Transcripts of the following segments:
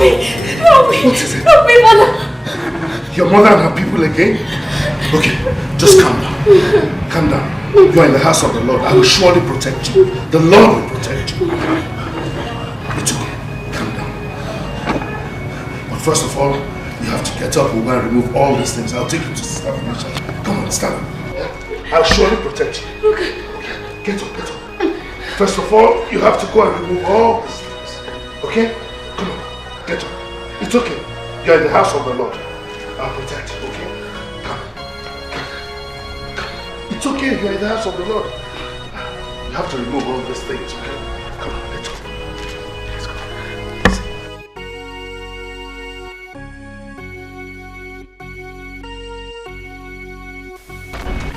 What is it? Help me, mother. Your mother and her people again? Okay, just calm down. Calm down. You are in the house of the Lord. I will surely protect you. The Lord will protect you. It's okay. Calm down. But first of all, you have to get up. We're going to remove all these things. I'll take you to Sister Felicia. Come on, stand up. I'll surely protect you. Okay. Get up, get up. First of all, you have to go and remove all these things. Okay? Come on, get up. It's okay. You're in the house of the Lord. I'll protect you, okay? Come. It's okay, you're in the house of the Lord. You have to remove all these things, okay? Come on, let's go. Let's go.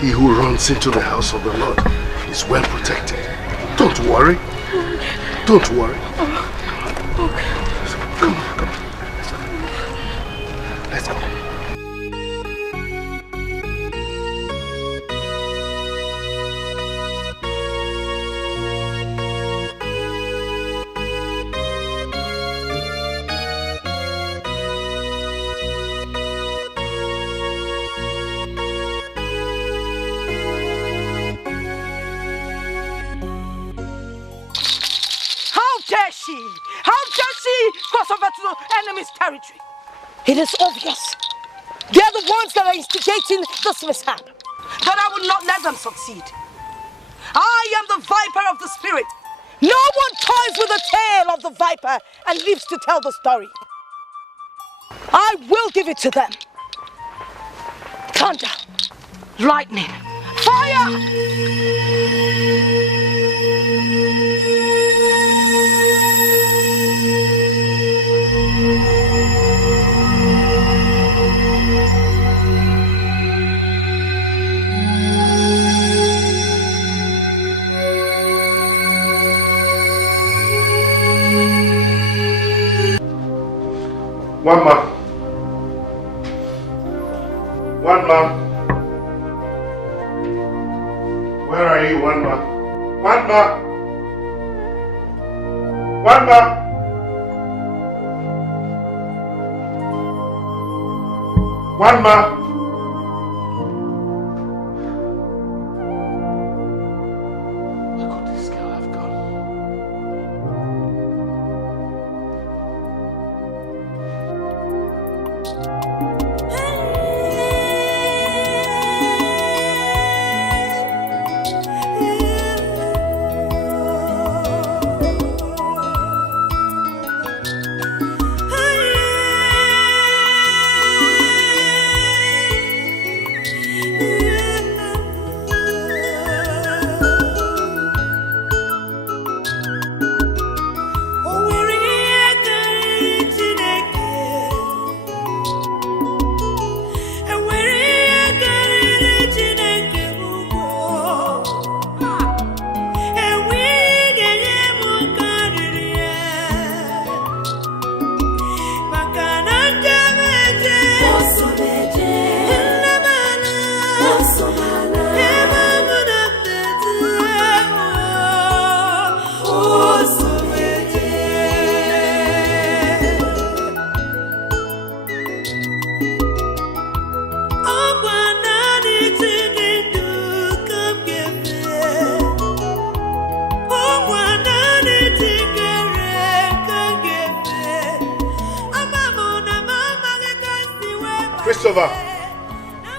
He who runs into the house of the Lord is well protected. Don't worry. Don't worry. Okay. Come on, come on. Let's go. Cross over to the enemy's territory. It is obvious. They're the ones that are instigating this mishap. But I will not let them succeed. I am the viper of the spirit. No one toys with the tail of the viper and lives to tell the story. I will give it to them. Thunder, lightning, fire! One man. One man. Where are you, one man? One man. One man. One man. Where could this girl have gone?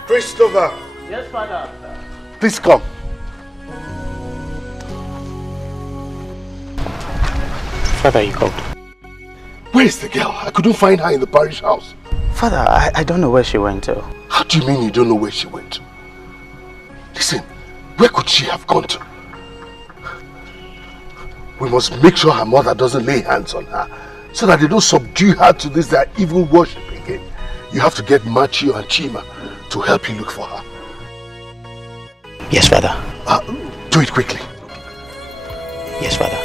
Christopher! Yes, Father. Please come. Father, you called. Where is the girl? I couldn't find her in the parish house. Father, I don't know where she went to. How do you mean you don't know where she went? Listen, where could she have gone to? We must make sure her mother doesn't lay hands on her so that they don't subdue her to this their evil worship again. You have to get Machio and Chima to help you look for her. Yes, Father. Do it quickly. Yes, Father.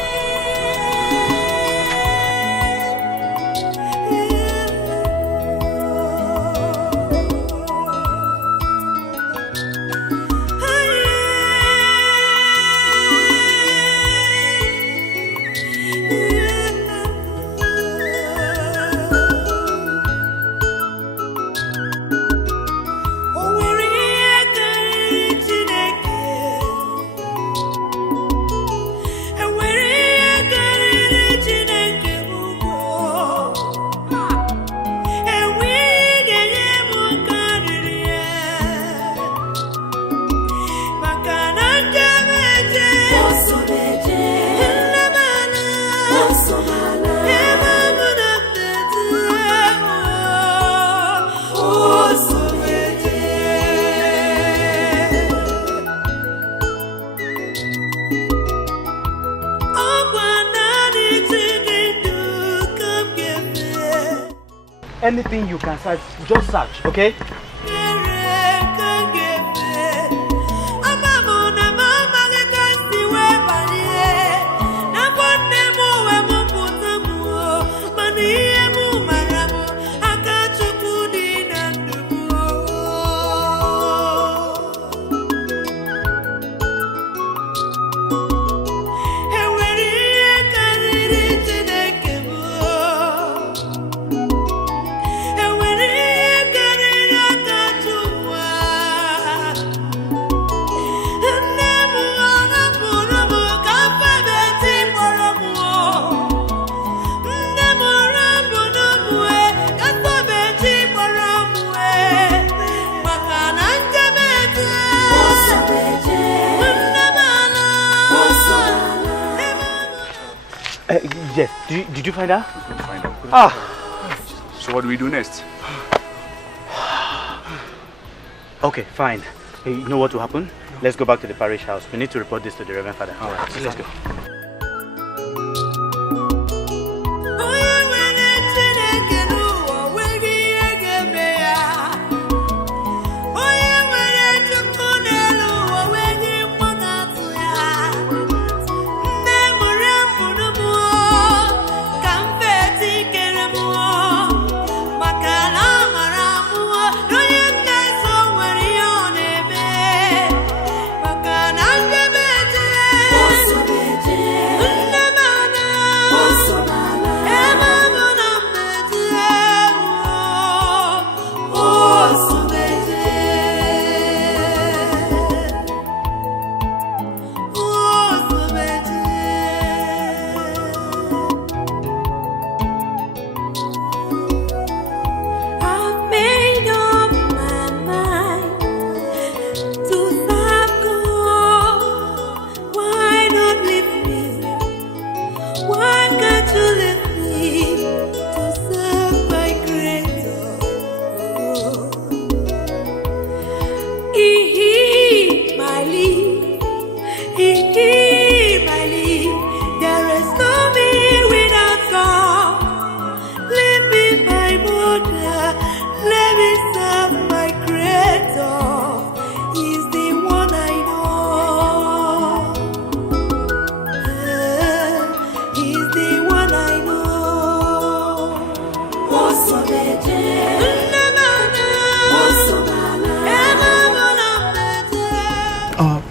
anything you can search, just search, okay? Yes, did you find her? Find her. Ah. So what do we do next? Okay, fine. Hey, you know what will happen? Let's go back to the parish house. We need to report this to the Reverend Father. All right, let's go.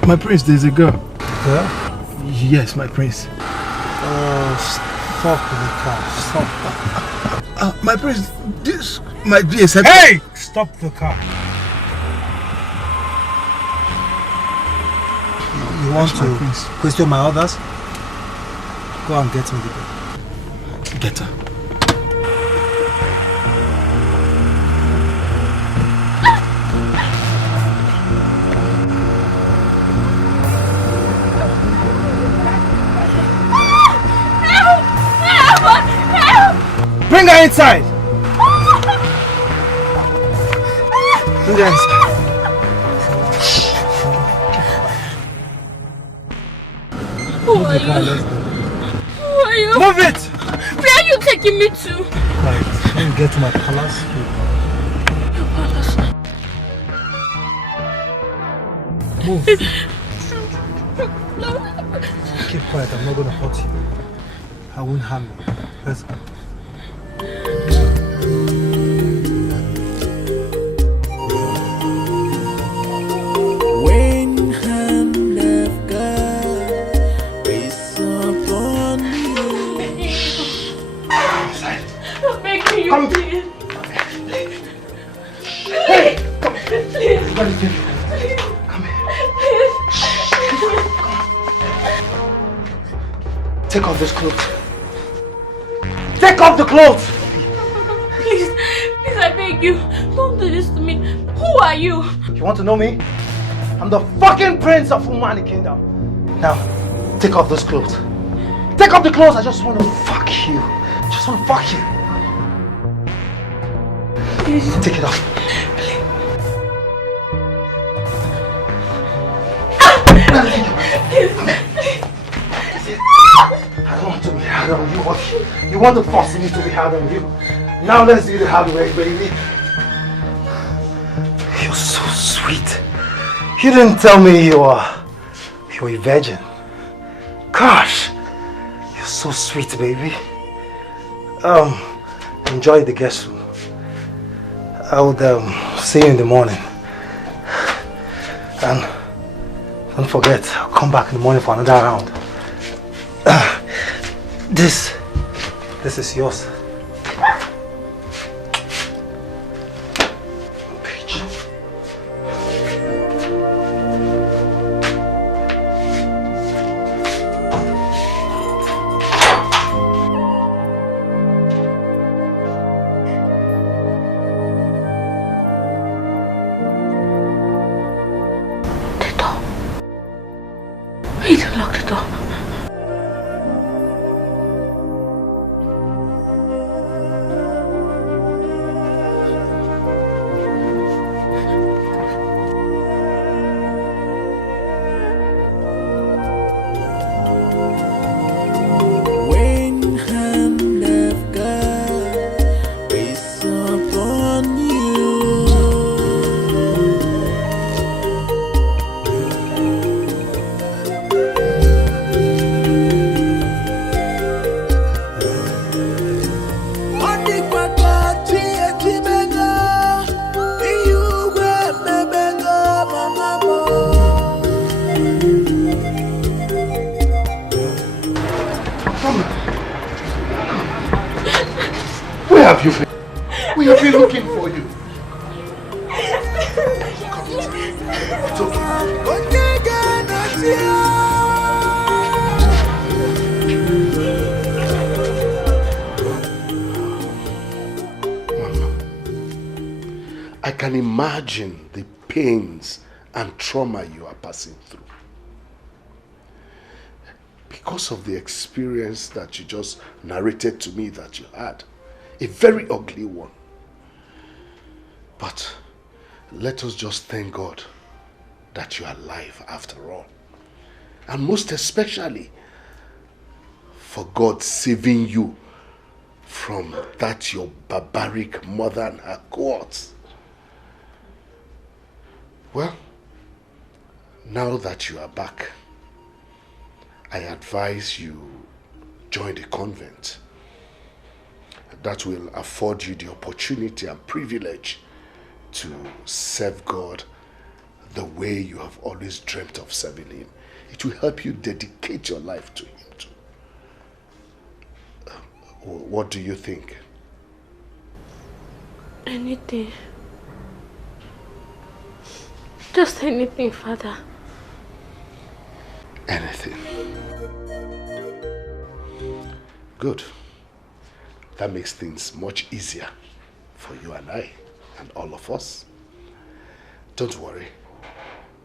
My prince, there's a girl. Girl? Yes, my prince. Stop the car. Stop. My prince, this might be a set. Hey! Stop the car. You want to question my orders? Go and get me the girl. Get her. Bring her inside! Bring her inside. Who are you? Who are you? Move it! Where are you taking me to? Right, let me get to my palace. Your palace? Move. Keep quiet, I'm not going to hurt you. I won't harm you. Let's go. When hand of God is upon you. I'm begging you, please. Hey! Come. Please. Come here. Please. Take off this clothes. Take off the clothes! Please, I beg you. Don't do this to me. Who are you? You want to know me? I'm the fucking prince of Umani Kingdom. Now, take off those clothes. Take off the clothes. I just want to fuck you. I just want to fuck you. Please. Take it off. I don't want to be hard on you. You want to force me to be hard on you. Now let's do the hard way, baby. You're so sweet. You didn't tell me you're a virgin. Gosh, you're so sweet, baby. Enjoy the guest room. I would see you in the morning. And don't forget, I'll come back in the morning for another round. This is yours. We have been looking for you. It's okay. Mama, I can imagine the pains and trauma you are passing through. Because of the experience that you just narrated to me that you had. A very ugly one. But let us just thank God that you are alive after all. And most especially for God saving you from that your barbaric mother and her cohorts. Well, now that you are back, I advise you join the convent. That will afford you the opportunity and privilege to serve God the way you have always dreamt of serving Him. It will help you dedicate your life to Him too. What do you think? Anything. Just anything, Father. Anything. Good. That makes things much easier for you and I and all of us. Don't worry.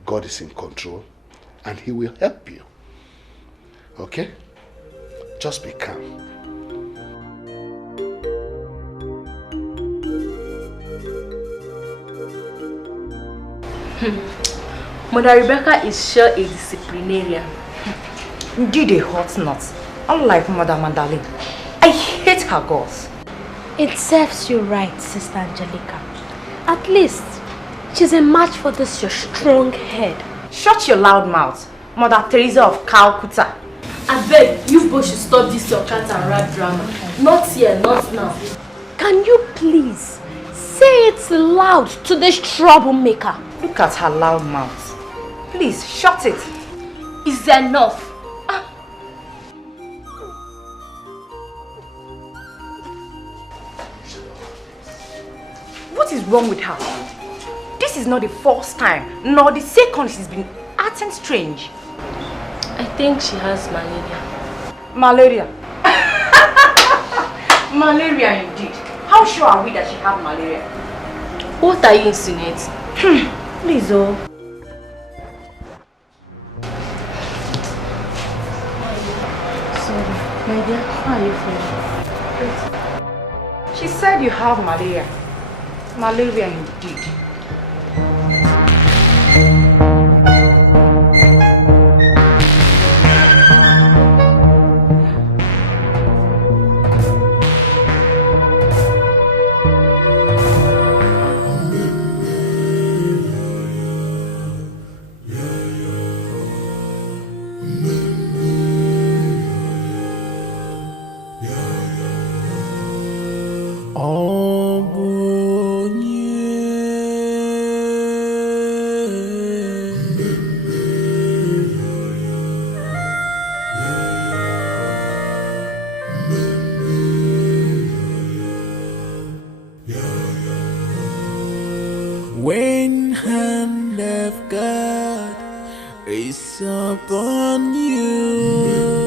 God is in control and He will help you. Okay? Just be calm. Mother Rebecca is sure a disciplinarian. Indeed a hot nut. Unlike Mother Mandalene. I hate her girls. It serves you right, Sister Angelica. At least, she's a match for this your strong head. Shut your loud mouth, Mother Teresa of Calcutta. I beg, you both should stop this your cat and rat drama. Not here, not now. Can you please say it loud to this troublemaker? Look at her loud mouth. Please, shut it. It's enough. What is wrong with her? This is not the first time, nor the second she's been acting strange. I think she has malaria. Malaria? Malaria indeed. How sure are we that she has malaria? What are you insinuating? Please, oh. Sorry, my dear, how are you feeling? She said you have malaria. Malaria indeed. God is upon you.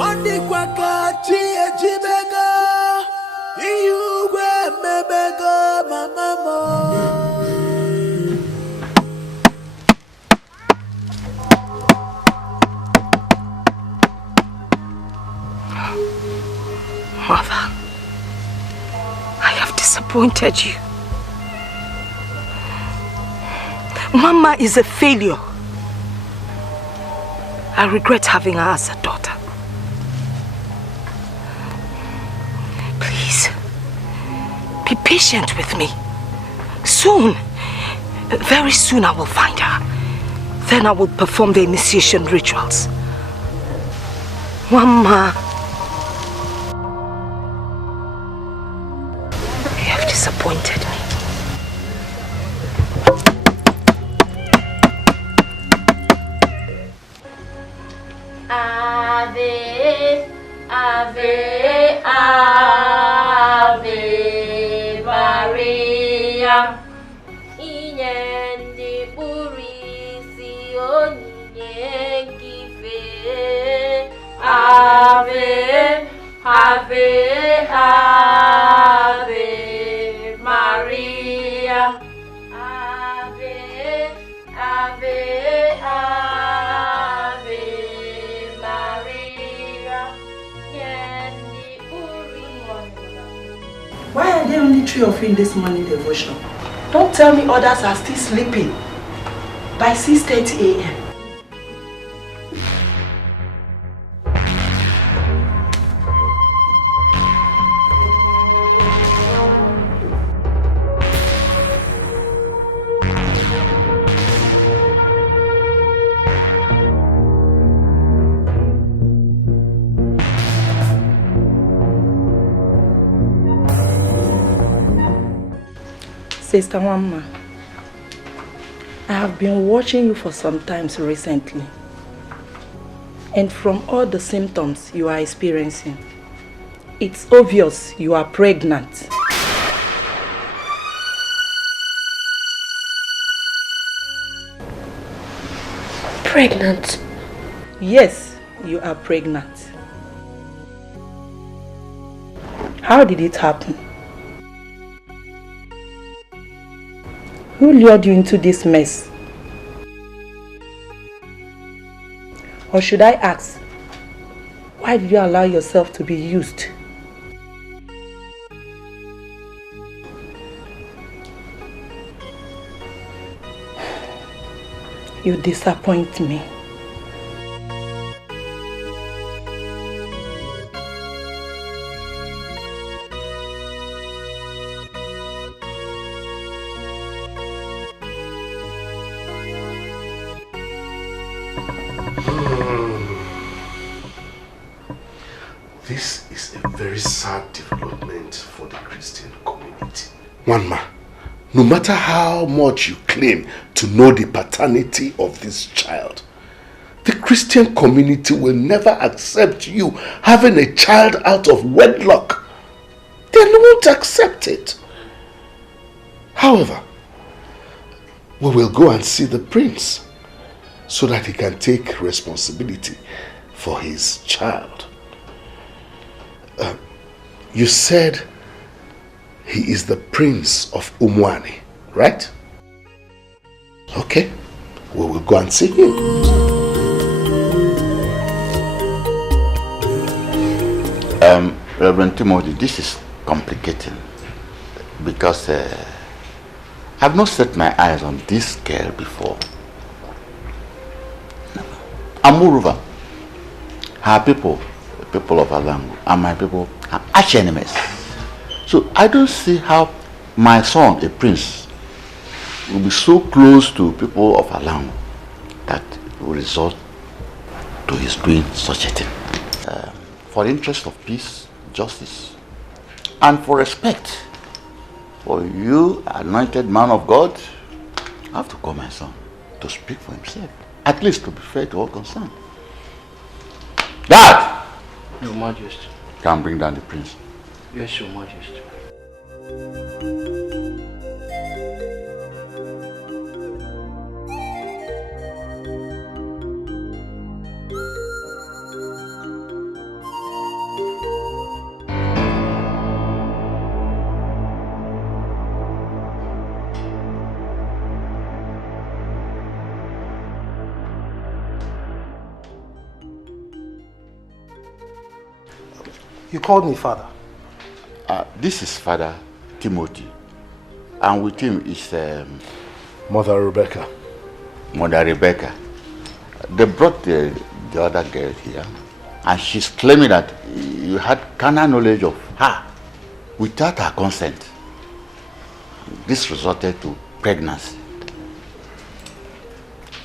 Ondikwa kachi ejimego, iyugwe mebego mamamo. Mother, I have disappointed you. Mama is a failure. I regret having her as a daughter. Please, be patient with me. Soon, very soon I will find her. Then I will perform the initiation rituals. Mama, you have disappointed me. Ave, Ave, Ave Maria. Inyendi burisi onye gife. Ave, Ave, Ave Maria. Ave, Ave, Ave Maria. Why are there only 3 of you in this morning devotion? Don't tell me others are still sleeping by 6:30 a.m. Sister Wamma, I have been watching you for some time recently, and from all the symptoms you are experiencing, it's obvious you are pregnant. Pregnant? Yes, you are pregnant. How did it happen? Who lured you into this mess? Or should I ask, why did you allow yourself to be used? You disappoint me. This is a very sad development for the Christian community. Wanma, no matter how much you claim to know the paternity of this child, the Christian community will never accept you having a child out of wedlock. They won't accept it. However, we will go and see the prince so that he can take responsibility for his child. You said he is the prince of Umwani, right? Okay, we will go and see him. Reverend Timothy, this is complicating because I've not set my eyes on this girl before. And moreover, her people, the people of Alangu, and my people are arch enemies. So I don't see how my son, a prince, will be so close to people of Alangu that it will result to his doing such a thing. For the interest of peace, justice, and for respect for you, anointed man of God, I have to call my son to speak for himself, at least to be fair to all concerned. Dad! Your Majesty. Can bring down the prince. Yes, Your Majesty. You called me father. This is Father Timothy. And with him is Mother Rebecca. Mother Rebecca. They brought the other girl here. And she's claiming that you had carnal knowledge of her without her consent. This resulted to pregnancy.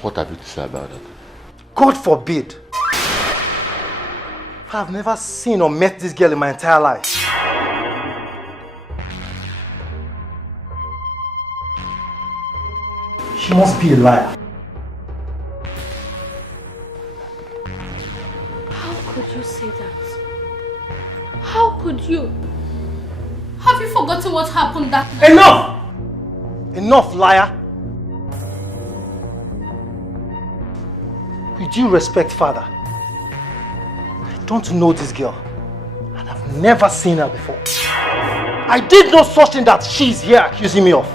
What have you to say about that? God forbid. I've never seen or met this girl in my entire life. She must be a liar. How could you say that? How could you? Have you forgotten what happened that night? Enough! Enough, liar! With due respect, father, I don't know this girl, and I've never seen her before. I did no such thing that she's here accusing me of.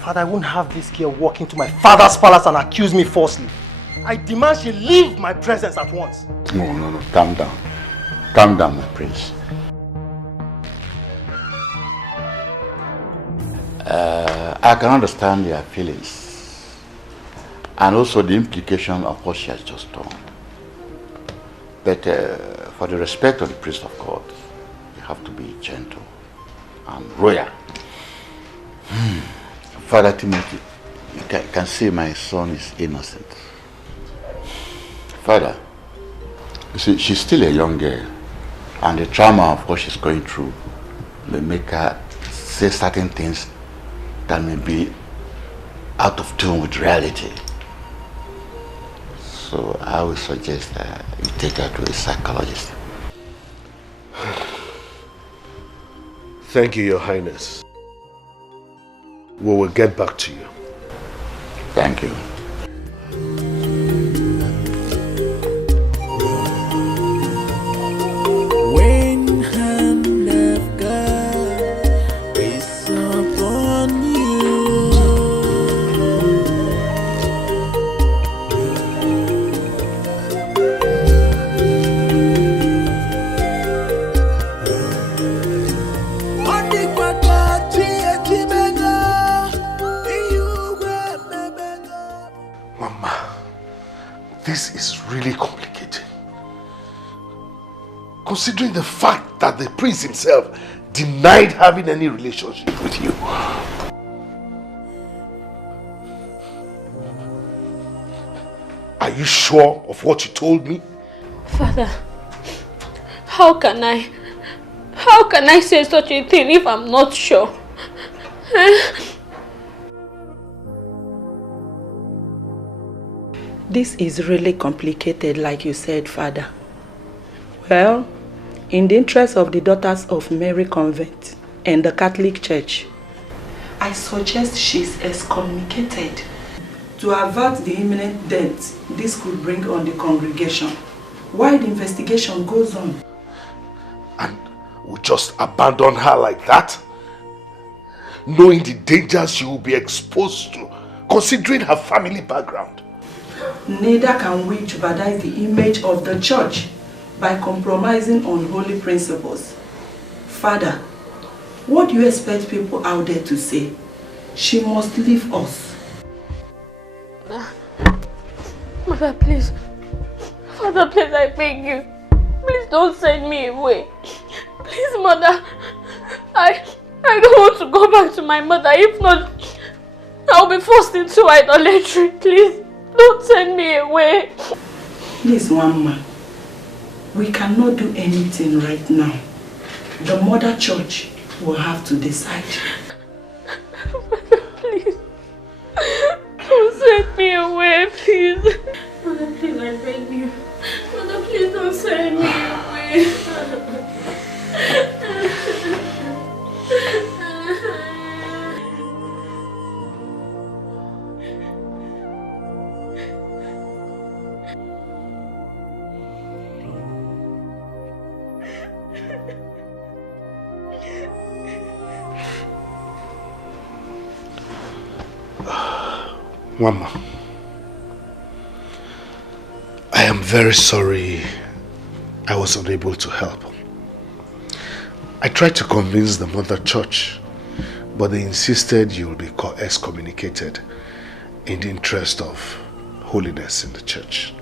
Father, I wouldn't have this girl walk into my father's palace and accuse me falsely. I demand she leave my presence at once. No. Calm down. Calm down, my prince. I can understand your feelings and also the implication of what she has just done. But for the respect of the priest of God, you have to be gentle and royal. Father Timothy, you can see my son is innocent. Father, you see, she's still a young girl, and the trauma of what she's going through may make her say certain things that may be out of tune with reality. So I would suggest that you take her to a psychologist. Thank you, Your Highness. We will get back to you. Thank you. When hand of God is upon you, Mama, this is really complicated. Considering the fact that the prince himself denied having any relationship with you. Are you sure of what you told me? Father, how can I say such a thing if I'm not sure? This is really complicated, like you said, Father. Well, in the interest of the Daughters of Mary Convent and the Catholic Church, I suggest she's excommunicated to avert the imminent death this could bring on the congregation while the investigation goes on. And we just abandon her like that? Knowing the dangers she will be exposed to, considering her family background. Neither can we jeopardize the image of the church by compromising on holy principles. Father, what do you expect people out there to say? She must leave us. Mother, please. Father, please, I beg you. Please don't send me away. Please, Mother. I don't want to go back to my mother. If not, I'll be forced into idolatry. Please, don't send me away. Please, Mama. We cannot do anything right now. The mother church will have to decide. Mother, please. Don't send me away, please. Mother, please, I beg you. Mother, please don't send me away. Mama, I am very sorry I was unable to help. I tried to convince the mother church, but they insisted you will be excommunicated in the interest of holiness in the church.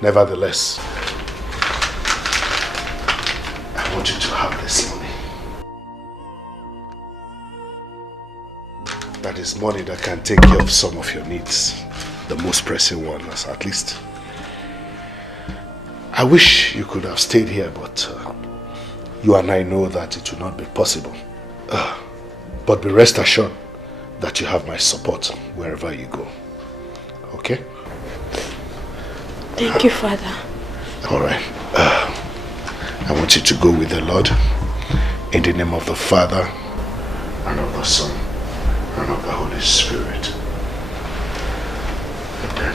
Nevertheless, I want you to have this money. That is money that can take care of some of your needs, the most pressing ones at least. I wish you could have stayed here, but you and I know that it will not be possible. But be rest assured that you have my support wherever you go. Okay? Thank you, Father. All right. I want you to go with the Lord in the name of the Father and of the Son and of the Holy Spirit. Amen.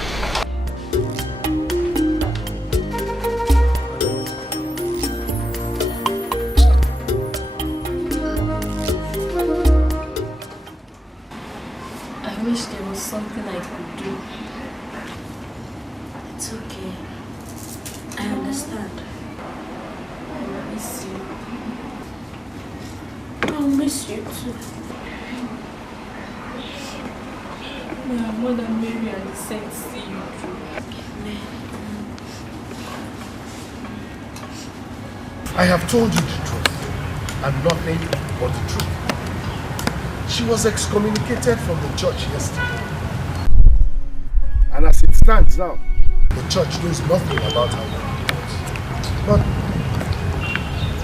I wish there was something I could do. It's okay. I understand. I miss you. I'll miss you too. May our Mother Mary and the saints see you through. Amen. I have told you the truth and nothing but the truth. She was excommunicated from the church yesterday. And as it stands now, the church knows nothing about her wrongdoings. But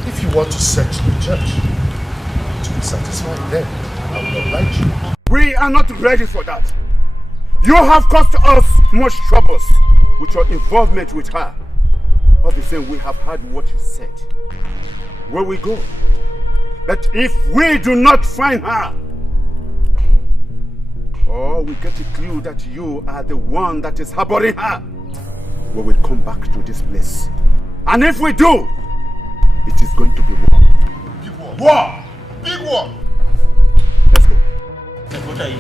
if you want to search the church to be satisfied, then I will oblige you. We are not ready for that. You have caused us much troubles with your involvement with her. All the same, we have heard what you said. Where we go. But if we do not find her, or we get a clue that you are the one that is harboring her, we will come back to this place. And if we do, it is going to be war. Big war. War! Big war! Let's go. What are you?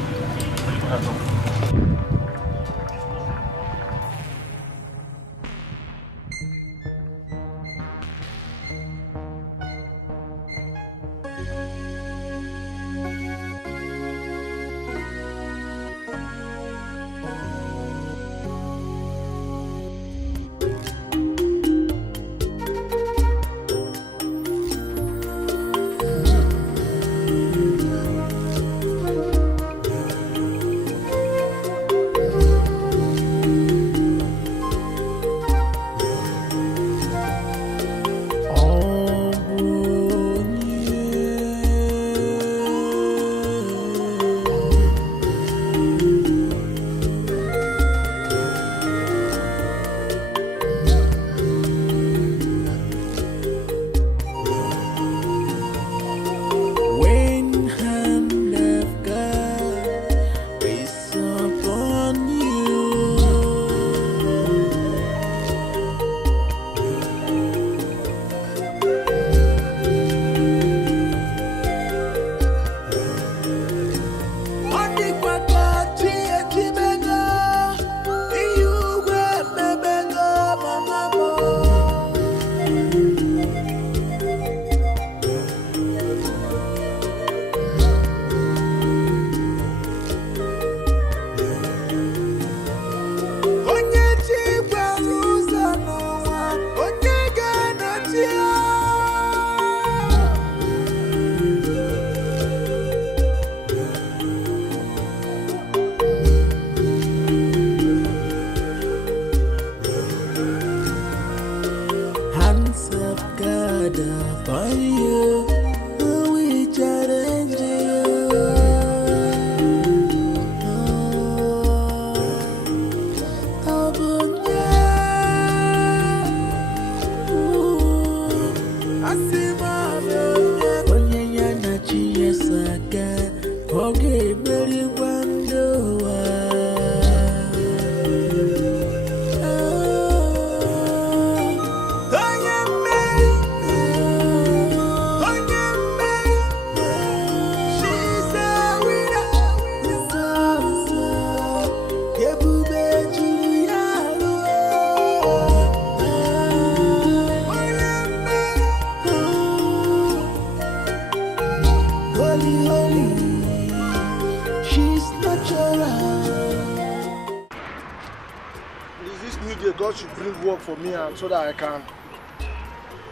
should bring work for me and so that I can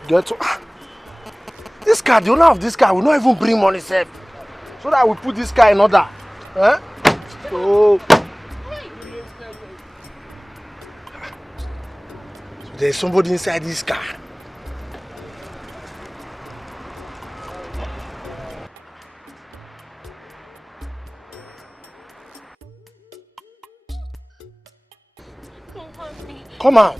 get to... This car, the owner of this car will not even bring money safe. So that I will put this car in order. Eh? So there's somebody inside this car. Come out.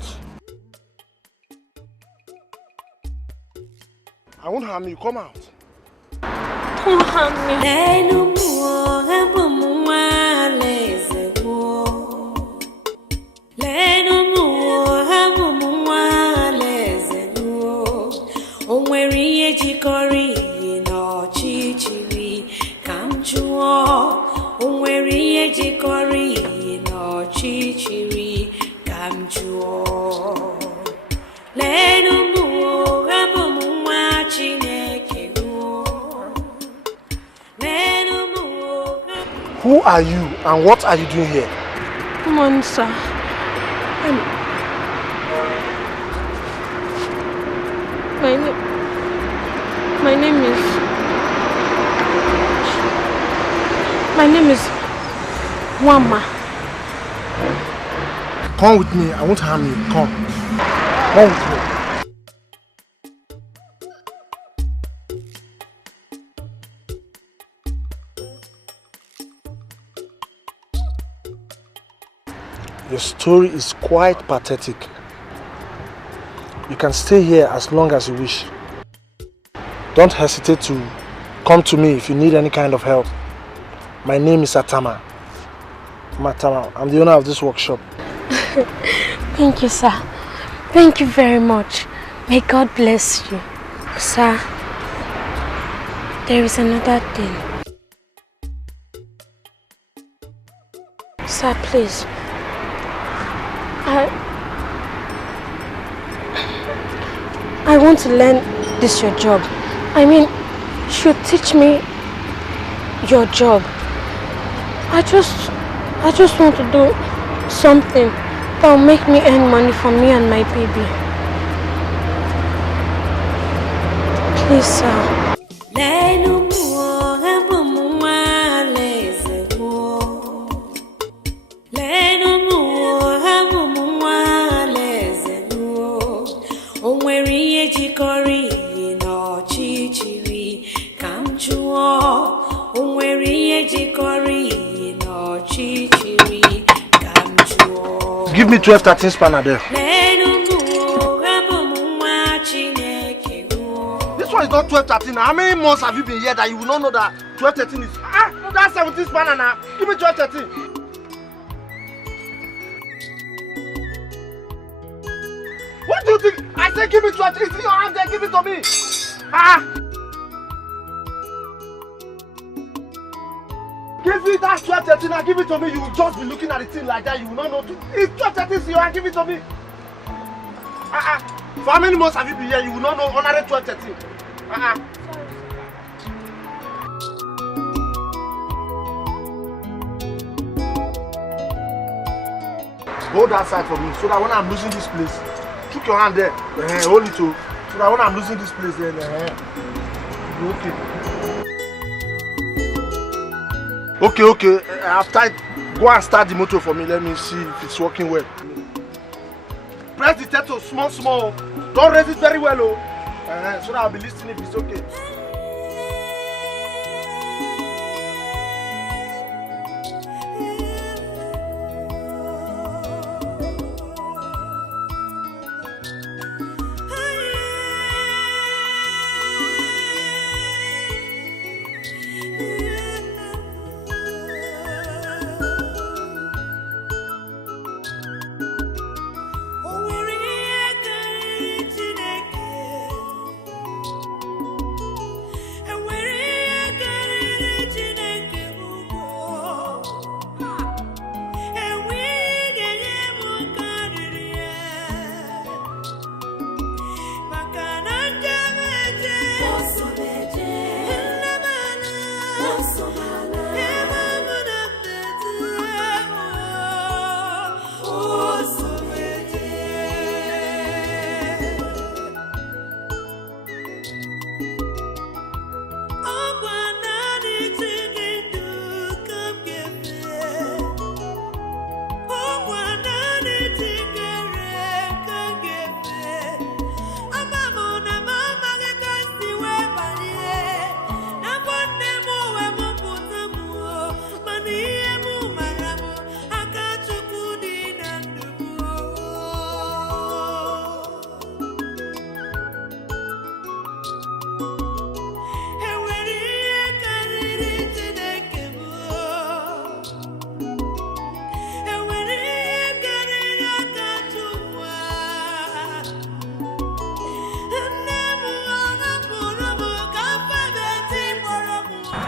I won't harm you. Come out. Don't harm me. Who are you and what are you doing here? Come on, sir. My name is Wama. Come with me. I won't harm you. Come with me. Your story is quite pathetic. You can stay here as long as you wish. Don't hesitate to come to me if you need any kind of help. My name is Atama. I'm the owner of this workshop. Thank you, sir. Thank you very much. May God bless you. Sir, there is another thing. Sir, please. I want to learn this your job. I mean, you should teach me your job. I just want to do something that will make me earn money for me and my baby. Please, sir. Give me 12-13 spanner there. This one is not 12-13. How many months have you been here that you will not know that 12-13 is... that's 17 spanner now. Give me 12-13. What do you think? I said give me 12-13. It's in your hand there. Give it to me. Give me that 12-13 and give it to me. You will just be looking at the thing like that. You will not know. It's 12-13 in your hand. Give it to me. For how many months have you been here? You will not know honorary 12-13. Hold that side for me so that when I'm losing this place, took your hand there. Hold it to. So that when I'm losing this place, then okay. Okay. After, go and start the motor for me. Let me see if it's working well. Press the turtle small. Don't raise it very well, so that I'll be listening if it's okay.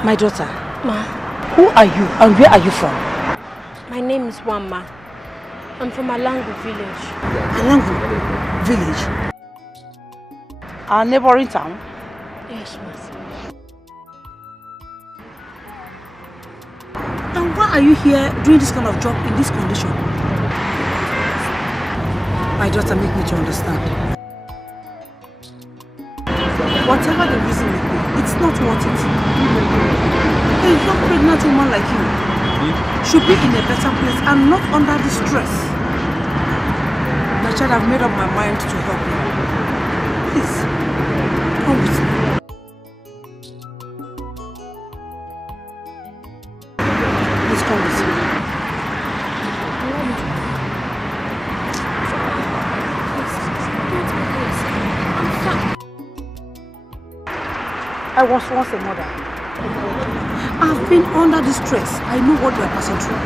My daughter. Ma. Who are you and where are you from? My name is Wama. I'm from Alangu village. Alangu village? Our neighboring town? Yes, ma. And why are you here doing this kind of job in this condition? My daughter, make me to understand. Whatever the reason may be, it's not worth it. A young pregnant woman like you should be in a better place and not under this stress. My child, I've made up my mind to help you. Please, come with me. Please come with me. I was once a mother. I've been under this stress. I know what you are passing through.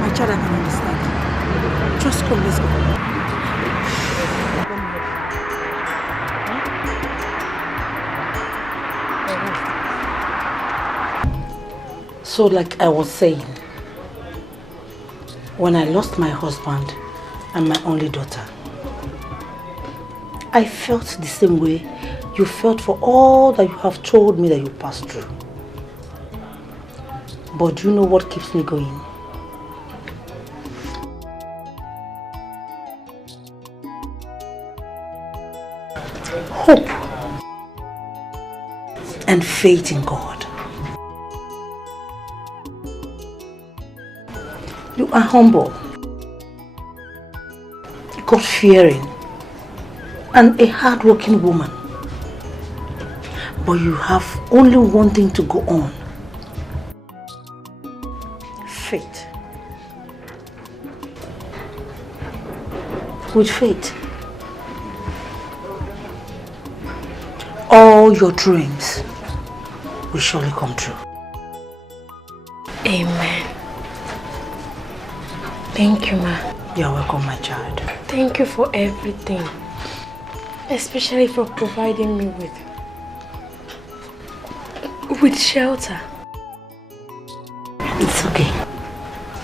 My child, I can understand. Just come, let's go. So like I was saying, when I lost my husband and my only daughter, I felt the same way you felt for all that you have told me that you passed through. But do you know what keeps me going? Hope and faith in God. You are humble, God-fearing, and a hard-working woman. But you have only one thing to go on. Faith. With faith, all your dreams will surely come true. Amen. Thank you, ma. You're welcome, my child. Thank you for everything. Especially for providing me with shelter. It's okay.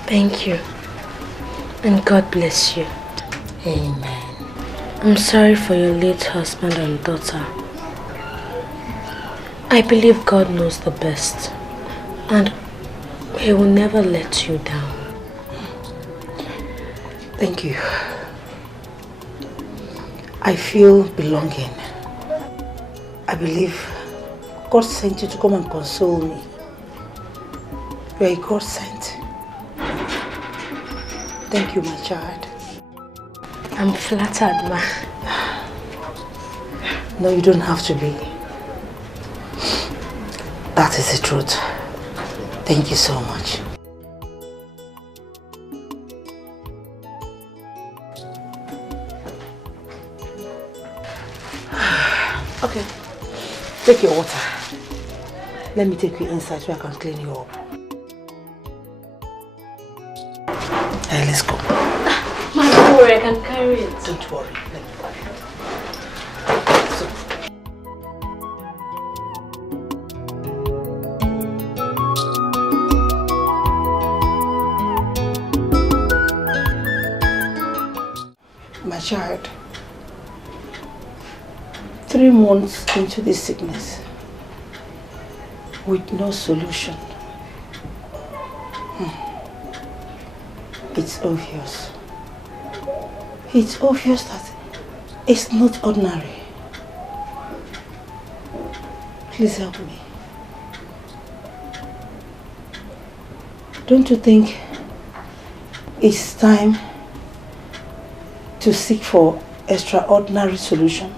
Thank you. And God bless you. Amen. I'm sorry for your late husband and daughter. I believe God knows the best. And He will never let you down. Thank you. I feel belonging. I believe God sent you to come and console me. You are a God sent. Thank you, my child. I'm flattered, ma. No, you don't have to be. That is the truth. Thank you so much. Okay, take your water. Let me take you inside so I can clean you up. Hey, let's go. Ma, don't worry, I can carry it. Don't worry. Let me carry it. So. My child, 3 months into this sickness with no solution. It's obvious. It's obvious that it's not ordinary. Please help me. Don't you think it's time to seek for extraordinary solution?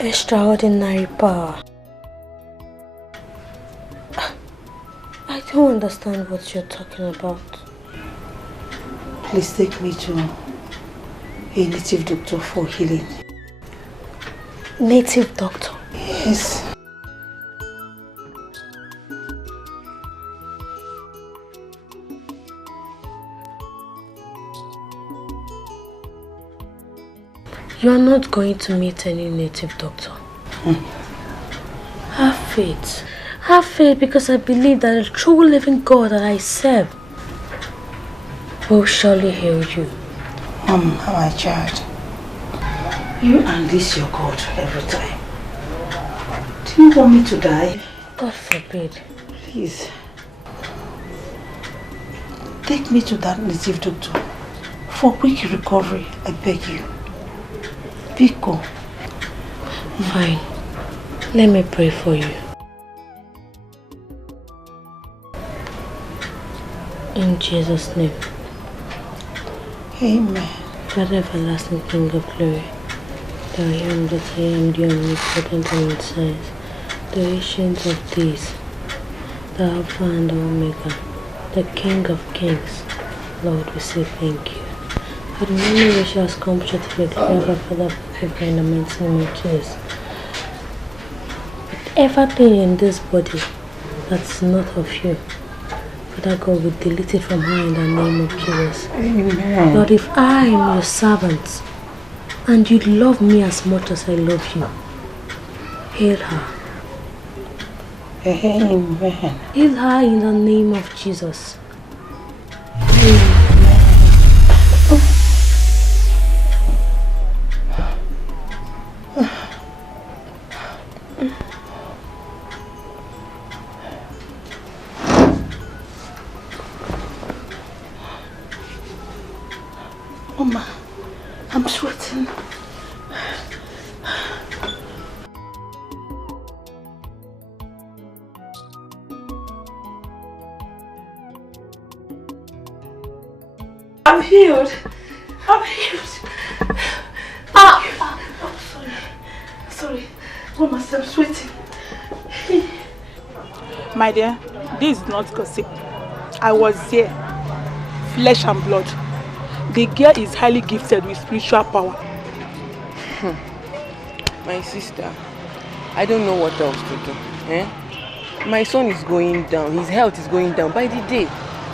Extraordinary power. I don't understand what you're talking about. Please take me to a native doctor for healing. Native doctor? Yes. You are not going to meet any native doctor. Have faith Have faith because I believe that the true living God that I serve will surely heal you. My child, you and this your God every time. Do you want me to die? God forbid. Please. Take me to that native doctor for quick recovery, I beg you. Biko. Fine. Let me pray for you. In Jesus' name. Amen. Father, everlasting King of glory, the I am that I am, the omnipotent and inside, the ancient of days, the Alpha and the Omega, the King of kings. Lord, we say thank you. For the many which has come to declare, Father, forgive in the mighty name of Jesus. Everything in this body that's not of you, Father God, will delete it from her in the name of Jesus. Amen. Lord, if I am your servant and you love me as much as I love you, heal her. Amen. Heal her in the name of Jesus. Mama, I'm sweating. I'm healed. I'm healed. Oh, sorry. Mama, I'm sweating. My dear, this is not gossip. I was there, flesh and blood. The girl is highly gifted with spiritual power. My sister, I don't know what else to do. My son is going down. His health is going down by the day.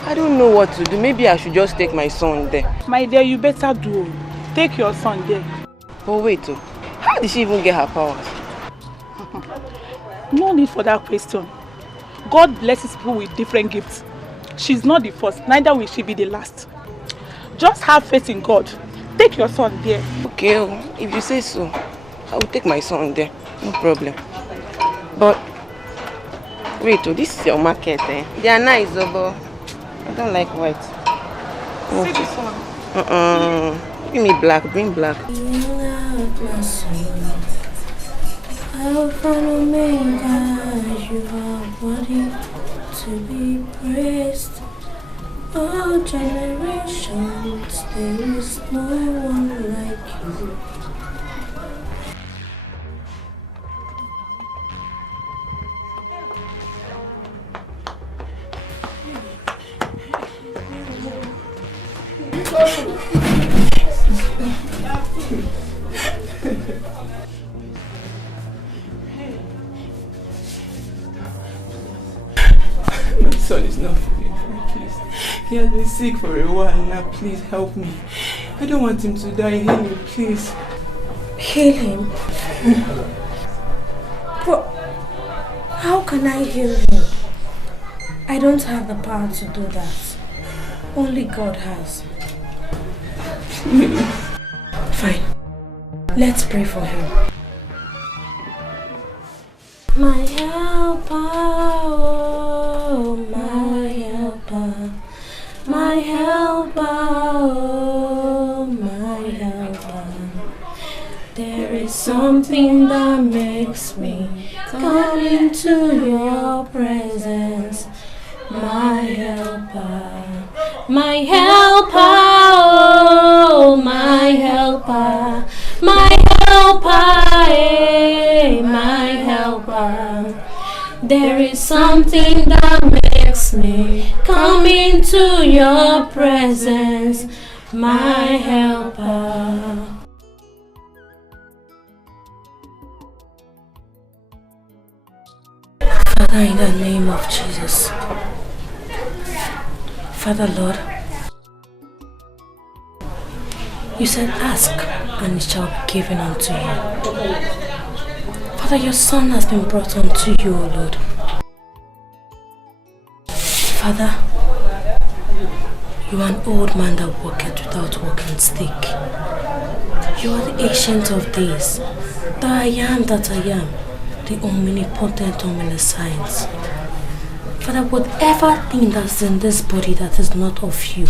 I don't know what to do. Maybe I should just take my son there. My dear, you better do. Take your son there. But wait, how did she even get her powers? No need for that question. God blesses people with different gifts. She's not the first, neither will she be the last. Just have faith in God. Take your son there. Okay, if you say so, I will take my son there. No problem. But wait, this is your market, They are nice, but I don't like white. See this one. Give me black. Bring black. Alpha and Omega, you are worthy to be praised. All generations, there is no one like you. My son is not feeling fine, please. He has been sick for a while now. Please help me. I don't want him to die. Heal him, please. Heal him? But how can I heal him? I don't have the power to do that. Only God has. Fine. Let's pray for him. My helper, oh, my helper, my helper, oh, my helper. There is something that makes me come into your presence. My helper, my helper, oh, my helper, my helper, eh, my helper. There is something that makes me come into your presence, my helper. Father, in the name of Jesus, Father Lord, you said ask and it shall be given unto you. Father, your son has been brought unto you, O Lord. Father, you are an old man that walketh without walking stick. You are the ancient of days, the I am that I am, the omnipotent, omniscient. Father, whatever thing that's in this body that is not of you,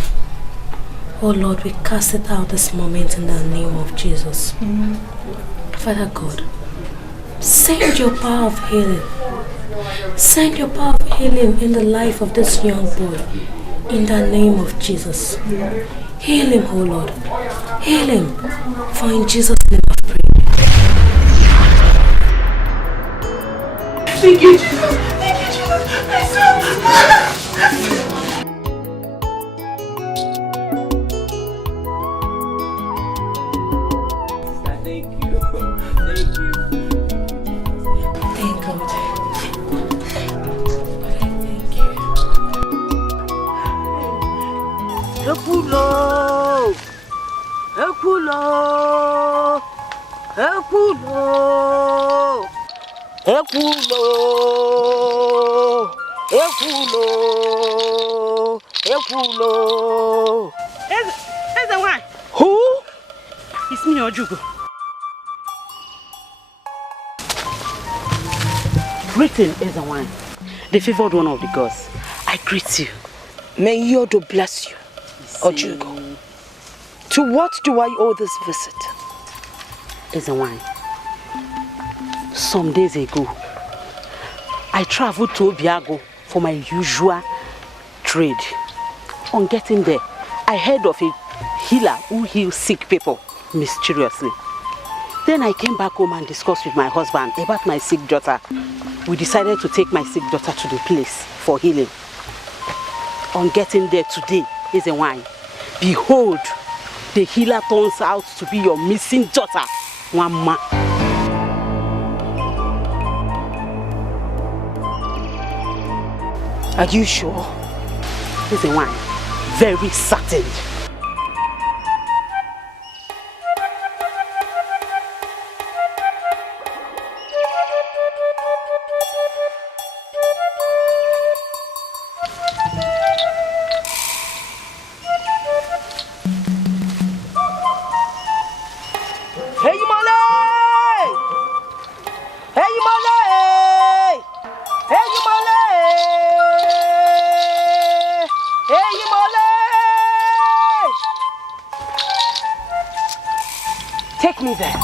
oh Lord, we cast it out this moment in the name of Jesus. Father God, send your power of healing. Send your power of healing in the life of this young boy in the name of Jesus. Heal him, oh Lord. Heal him. For in Jesus' name I pray. Thank you, Jesus. Thank you, Jesus. My son. Thank you. Thank you. Thank God. Ekulo! Ekulo! Ekulo! Ekulo! Ekulo! Ekulo! Here's the one. Who? It's me, Ojugo. Greeting is the one. The favored one of the gods. I greet you. May Yodo bless you. Ojugo. To what do I owe this visit? Is the wine. Some days ago, I traveled to Obiagu for my usual trade. On getting there, I heard of a healer who heals sick people mysteriously. Then I came back home and discussed with my husband about my sick daughter. We decided to take my sick daughter to the place for healing. On getting there today is a wine. Behold, the healer turns out to be your missing daughter, Mama. Are you sure? It's a wine. Very certain. Take me there.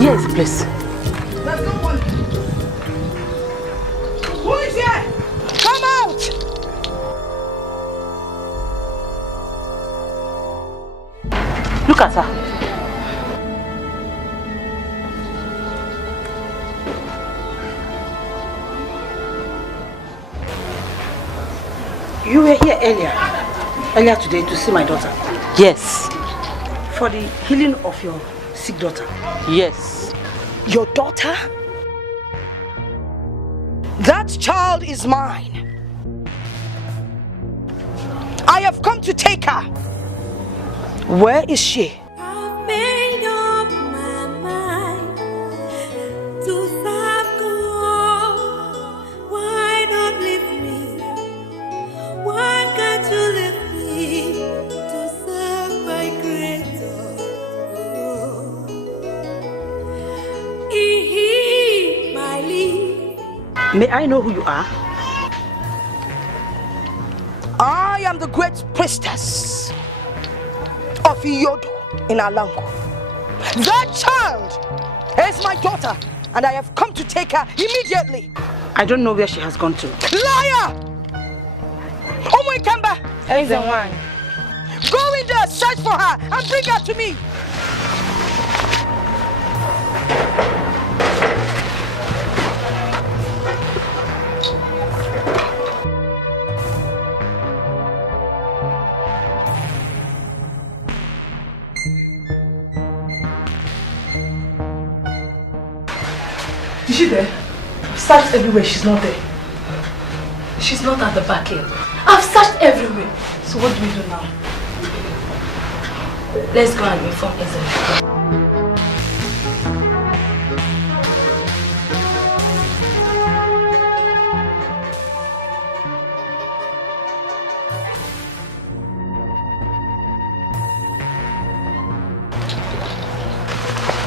Yes, please. Let's go on. Who is here? Come out! Look at her. You were here earlier today to see my daughter. Yes. For the healing of your sick daughter. Yes. Your daughter? That child is mine. I have come to take her. Where is she? I've made up my mind to serve God. Why not leave me? Why can't you leave me to serve my Creator? May I know who you are? am the great priestess of Iyodo in Alango. That child is my daughter, and I have come to take her immediately. I don't know where she has gone to. Liar! Omo Ikemba! Ezuruonye. Go in there, search for her, and bring her to me. Is she there? I've searched everywhere, she's not there. She's not at the back here. I've searched everywhere. So what do we do now? Let's go and inform Ezuruonye.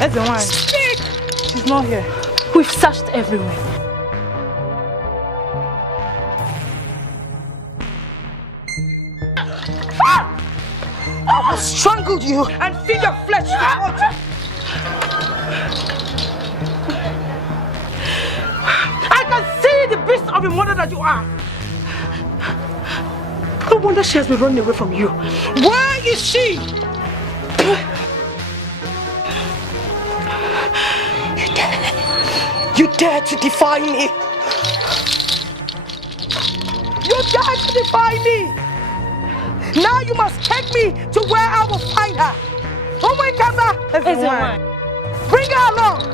Ezuruonye. Speak! She's not here. We've searched everywhere. I will strangle you and feed your flesh to the altar. I can see the beast of a mother that you are. No wonder she has been running away from you. Where is she? You dare to defy me? You dare to defy me? Now you must take me to where I will find her. Oh my God, bring her along.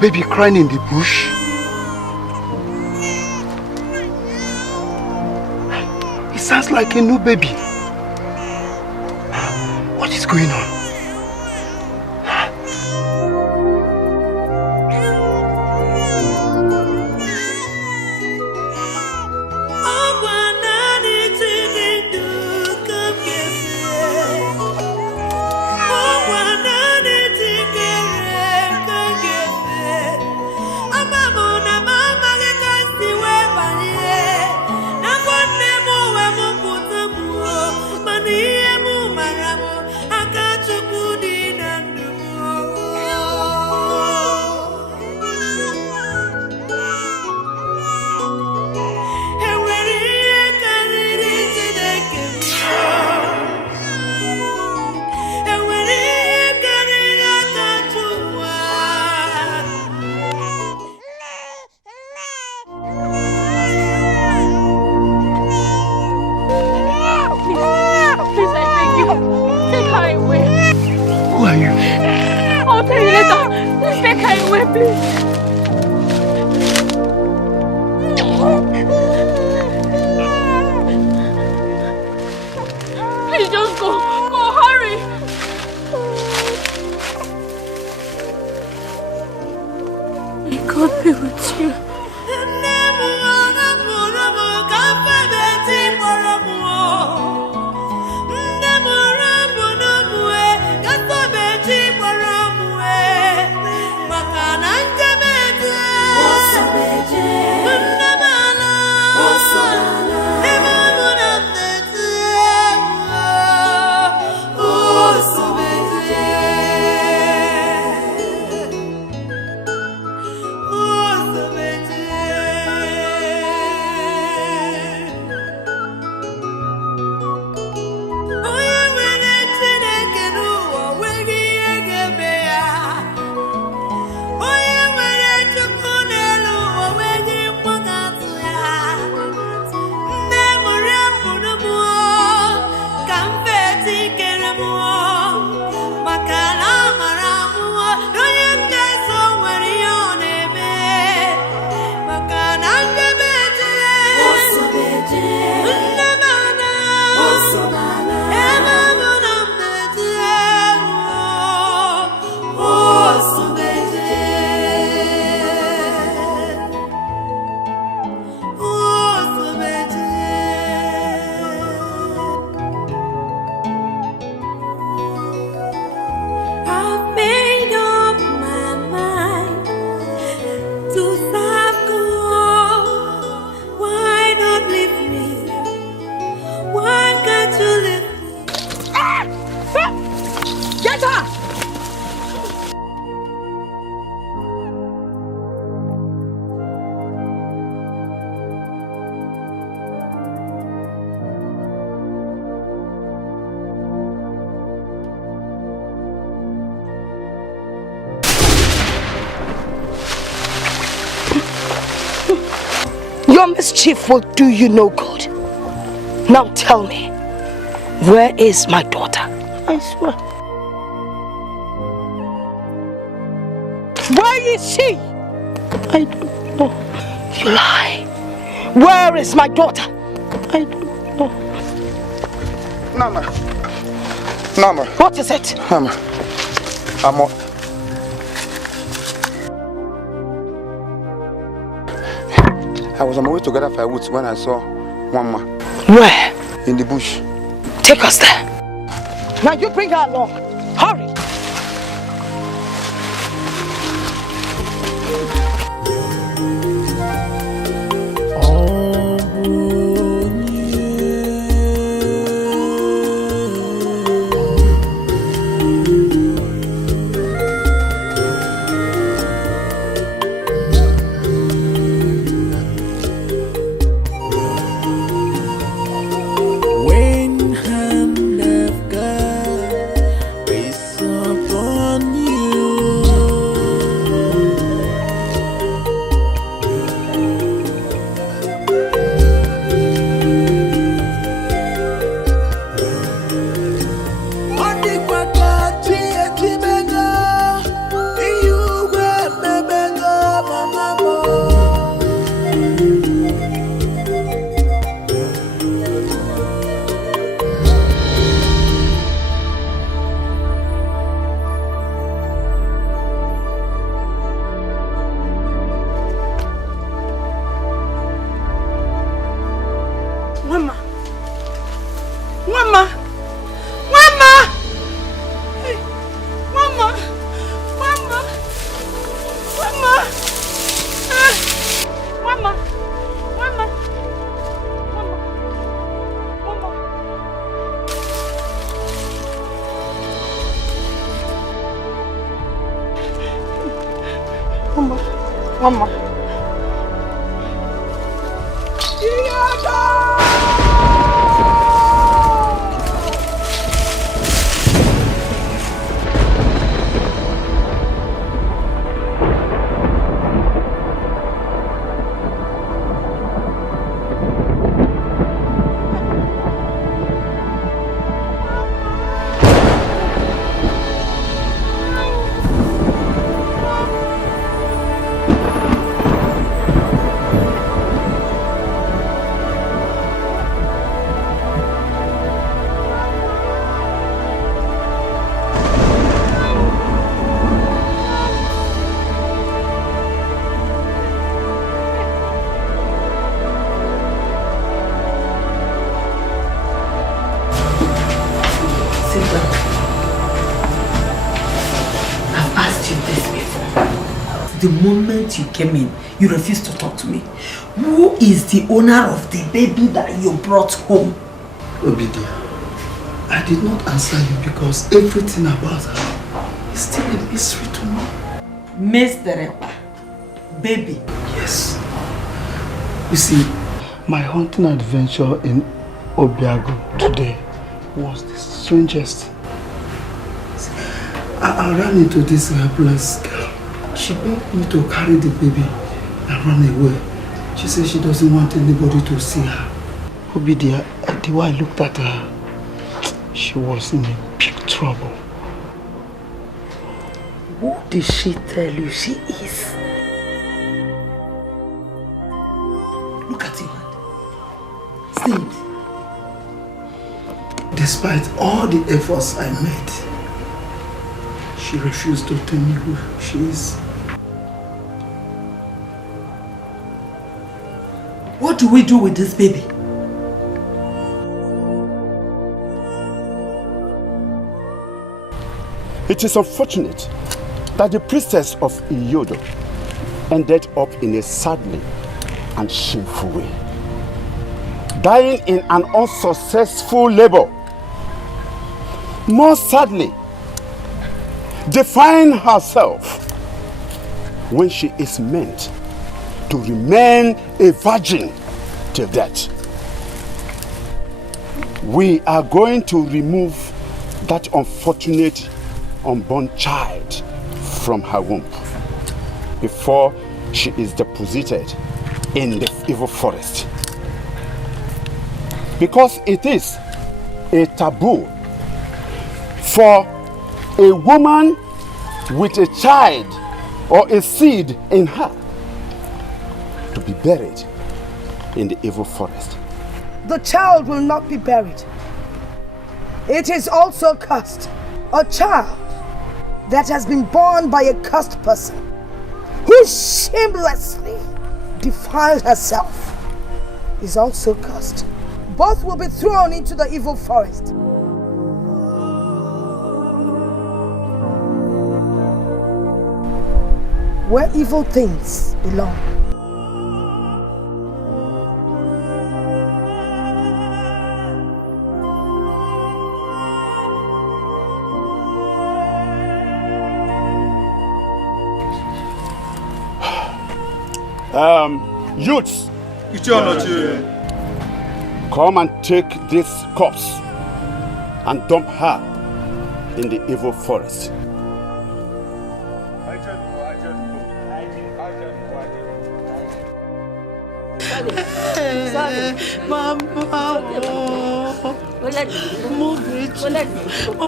Baby crying in the bush. It sounds like a new baby. What is going on? Your mischief will do you no good. Now tell me, where is my daughter? I swear. Where is she? I don't know. You lie. Where is my daughter? I don't know. Nama. Nama. What is it? Nama. I was on my way to gather firewood when I saw Mama. Where? In the bush. Take us there. Now you bring her along. Hurry. Mama. The moment you came in, you refused to talk to me. Who is the owner of the baby that you brought home? Obidia, I did not answer you because everything about her is still a mystery to me. Mr. Baby? Yes. You see, my hunting adventure in Obiagu today was the strangest. I ran into this helpless girl. She begged me to carry the baby and run away. She said she doesn't want anybody to see her. Obidia, the way I looked at her, she was in a big trouble. Who did she tell you she is? Look at your hand. See it. Despite all the efforts I made, she refused to tell me who she is. What do we do with this baby? It is unfortunate that the priestess of Iyodo ended up in a sadly and shameful way, dying in an unsuccessful labor. More sadly, define herself when she is meant to remain a virgin till death. We are going to remove that unfortunate unborn child from her womb before she is deposited in the evil forest. Because it is a taboo for a woman with a child or a seed in her to be buried in the evil forest. The child will not be buried. It is also cursed. A child that has been born by a cursed person who shamelessly defiled herself is also cursed. Both will be thrown into the evil forest. Where evil things belong. Youths, come and take this corpse and dump her in the evil forest.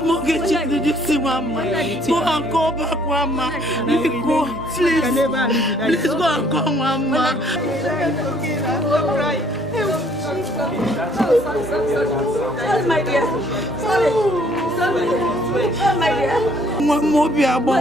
Mogechi, did you see Mama? Go and go back, Mama. Go, please. Please go and go, Mama. Sorry, my dear. Sorry. My dear. Obiagu,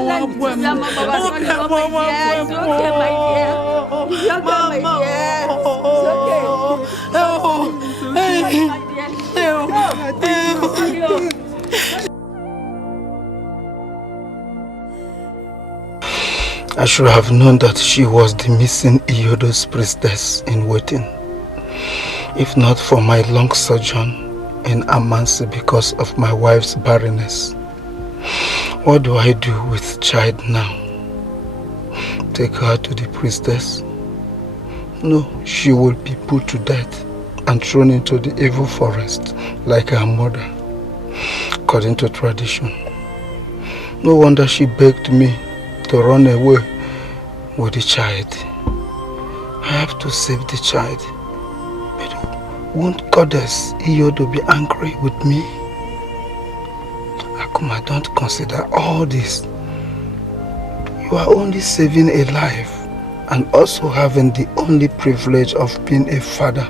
I should have known that she was the missing Iyodo's priestess in waiting. If not for my long sojourn in Amansi because of my wife's barrenness. What do I do with child now? Take her to the priestess? No, she will be put to death and thrown into the evil forest like her mother, according to tradition. No wonder she begged me to run away with the child. I have to save the child. But won't Goddess Iyodo be angry with me? Akuma, don't consider all this. You are only saving a life and also having the only privilege of being a father.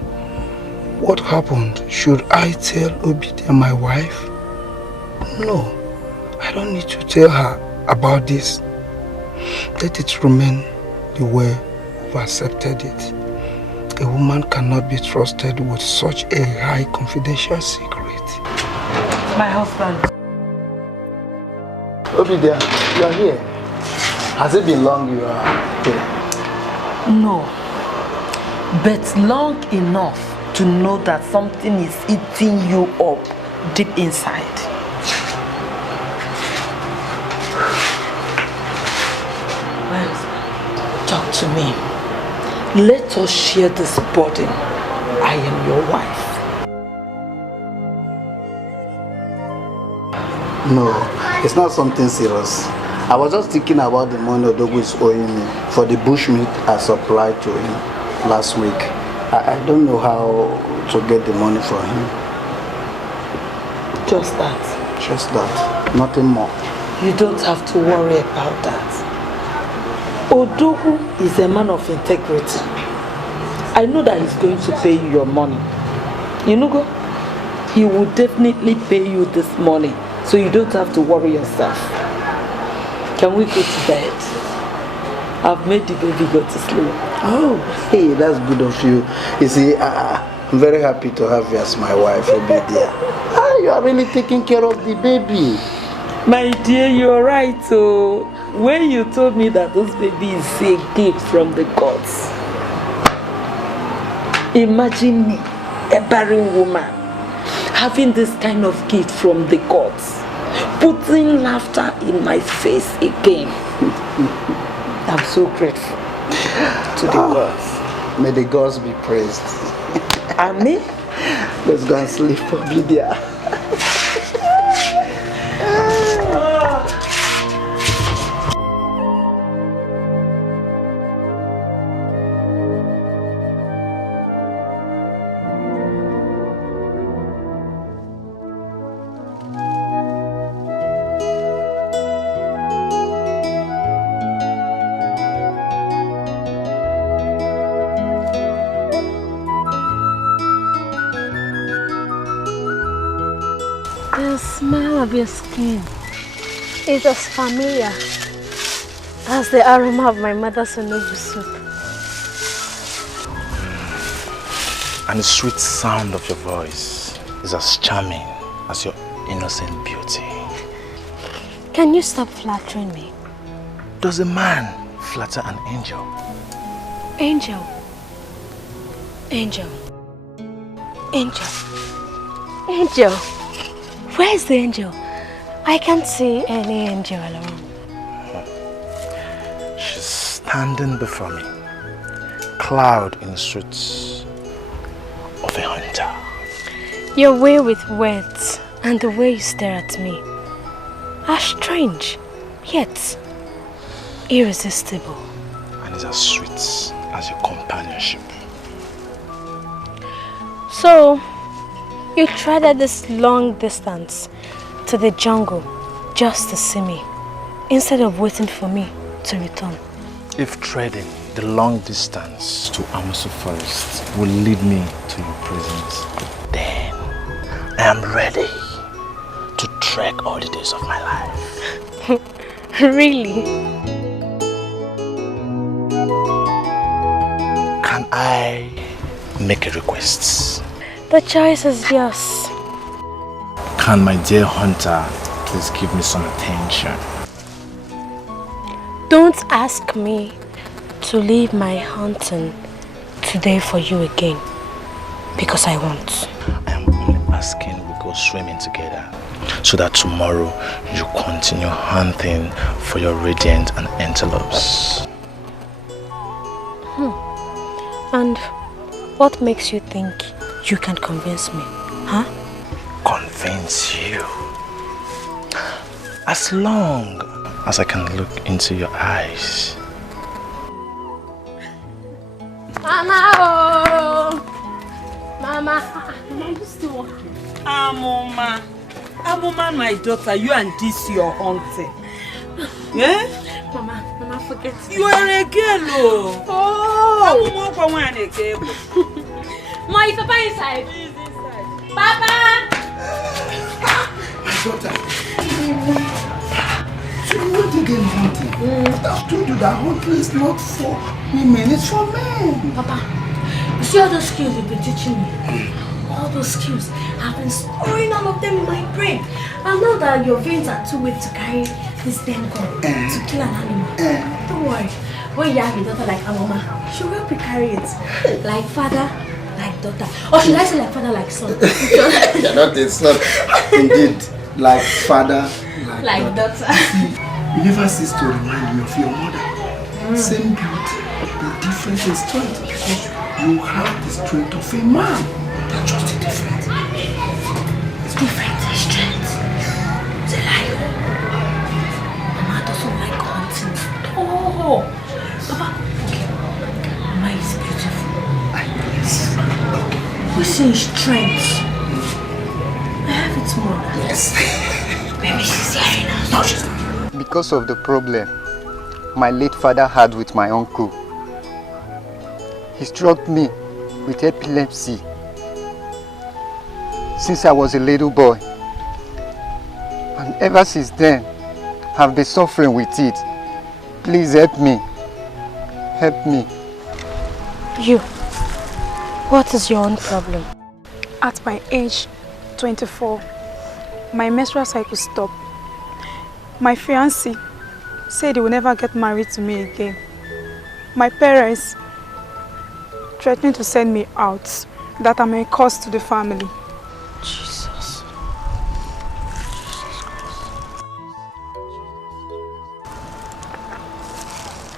What happened? Should I tell Obidia, my wife? No, I don't need to tell her about this. Let it remain the way we've accepted it. A woman cannot be trusted with such a high confidential secret. My husband. Obidia, you are here. Has it been long you are here? No, but long enough to know that something is eating you up deep inside. My husband, talk to me. Let us share this burden. I am your wife. No, it's not something serious. I was just thinking about the money Odogu is owing me for the bushmeat I supplied to him last week. I don't know how to get the money from him. Just that? Just that. Nothing more. You don't have to worry about that. Odogu is a man of integrity. I know that he's going to pay you your money. You know, he will definitely pay you this money, so you don't have to worry yourself. Can we go to bed? I've made the baby go to sleep. Oh, hey, that's good of you. You see, I'm very happy to have you as my wife, Obidia. You are really taking care of the baby. My dear, you're right. So, when you told me that this baby is a gift from the gods, imagine me, a barren woman, having this kind of gift from the gods, putting laughter in my face again. I'm so grateful to the gods. May the gods be praised. Amen. Let's go and sleep, Obidia. your skin. It's as familiar as the aroma of my mother's onubu soup. And the sweet sound of your voice is as charming as your innocent beauty. Can you stop flattering me? Does a man flatter an angel? Angel. Angel. Angel. Angel. Where's the angel? I can't see any angel around. She's standing before me, clad in the suits of a hunter. Your way with words and the way you stare at me are strange, yet irresistible. And it's as sweet as your companionship. So, you treaded this long distance to the jungle just to see me, instead of waiting for me to return. If treading the long distance to Amasu Forest will lead me to your presence, then I am ready to trek all the days of my life. Really? Can I make a request? The choice is yours. Can my dear hunter please give me some attention? Don't ask me to leave my hunting today for you again, because I won't. I am only asking we go swimming together, so that tomorrow you continue hunting for your radiant and antelopes. And what makes you think you can convince me, huh? Convince you? As long as I can look into your eyes. Mama! Oh! Mama! Mama, you still walking? Amoma, my daughter, you and this your hunting. Yeah? Mama, forget me. You are a girl, oh! Moive, Papa inside. He's inside. Papa! My daughter. So you want to get hunting? I've told you that hunting is not for women, it's for men. Papa, you see all those skills you've been teaching me? All those skills, I've been storing all of them in my brain. I know that your veins are too weak to carry this damn gun to kill an animal. Don't worry. When you have a daughter like Amoma, she'll help you carry it. Like father, like daughter. Or should I say like father, like son? You're not a son. Indeed, like father, like daughter. You never cease to remind me of your mother. Same beauty, the difference in strength, because you have the strength of a man. They're just different. It's different in strength. It's a lion. Mama doesn't like hunting. Oh, Papa. Mama is beautiful. Yes. We see strength. I have it more. Yes. Maybe she's hearing us. No, she's not. Because of the problem my late father had with my uncle, he struck me with epilepsy since I was a little boy. And ever since then, I've been suffering with it. Please help me. Help me. You, what is your own problem? At my age 24, my menstrual cycle stopped. My fiancé said he will never get married to me again. My parents threatened to send me out, that I'm a cost to the family. Jesus.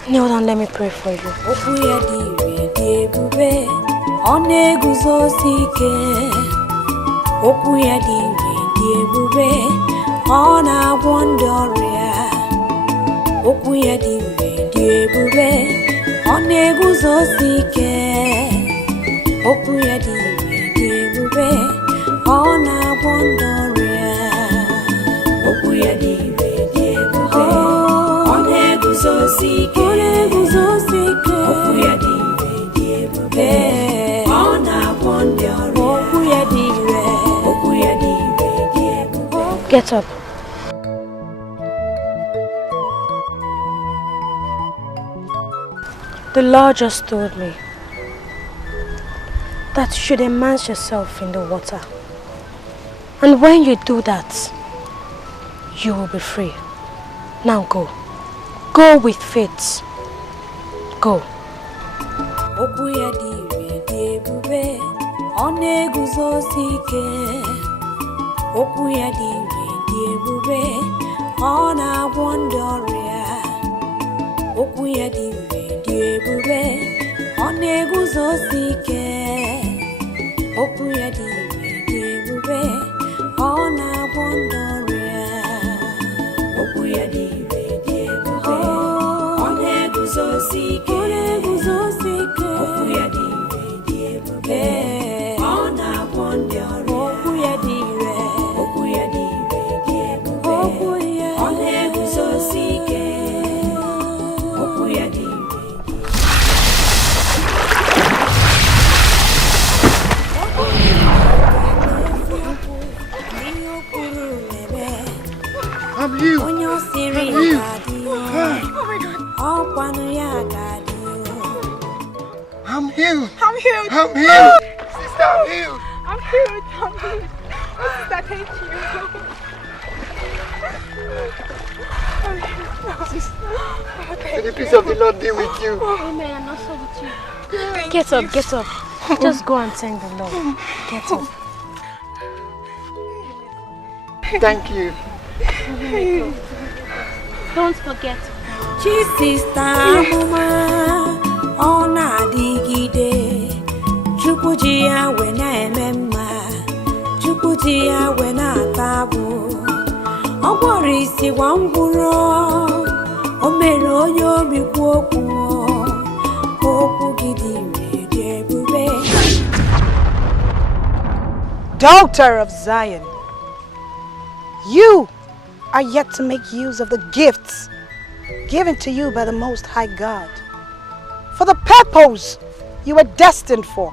Kneel down, let me pray for you. Get up. The Lord just told me that you should immerse yourself in the water. And when you do that, you will be free. Now go. Go with faith. Go. I'm healed. I'm healed. I'm healed. I'm healed. I'm healed. Sister, I'm healed. I'm healed. I'm healed. Sister, thank you. May the peace of the Lord be with you. Amen. I'm also with you. Get up, get up. Just go and thank the Lord. Get up. Thank you. Don't forget. Sister Mama, ona digide. Chukujia wena emema. Chukujia wena tabu. Oborisi wamburo. Omero yobi kwoku. Oku gidire debube. Daughter of Zion, you are yet to make use of the gifts given to you by the Most High God for the purpose you were destined for.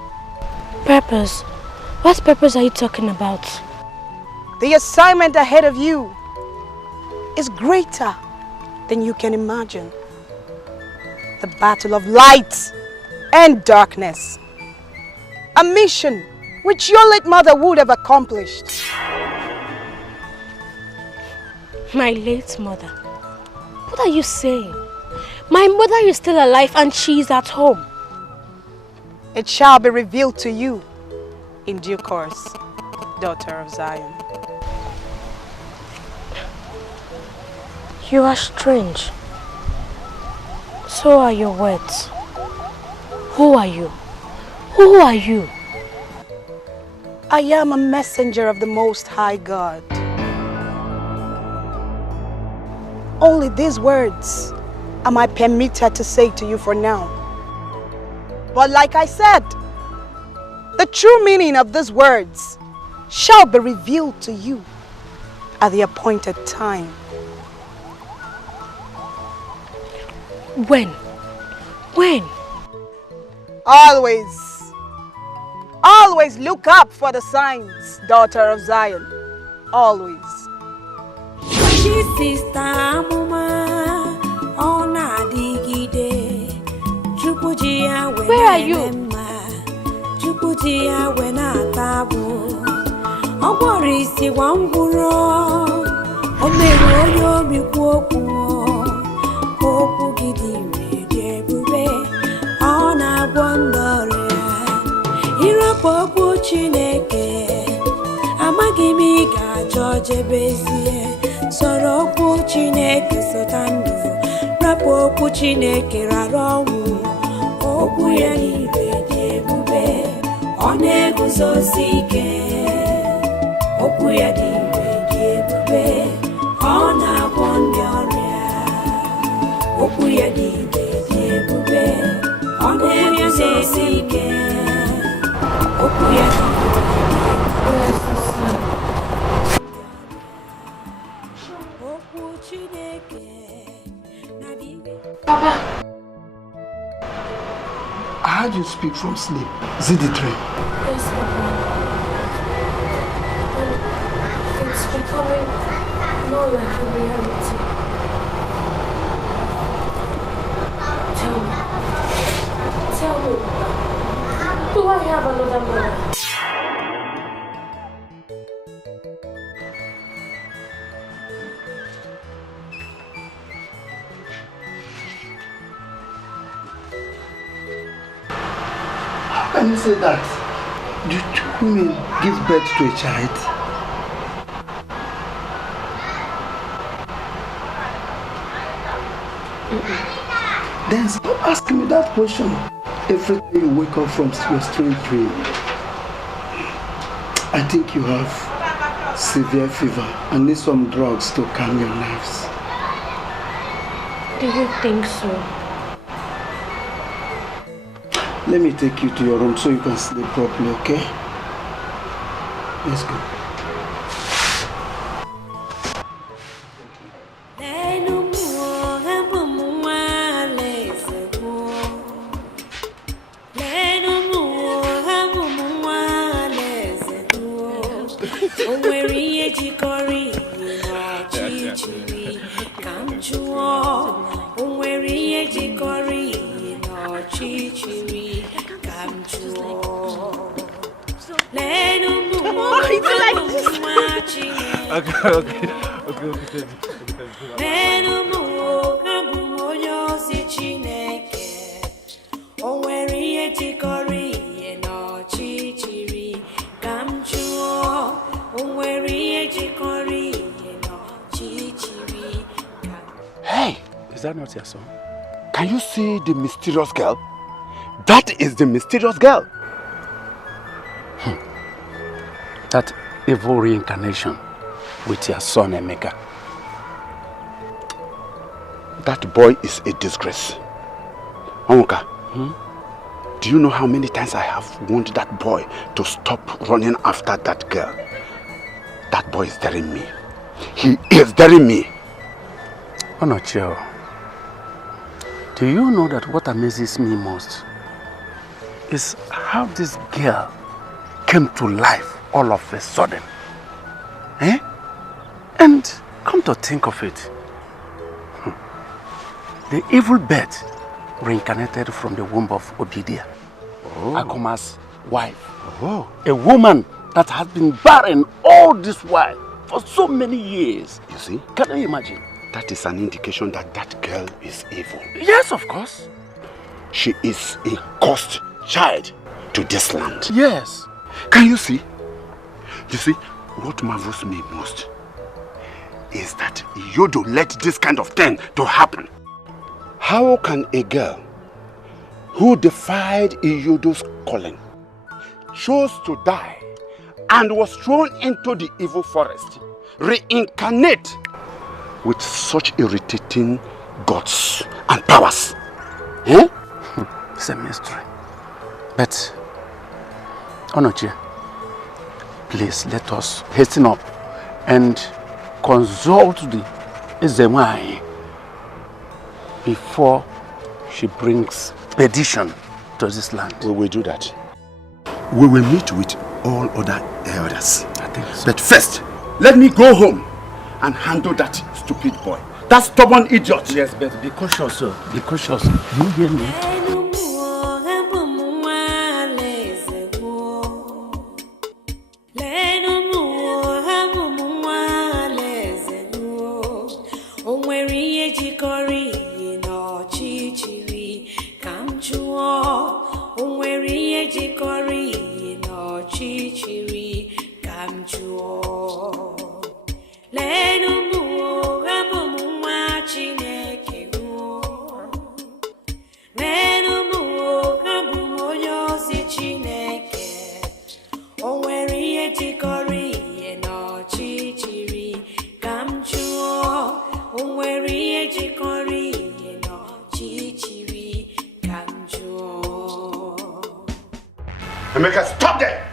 Purpose? What purpose are you talking about? The assignment ahead of you is greater than you can imagine. The battle of light and darkness. A mission which your late mother would have accomplished. My late mother? What are you saying? My mother is still alive and she is at home. It shall be revealed to you in due course, daughter of Zion. You are strange. So are your words. Who are you? Who are you? I am a messenger of the Most High God. Only these words am I permitted to say to you for now. But like I said, the true meaning of these words shall be revealed to you at the appointed time. When? When? Always. Always look up for the signs, daughter of Zion. Always. Sister Mama, ona digide. Where are you? Chukujia wena tabu. Oborisi wamburo. Omero yobi kwoku. Oku gidire debube. Ona bondore. Irapoku Chineke. Amagimi ga George bezie. Soroku Chineke sotandu. Rapoku Chineke rarowu. Oku ya ibe debube. Oneguzosi ike. Oku ya ibe debube. Ona bondore. Oku ya ibe debube. Oneguzosi ike. Oku ya Papa. I heard you speak from sleep. Is it the dream? Yes, Papa. It's becoming more like a reality. Tell me, have another mother. How can you say that? Do two women give birth to a child? Then stop asking me that question every time you wake up from your strange dream. I think you have severe fever and need some drugs to calm your nerves. Do you think so? Let me take you to your room so you can sleep properly, okay? Let's go. Okay. Hey, is that not your song? Can you see the mysterious girl? That is the mysterious girl. That evil reincarnation with your son Emeka. That boy is a disgrace. Onka, do you know how many times I have warned that boy to stop running after that girl? That boy is daring me. He is daring me. Onochio, do you know that what amazes me most is how this girl came to life all of a sudden? Eh? And come to think of it, the evil bird reincarnated from the womb of Obidia, Akuma's wife. A woman that has been barren all this while for so many years. You see? Can you imagine? That is an indication that that girl is evil. Yes, of course. She is a cursed child to this land. Yes. Can you see? You see, what marvels me most is that Yodo let this kind of thing to happen. How can a girl who defied Yodo's calling, chose to die, and was thrown into the evil forest, reincarnate with such irritating gods and powers? Eh? It's a mystery. But, Onochie, please let us hasten up and consult the Ezemai before she brings perdition to this land. We will do that. We will meet with all other elders. I think so. But first, let me go home and handle that stupid boy. That stubborn idiot. Yes, but be cautious, sir. Be cautious. You hear me? Emeka, stop there!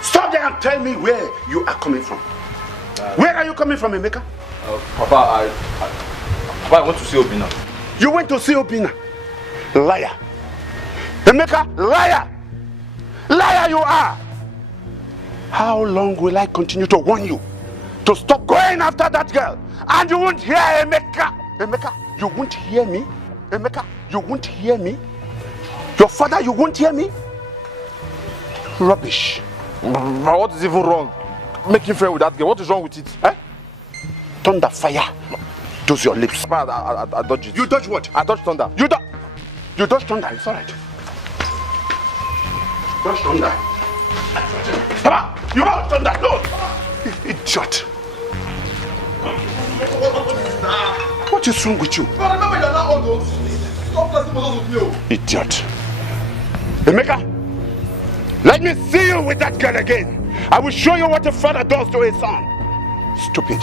Stop there and tell me where you are coming from. Where are you coming from, Emeka? Papa, I want to see Obina. You went to see Obina? Liar! Emeka, liar! Liar you are! How long will I continue to warn you to stop going after that girl? And you won't hear Emeka! Emeka, you won't hear me? Emeka, you won't hear me? Your father, you won't hear me? Rubbish. But what is even wrong? Making friends with that girl, what is wrong with it? Eh? Thunder, fire. Those your lips. I dodge it. You dodge what? I dodge thunder. You dodge thunder, it's alright. Dodge thunder. Come on! You dodge thunder, no! Idiot. What is wrong with you? Remember, you're not all those. Stop playing with me. Idiot. Emeka, let me see you with that girl again. I will show you what a father does to his son. Stupid.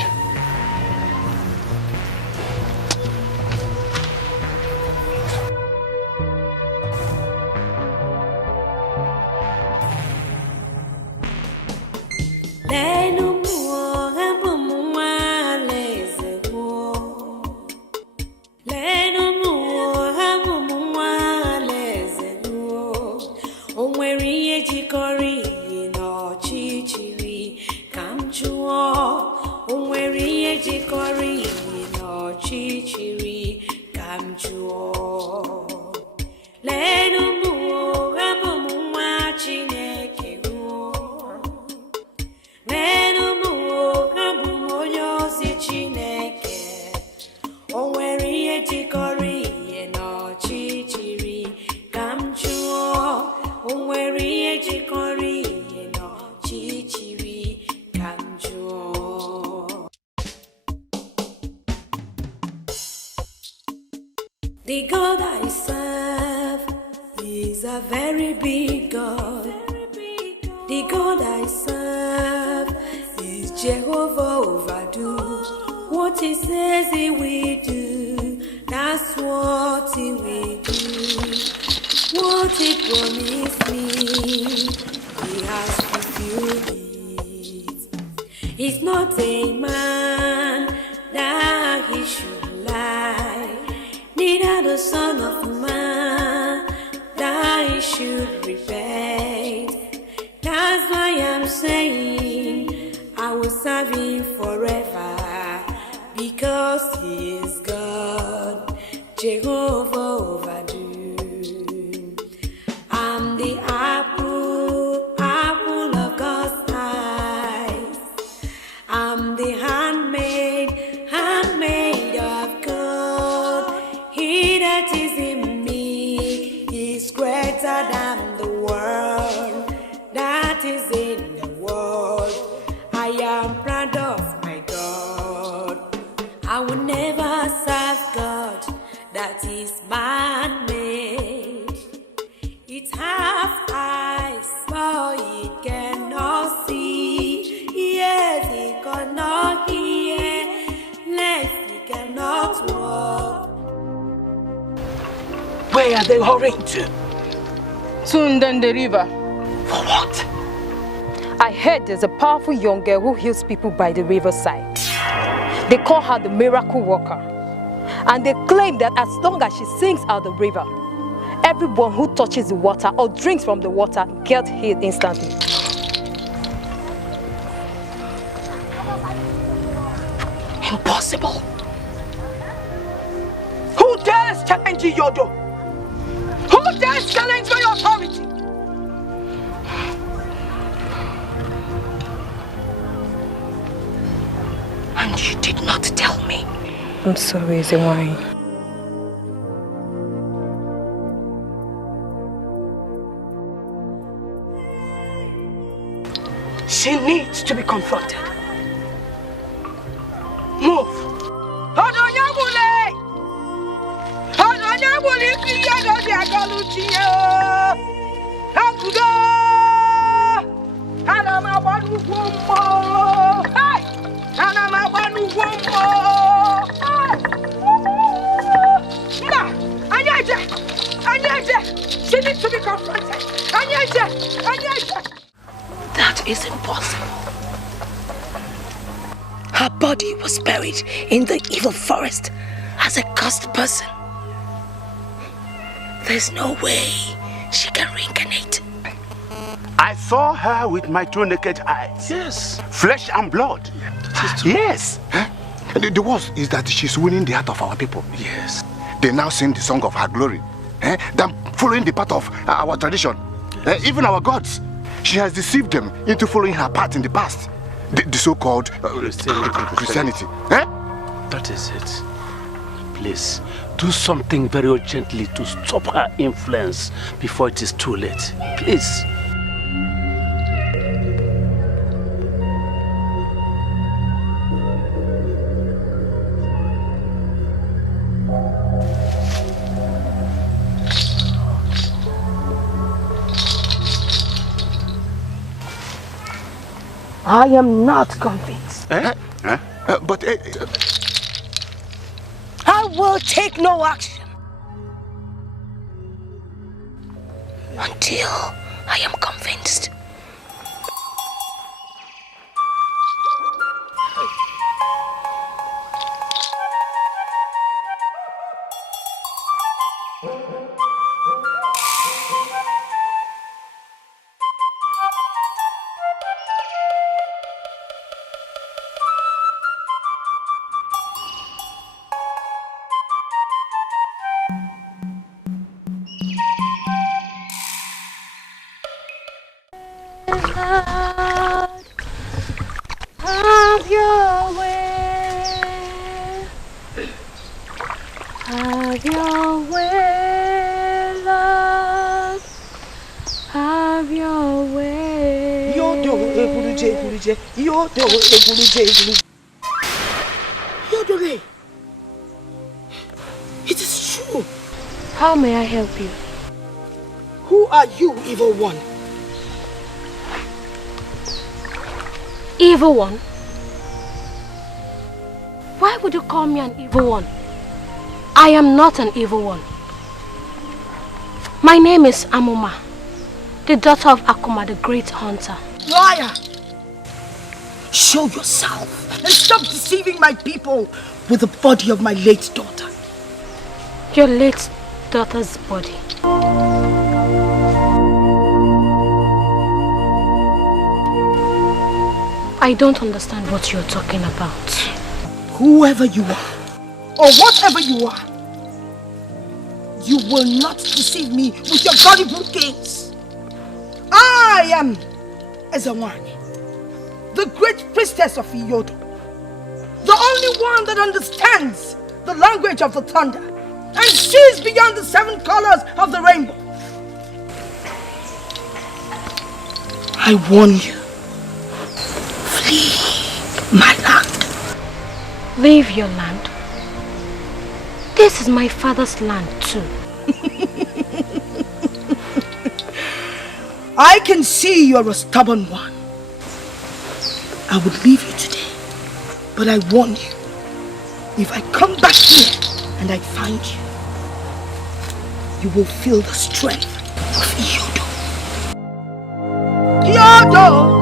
The God I serve is a very big God. The God I serve is Jehovah overdo. What he says he will do, that's what he will do. What he promised me, he has fulfilled it. He's not a man that he should lie, neither the son of man that he should repent. That's why I'm saying I will serve him forever, because he is God, Jehovah overdo. I'm the apple of God's eyes. I'm the handmaid of God. He that is in me is greater than the world that is in the world. I am proud of my God. I will never serve God that is man-made. It has eyes, but it cannot see. Yes, it cannot hear. Legs, it cannot walk. Where are they hurrying to? Soon down the river. For what? I heard there's a powerful young girl who heals people by the riverside. They call her the miracle worker. And they claim that as long as she sings out the river, everyone who touches the water or drinks from the water gets healed instantly. Impossible. Who dares challenge Yodo? Who dares challenge my authority? And you did not tell me. I'm sorry, Ezuruonye. She needs to be confronted. Move. She needs to be confronted. That is impossible. Her body was buried in the evil forest as a cursed person. There's no way she can reincarnate. I saw her with my two naked eyes. Yes. Flesh and blood. Yes. The worst is that she's winning the heart of our people. Yes. They now sing the song of her glory. They're following the path of our tradition. Even our gods. She has deceived them into following her path in the past. The so-called Christianity. Eh? That is it. Please, do something very urgently to stop her influence before it is too late. Please. I am not convinced. But I will take no action until I am convinced. Have your way. Have your way, Lord. Have your way. Yodore, it is true. How may I help you? Who are you, evil one? Evil one? Why would you call me an evil one? I am not an evil one. My name is Amuma, the daughter of Akuma, the great hunter. Liar! Show yourself and stop deceiving my people with the body of my late daughter. Your late daughter's body. I don't understand what you're talking about. Whoever you are, or whatever you are, you will not deceive me with your gullible games. I am Ezuruonye, the great priestess of Iyodo, the only one that understands the language of the thunder and sees beyond the 7 colors of the rainbow. I warn you, flee my land. Leave your land? This is my father's land too. I can see you're a stubborn one. I would leave you today, but I warn you, if I come back here and I find you, you will feel the strength of Iyodo. Iyodo!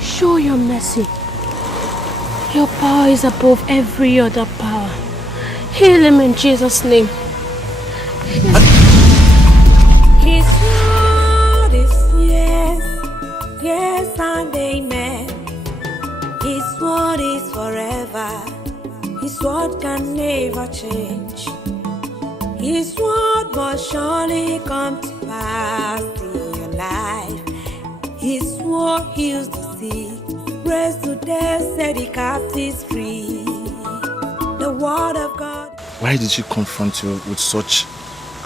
Show your mercy. Your power is above every other power. Heal him in Jesus' name. His word is yes, yes and amen. His word is forever. His word can never change. His word must surely come to pass in your life. His word heals the sick, raised to death, set the captives free. The word of God. Why did she confront you with such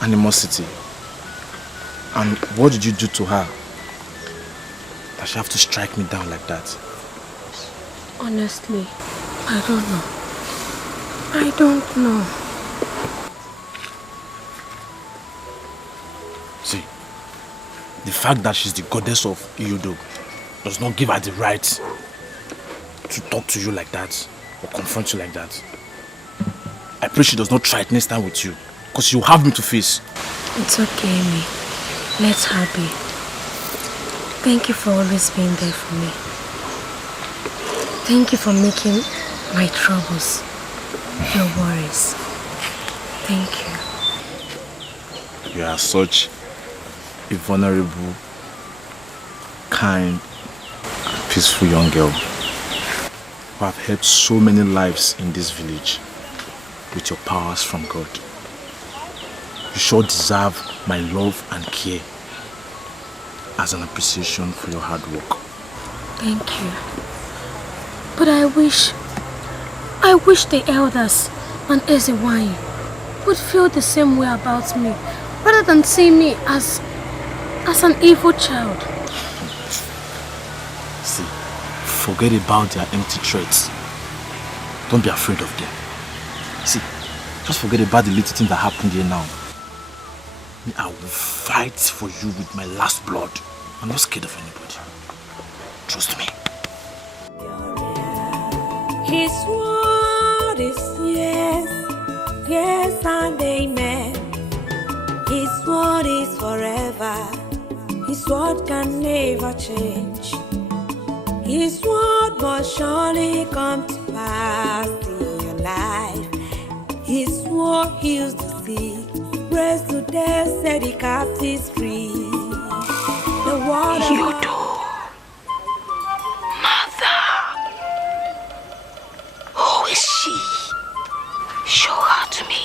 animosity? And what did you do to her that she have to strike me down like that? Honestly, I don't know. I don't know. See, the fact that she's the goddess of Iyodo does not give her the right to talk to you like that or confront you like that. I pray she does not try it next time with you, because you have me to face. It's okay, Amy. Let her be. Thank you for always being there for me. Thank you for making my troubles your worries. Thank you. You are such a vulnerable, kind, and peaceful young girl who have helped so many lives in this village with your powers from God. You sure deserve my love and care as an appreciation for your hard work. Thank you. But I wish the elders and Ezuruonye would feel the same way about me, rather than see me as an evil child. See, forget about their empty threats. Don't be afraid of them. See, just forget about the little thing that happened here now. I will fight for you with my last blood. I'm not scared of anybody. Trust me. His word is yes, yes and amen. His word is forever. His word can never change. His word must surely come to pass in your life. His word heals the sick, raised to death, set the captives free. The word you do. Mother. Who is she? Show her to me.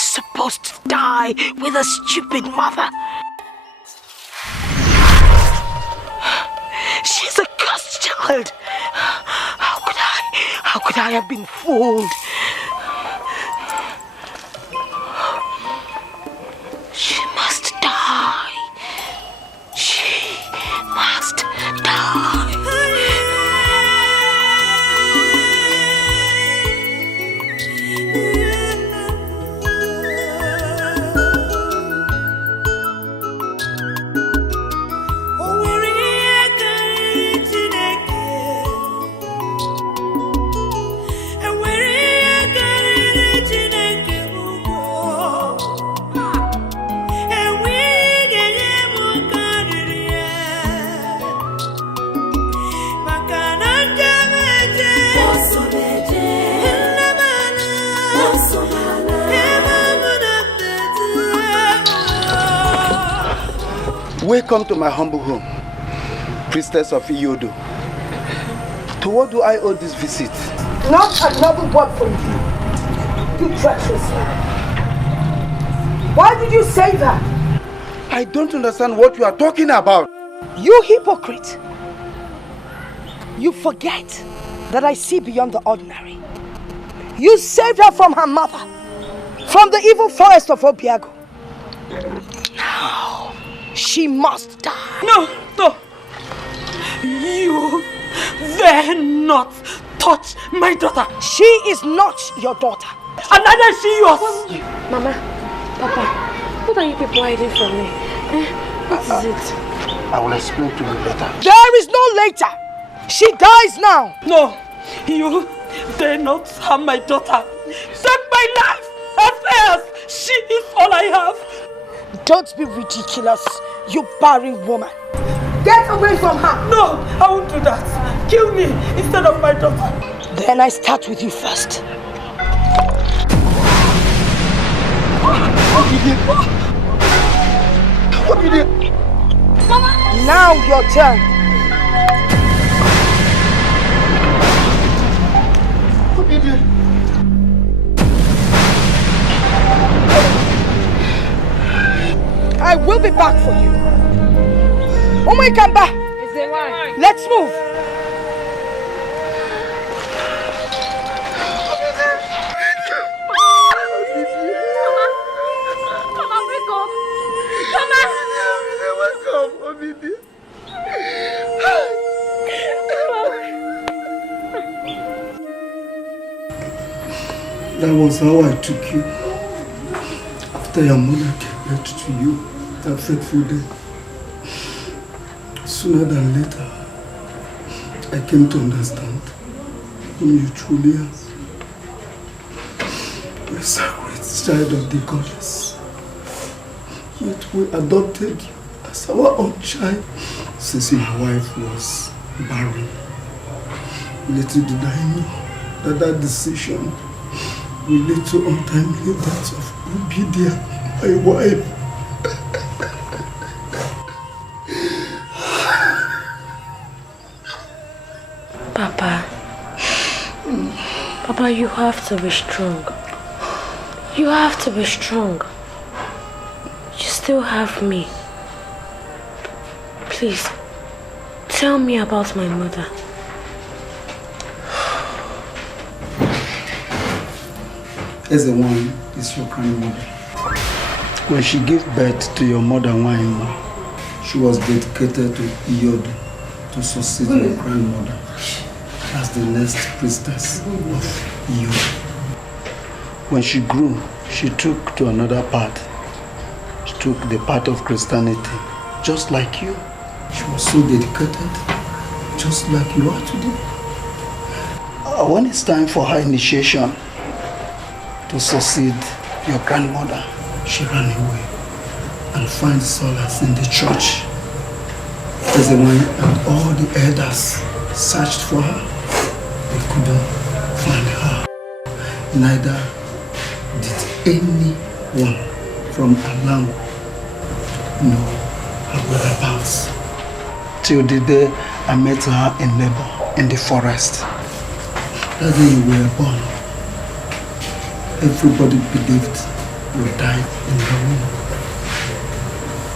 Supposed to die with a stupid mother. She's a cursed child. How could I have been fooled? She must die. She must die. Welcome to my humble home, priestess of Iyodo. To what do I owe this visit? Not another word from you, you treacherous man. Why did you say that? I don't understand what you are talking about. You hypocrite. You forget that I see beyond the ordinary. You saved her from her mother, from the evil forest of Obiagu. Now, she must die. No. You dare not touch my daughter. She is not your daughter. And neither is she yours. Mama, Papa, what are you people hiding from me? What is it? I will explain to you later. There is no later. She dies now. No, you dare not harm my daughter. Take my life as hers. She is all I have. Don't be ridiculous, you barren woman. Get away from her. No, I won't do that. Kill me instead of my daughter. Then I start with you first. What did you? Mama. Now your turn. What did you? I will be back for you. Oh my Kamba! Let's move! Mama, wake up! Mama! Wake up, Obidi. That was how I took you. After your mother gave birth to you, that fateful day. Sooner than later, I came to understand whom you truly are. A sacred child of the goddess. Yet we adopted you as our own child since my wife was barren. Little did I know that decision will lead to untimely death of Obiagu, my wife. Papa, you have to be strong. You have to be strong. You still have me. Please, tell me about my mother. Ezuruonye is your grandmother. When she gave birth to your mother, Moive, she was dedicated to Iyke to succeed your grandmother as the next priestess of Iyke. When she grew, she took to another path. She took the path of Christianity, just like you. She was so dedicated, just like you are today. When it's time for her initiation, to succeed your grandmother, she ran away and found solace in the church. Ezuruonye and all the elders searched for her. They couldn't find her. Neither did anyone from Alango know her whereabouts. Till the day I met her in labor in the forest. That day you were born. Everybody believed you died in the womb,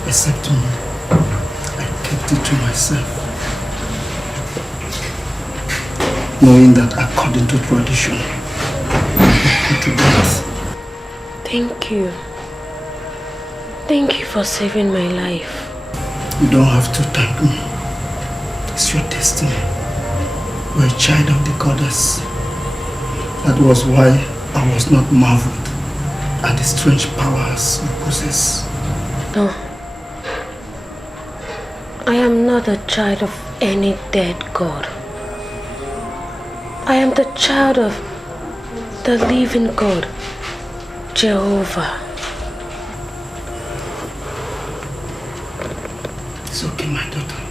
except me. I kept it to myself, knowing that according to tradition, I put to death. Thank you. Thank you for saving my life. You don't have to thank me. It's your destiny. You're a child of the goddess. That was why I was not marveled at the strange powers you possess. No. I am not a child of any dead god. I am the child of the living God, Jehovah. It's okay, my daughter.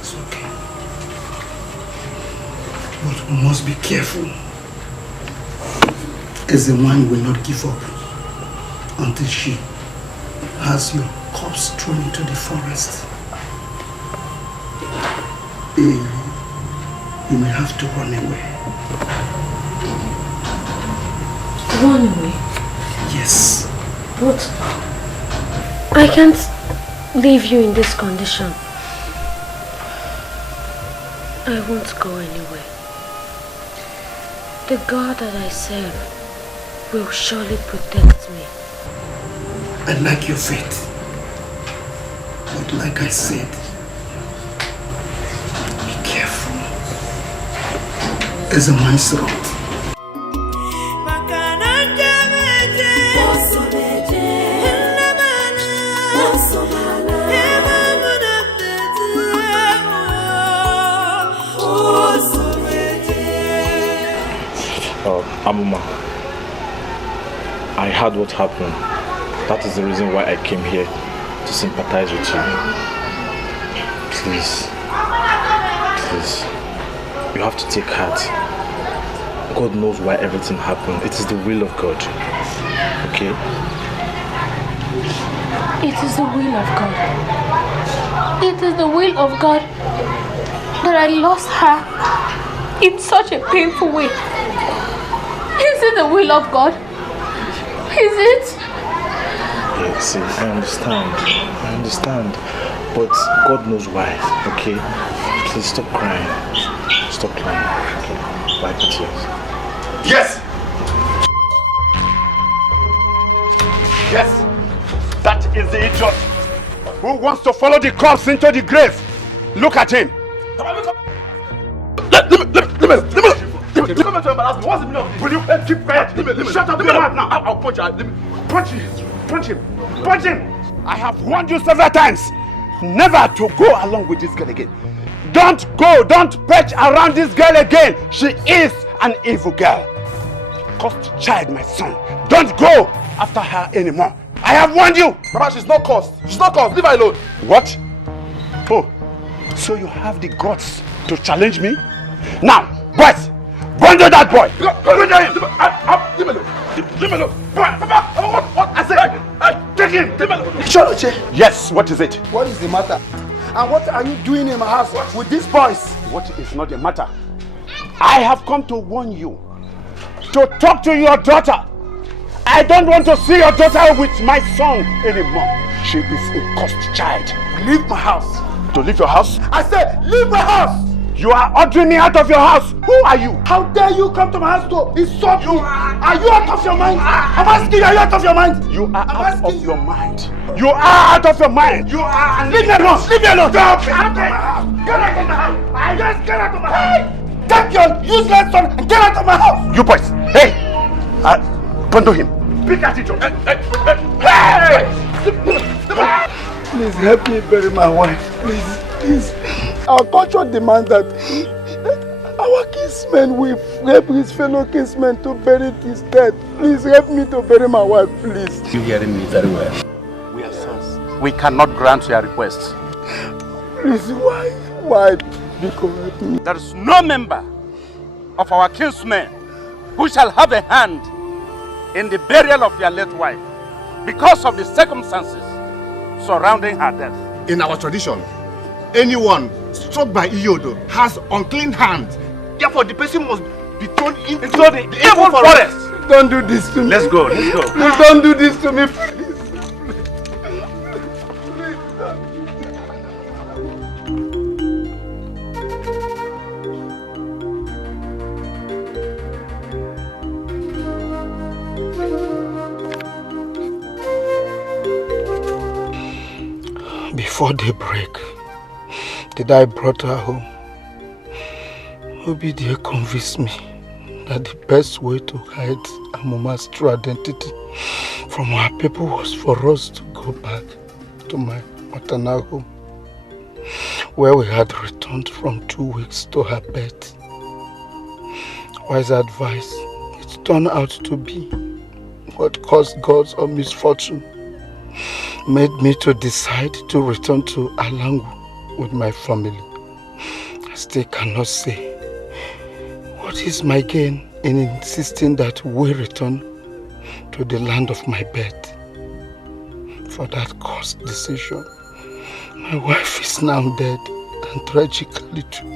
It's okay. But we must be careful. Ezuruonye will not give up until she has your corpse thrown into the forest. You may have to run away. Run away? Yes. But I can't leave you in this condition. I won't go anywhere. The God that I serve will surely protect me. I like your faith. But like I said, be careful. Ezuruonye's road. Amuma, I heard what happened. That is the reason why I came here to sympathize with you. Please, please, you have to take heart. God knows why everything happened. It is the will of God. Okay? It is the will of God. It is the will of God that I lost her in such a painful way. Is it the will of God? Is it? Yeah, see, I understand. But God knows why, okay? Please stop crying. Stop crying, okay? Wipe your tears. Yes! Yes! That is the idiot who wants to follow the corpse into the grave. Look at him. Let me you come here to embarrass me? What's the meaning of this? Will you keep quiet? Let me shut up your mouth now. I'll punch you. Punch him. Punch him. Punch him. I have warned you several times never to go along with this girl again. Don't go, don't perch around this girl again. She is an evil girl. Cursed child, my son. Don't go after her anymore. I have warned you. Mama, she's not cursed. She's not cursed. Leave her alone. What? Oh, so you have the guts to challenge me? Now, boys, bundle that boy. Go him. Leave me alone. Leave me alone. Papa, what? I said, take him. Leave me alone. Idochie. Yes, what is it? What is the matter? And what are you doing in my house with these boys? What is not the matter? I have come to warn you to talk to your daughter. I don't want to see your daughter with my son anymore. She is a cursed child. Leave my house. To leave your house? I said, leave my house. You are ordering me out of your house. Who are you? How dare you come to my house to insult me? Are you out of your mind? I'm asking you, are you out of your mind? You are out of your mind. You are out of your mind. You are. Leave me alone. Leave me alone. Stop. Get out of my house. Get out of my house. I just get out of my house. Take your useless son and get out of my house. You boys. Hey. Bundle him. Pick at it. Hey. Please help me bury my wife. Please. Our culture demands that our kinsmen will help his fellow kinsmen to bury his dead. Please help me to bury my wife, please. You hearing me very well? We are sons. We cannot grant your request. Please, why? Why? Because help me. There is no member of our kinsmen who shall have a hand in the burial of your late wife because of the circumstances surrounding her death. In our tradition, anyone struck by Iyodo has unclean hands. Therefore, the person must be thrown into the evil forest. Don't do this to me. Let's go. Let's go. Please don't do this to me. Please. Before daybreak, the day I brought her home, Obidia convinced me that the best way to hide Amuma's true identity from our people was for us to go back to my maternal home, where we had returned from 2 weeks to her birth. Wise advice, it turned out to be what caused God's own misfortune made me to decide to return to Alangu with my family. I still cannot say what is my gain in insisting that we return to the land of my birth. For that caused decision, my wife is now dead, and tragically too.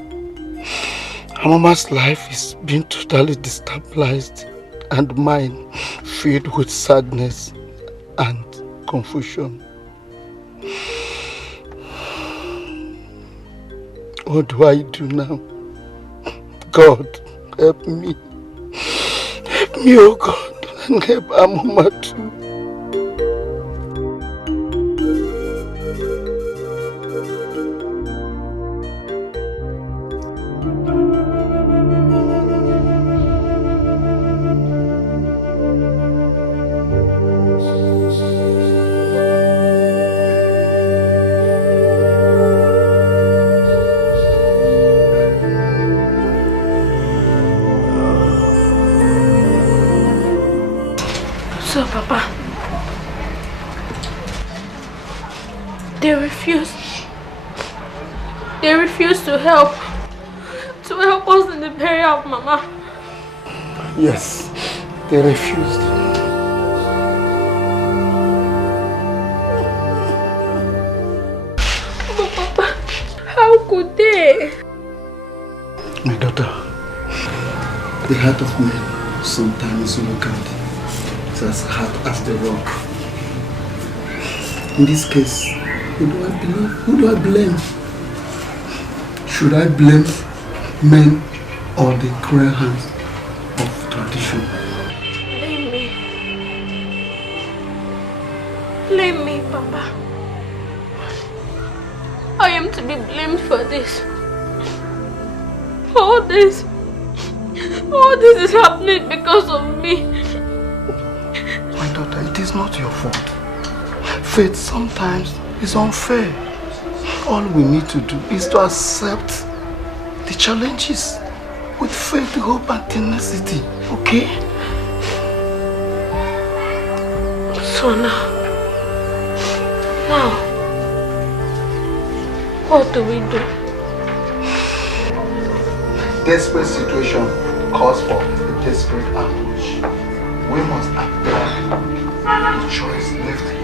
Amama's life is being totally destabilized, and mine filled with sadness and confusion. What do I do now? God, help me. Help me, oh God, and help Amama too. So, Papa, they refuse to help us in the burial of Mama. Yes, they refused. But Papa, how could they? My daughter, the heart of man sometimes look at as hard as the rock. In this case, who do I believe? Who do I blame? Should I blame men or the cruel hands of tradition? Blame me. Blame me, Papa. I am to be blamed for this. All this. All this is happening because of me. My daughter, it is not your fault. Fate sometimes is unfair. All we need to do is to accept the challenges with faith, hope and tenacity, okay? So now, what do we do? Desperate situation calls for a desperate approach. We must apply the choice left here.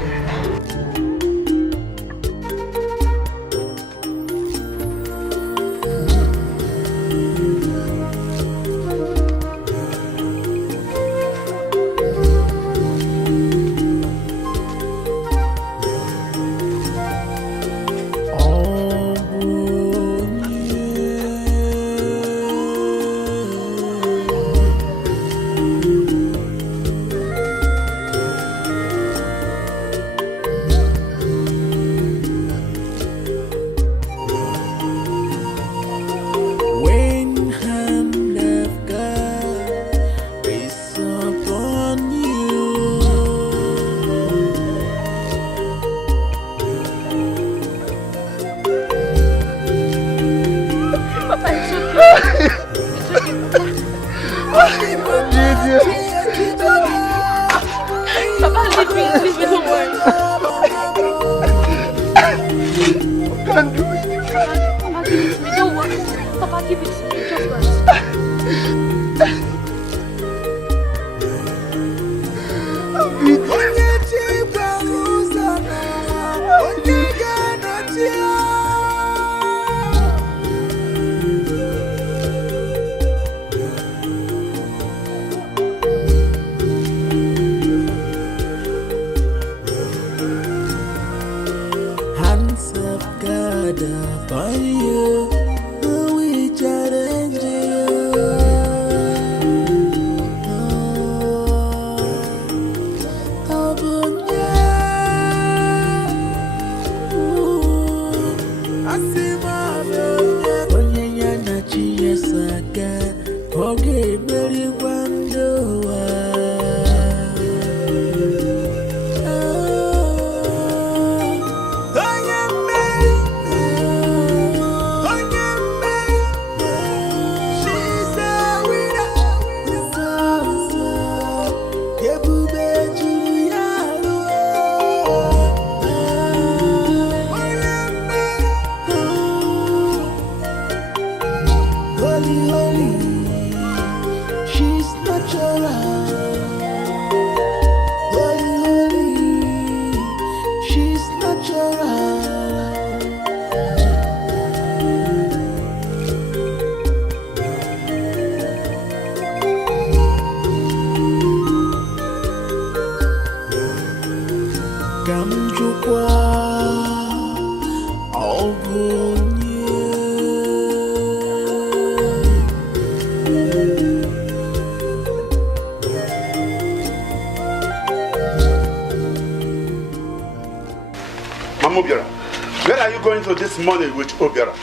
This morning with Obiara.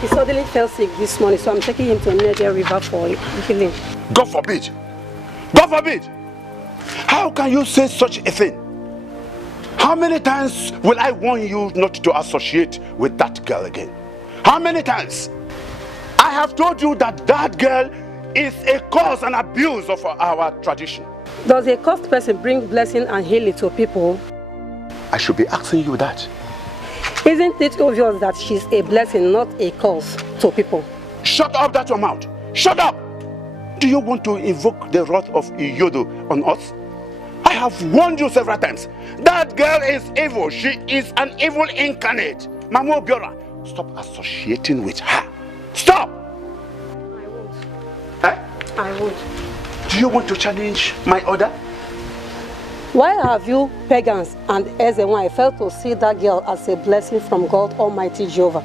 He suddenly fell sick this morning, so I'm taking him to Niger River for healing. God forbid! God forbid! How can you say such a thing? How many times will I warn you not to associate with that girl again? How many times? I have told you that that girl is a cause and abuse of our tradition. Does a cursed person bring blessing and healing to people? I should be asking you that. Isn't it obvious that she's a blessing, not a curse to people? Shut up that your mouth! Shut up! Do you want to invoke the wrath of Iyodo on us? I have warned you several times. That girl is evil. She is an evil incarnate. Mama Obiora, stop associating with her. Stop! I won't. Eh? I won't. Do you want to challenge my order? Why have you pagans and Ezuruonye failed to see that girl as a blessing from God Almighty Jehovah?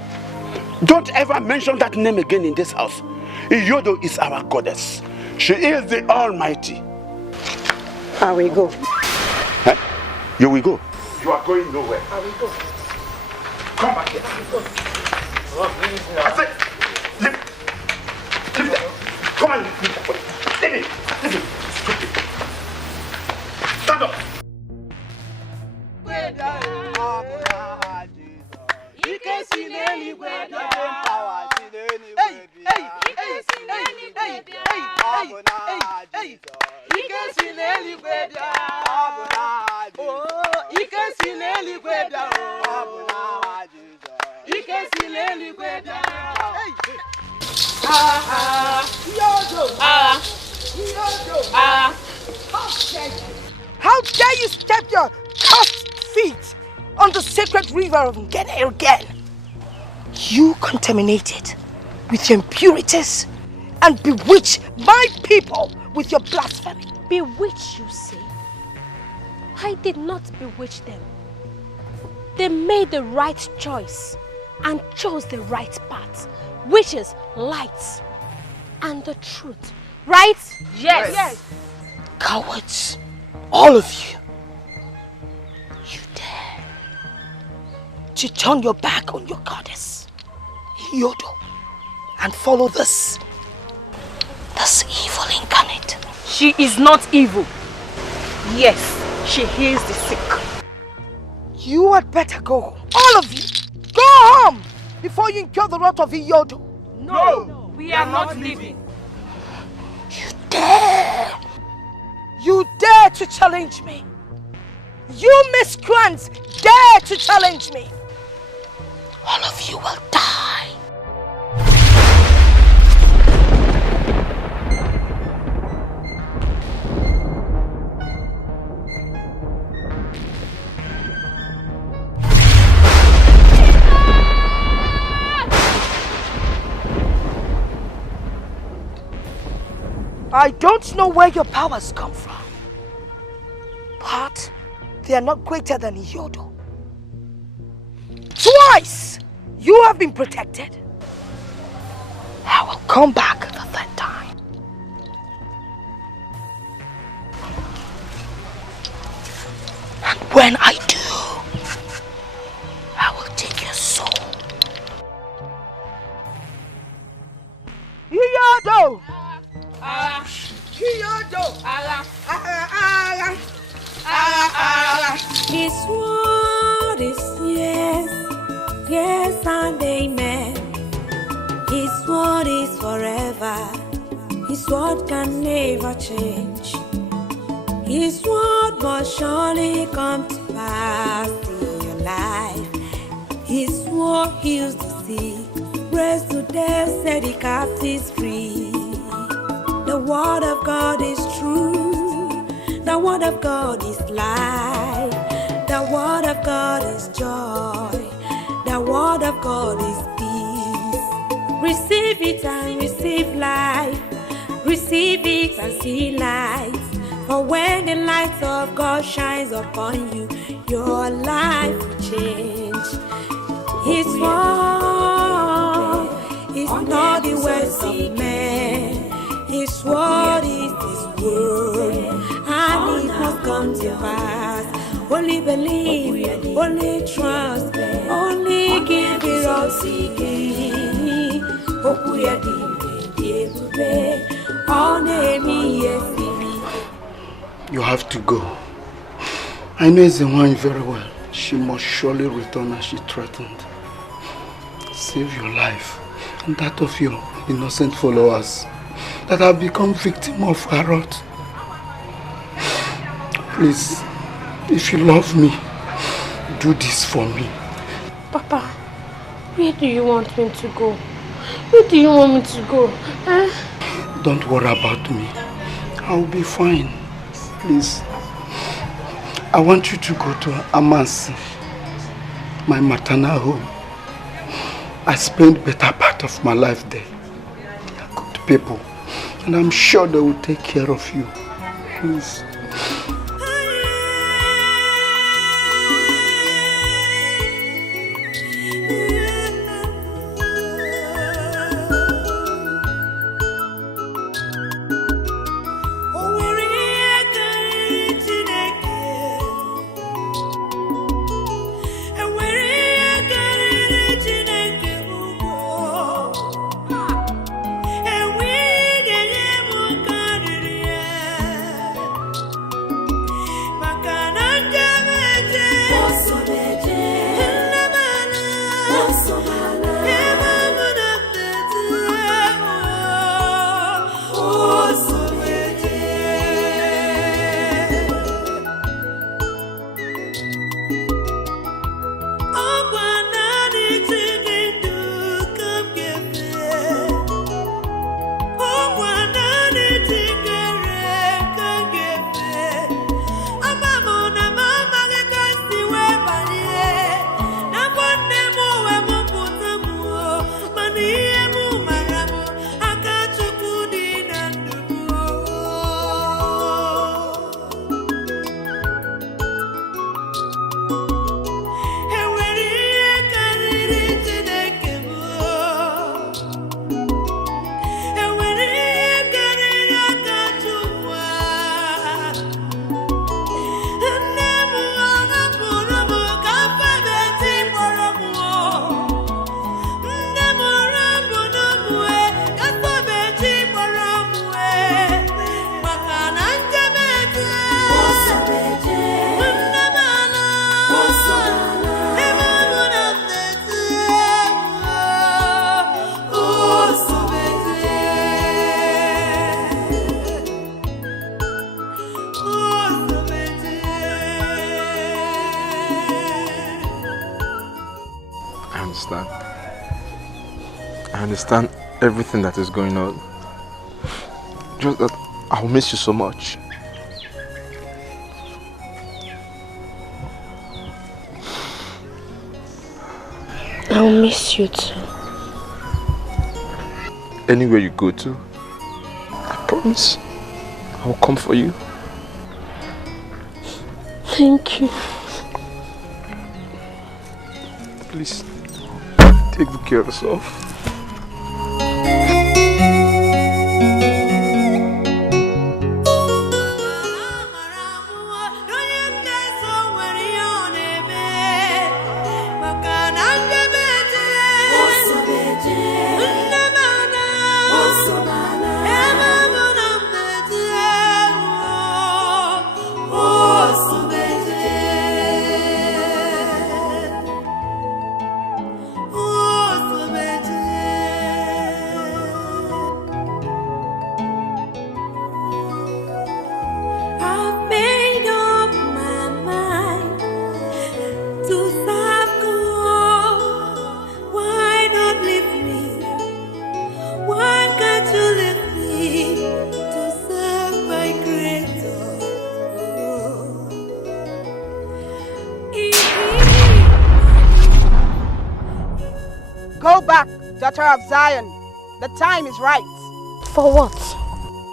Don't ever mention that name again in this house. Iyodo is our goddess. She is the Almighty. I will go. Eh? You will go? You are going nowhere. I will go. Come back here. I said, leave. Leave there. Come on, leave there. How dare you step your cursed feet on the sacred river of Nkene again? You contaminated with your impurities and bewitch my people with your blasphemy. Bewitch, you say? I did not bewitch them. They made the right choice and chose the right path, which is light and the truth. Right? Yes. Cowards, all of you. You dare to turn your back on your goddess, Yodo, and follow this evil incarnate. She is not evil. Yes, she heals the sick. You had better go. All of you, go home before you incur the wrath of Yodo. No, we are not leaving. You dare to challenge me. You miscreants dare to challenge me. All of you will die. I don't know where your powers come from, but they are not greater than Yodo. Twice you have been protected. I will come back the third time. And when I do, I will take your soul. Yodo! His word is yes, yes and amen. His word is forever. His word can never change. His word must surely come to pass in your life. His word heals the sick, raised to death, set the captives free. The word of God is true. The word of God is life. The word of God is joy. The word of God is peace. Receive it and receive life. Receive it and see light. For when the light of God shines upon you, your life will change. His word is not the words of men. His word is His word, and it must come to pass. Only believe, only trust, only give it all seeking. You have to go. I know Ezuruonye very well. She must surely return as she threatened. Save your life and that of your innocent followers that have become victim of her wrath. Please, if you love me, do this for me. Papa, where do you want me to go? Where do you want me to go? Don't worry about me. I'll be fine. Please. I want you to go to Amansi, my maternal home. I spent better part of my life there. They are good people. And I'm sure they will take care of you. Please. I understand everything that is going on. Just that I'll miss you so much. I'll miss you too. Anywhere you go to, I promise I'll come for you. Thank you. Please, take good care of yourself. Daughter of Zion, the time is right. For what?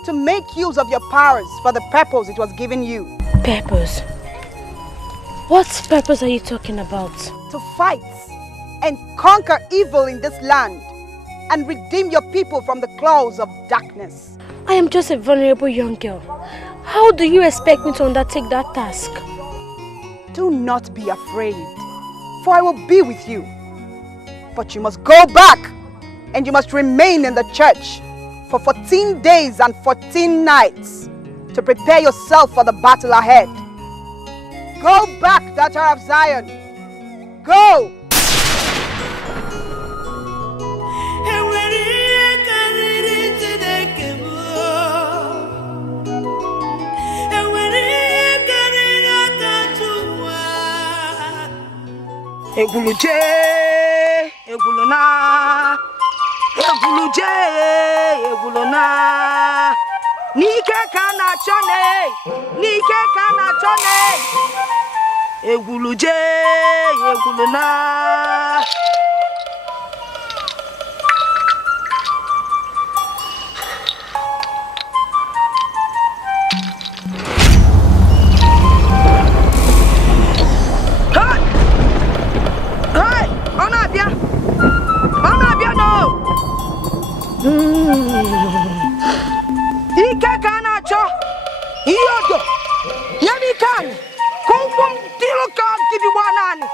To make use of your powers for the purpose it was given you. Purpose? What purpose are you talking about? To fight and conquer evil in this land and redeem your people from the claws of darkness. I am just a vulnerable young girl. How do you expect me to undertake that task? Do not be afraid, for I will be with you. But you must go back and you must remain in the church for 14 days and 14 nights to prepare yourself for the battle ahead. Go back, daughter of Zion. Go! Eguluje, egulona, eguluje, egulona. Nike kana chone, nike kana chone. Eguluje, egulona. Iyke kana cho, iyodo, yami kan, kumpum tilukan kidiwanani.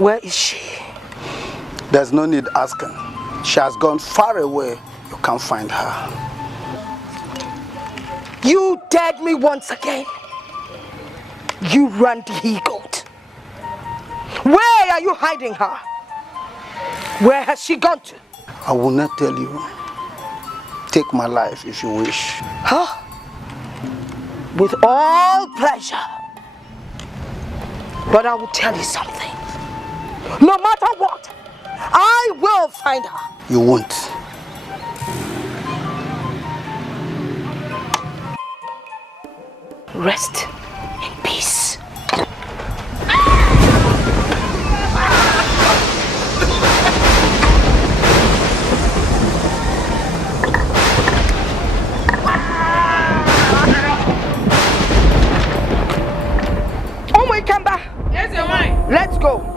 Where is she? There's no need asking. She has gone far away. You can't find her. You dared me once again. You ran the he-goat. Where are you hiding her? Where has she gone to? I will not tell you. Take my life if you wish. Huh? With all pleasure. But I will tell you something. No matter what, I will find her. You won't. Rest in peace. Oh my Kamba! Yes, your mind. Let's go.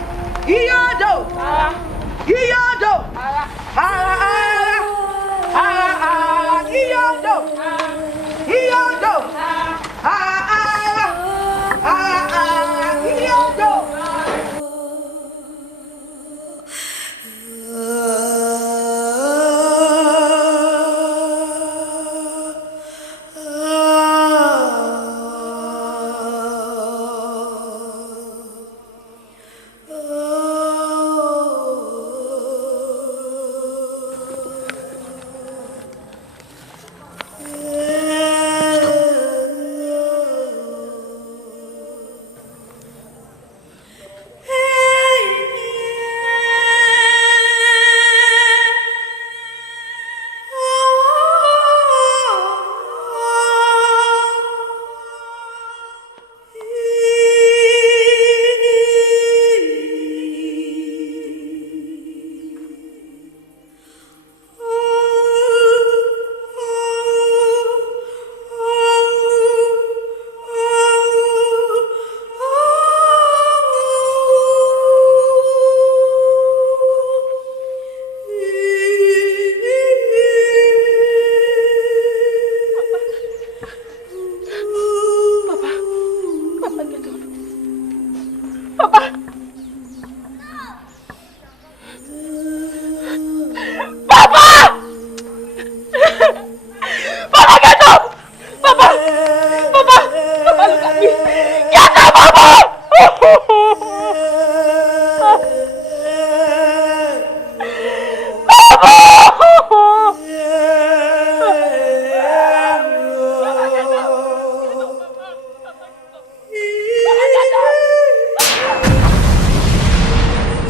Iyodo! Iyodo! Iyodo! Iyodo!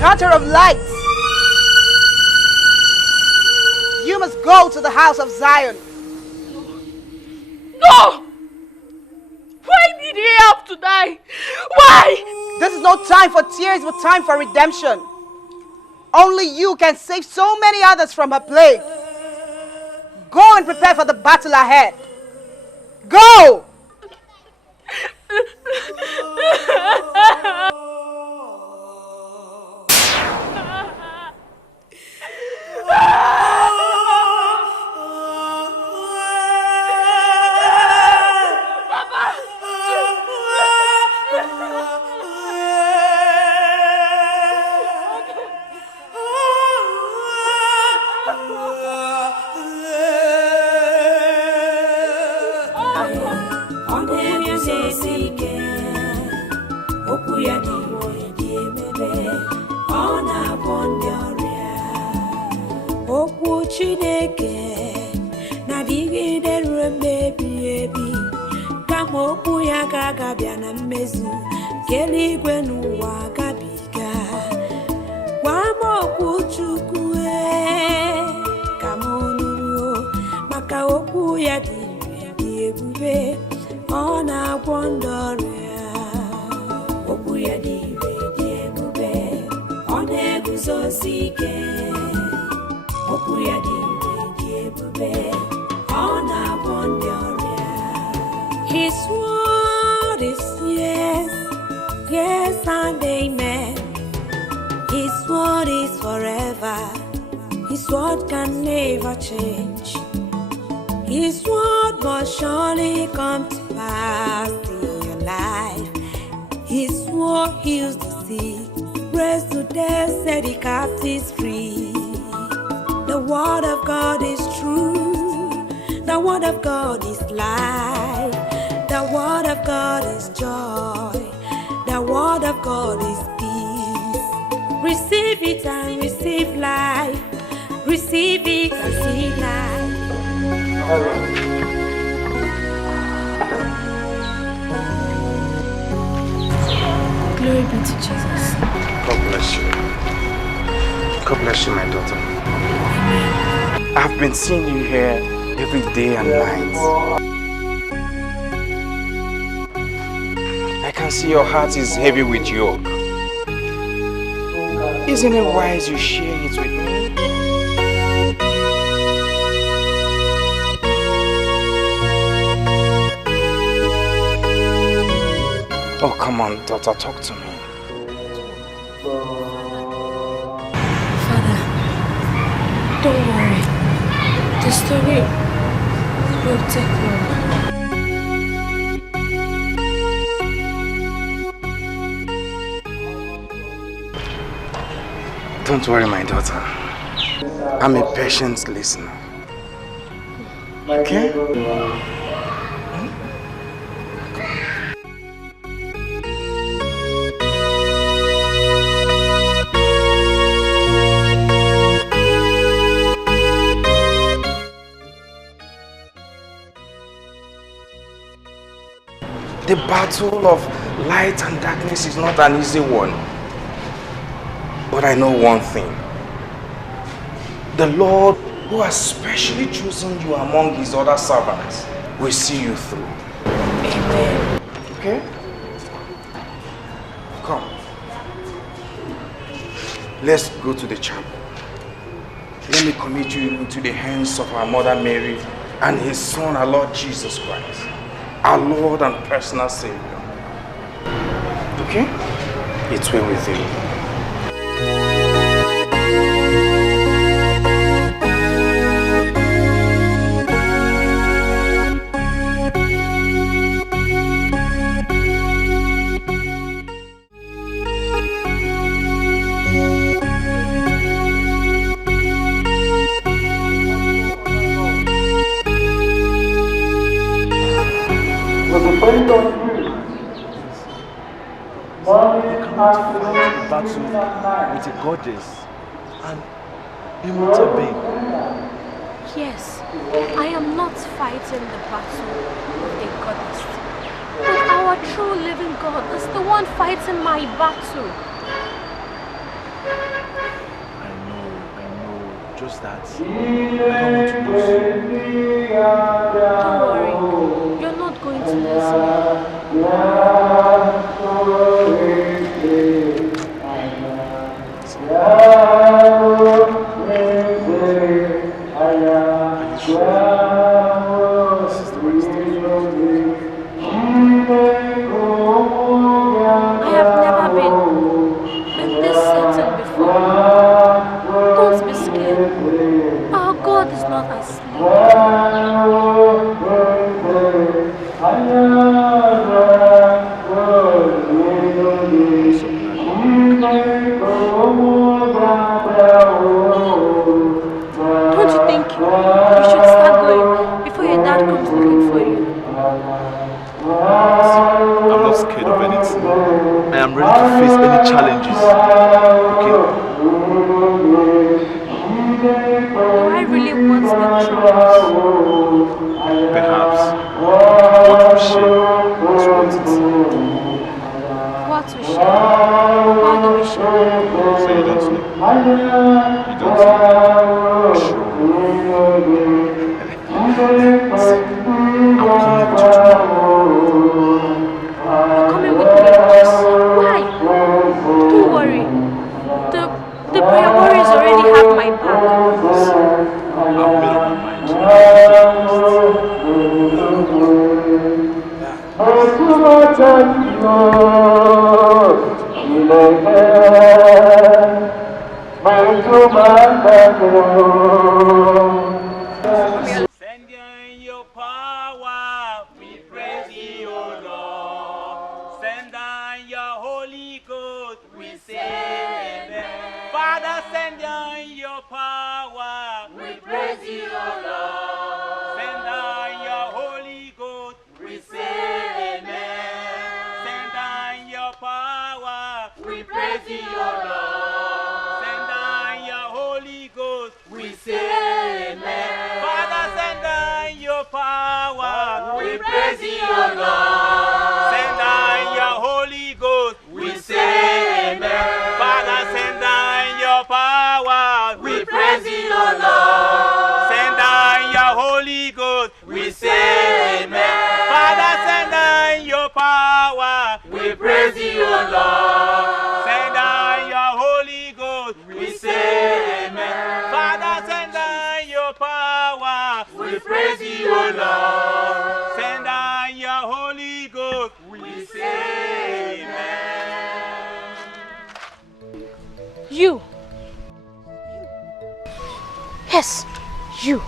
daughter of light, you must go to the house of Zion. No! Why did he have to die? Why? This is no time for tears, but time for redemption. Only you can save so many others from her plague. Go and prepare for the battle ahead. Go! His word is yes, yes and amen. His word is forever. His word can never change. His word must surely come to pass in your life. His word heals the sick, raised to death, set the captives free. The word of God is true. The word of God is life. The word of God is joy. The word of God is peace. Receive it and receive life. Receive it and see life. Glory be to Jesus. God bless you. God bless you, my daughter. I've been seeing you here every day and night. I can see your heart is heavy with yoke. Isn't it wise you share it with me? Oh, come on, daughter, talk to me. Father, don't worry. The story will take long. Don't worry, my daughter. I'm a patient listener. Okay? The battle of light and darkness is not an easy one. But I know one thing. The Lord, who has specially chosen you among his other servants, will see you through. Amen. Okay? Come. Let's go to the chapel. Let me commit you into the hands of our Mother Mary and his Son, our Lord Jesus Christ, our Lord and personal Savior. Okay? It's well with you. Battle with a goddess and immortal being. Yes, I am not fighting the battle with a goddess, but our true living God is the one fighting my battle. I know. Just that I don't want to lose you. Don't worry. You're not going to lose me. I have never been this certain before. Don't be scared. Our God is not asleep. Don't you think you should start going before your dad comes looking for you? I'm not scared of anything. I am ready to face any challenges. Okay? Do I really want the troubles? Perhaps. What we share is worth it. What we share? How do we share? So you don't know? You don't know? Sure. I'm coming with you tomorrow. You're coming with me? Why? Don't worry. The prayer warriors already have my back. I've made up my mind. Send in your power, we praise you, O Lord. Send down your Holy Ghost, we say amen. Father, send down your power, we praise you, O Lord. Send down your Holy Ghost, we say amen. Send down your power, we praise you, O Lord. Send down your Holy Ghost, we say amen. Father, send down your power, we praise you, O Lord. Send down your Holy Ghost, we say amen. Father, send down your power, we praise you, O Lord. Send down your Holy Ghost, we say amen. Father, send down your power, we praise you, O Lord. Send down your Holy Ghost, we say amen. Father, send down your power, we praise you, O Lord. Send down your Holy Ghost, we say amen. You. Yes, you.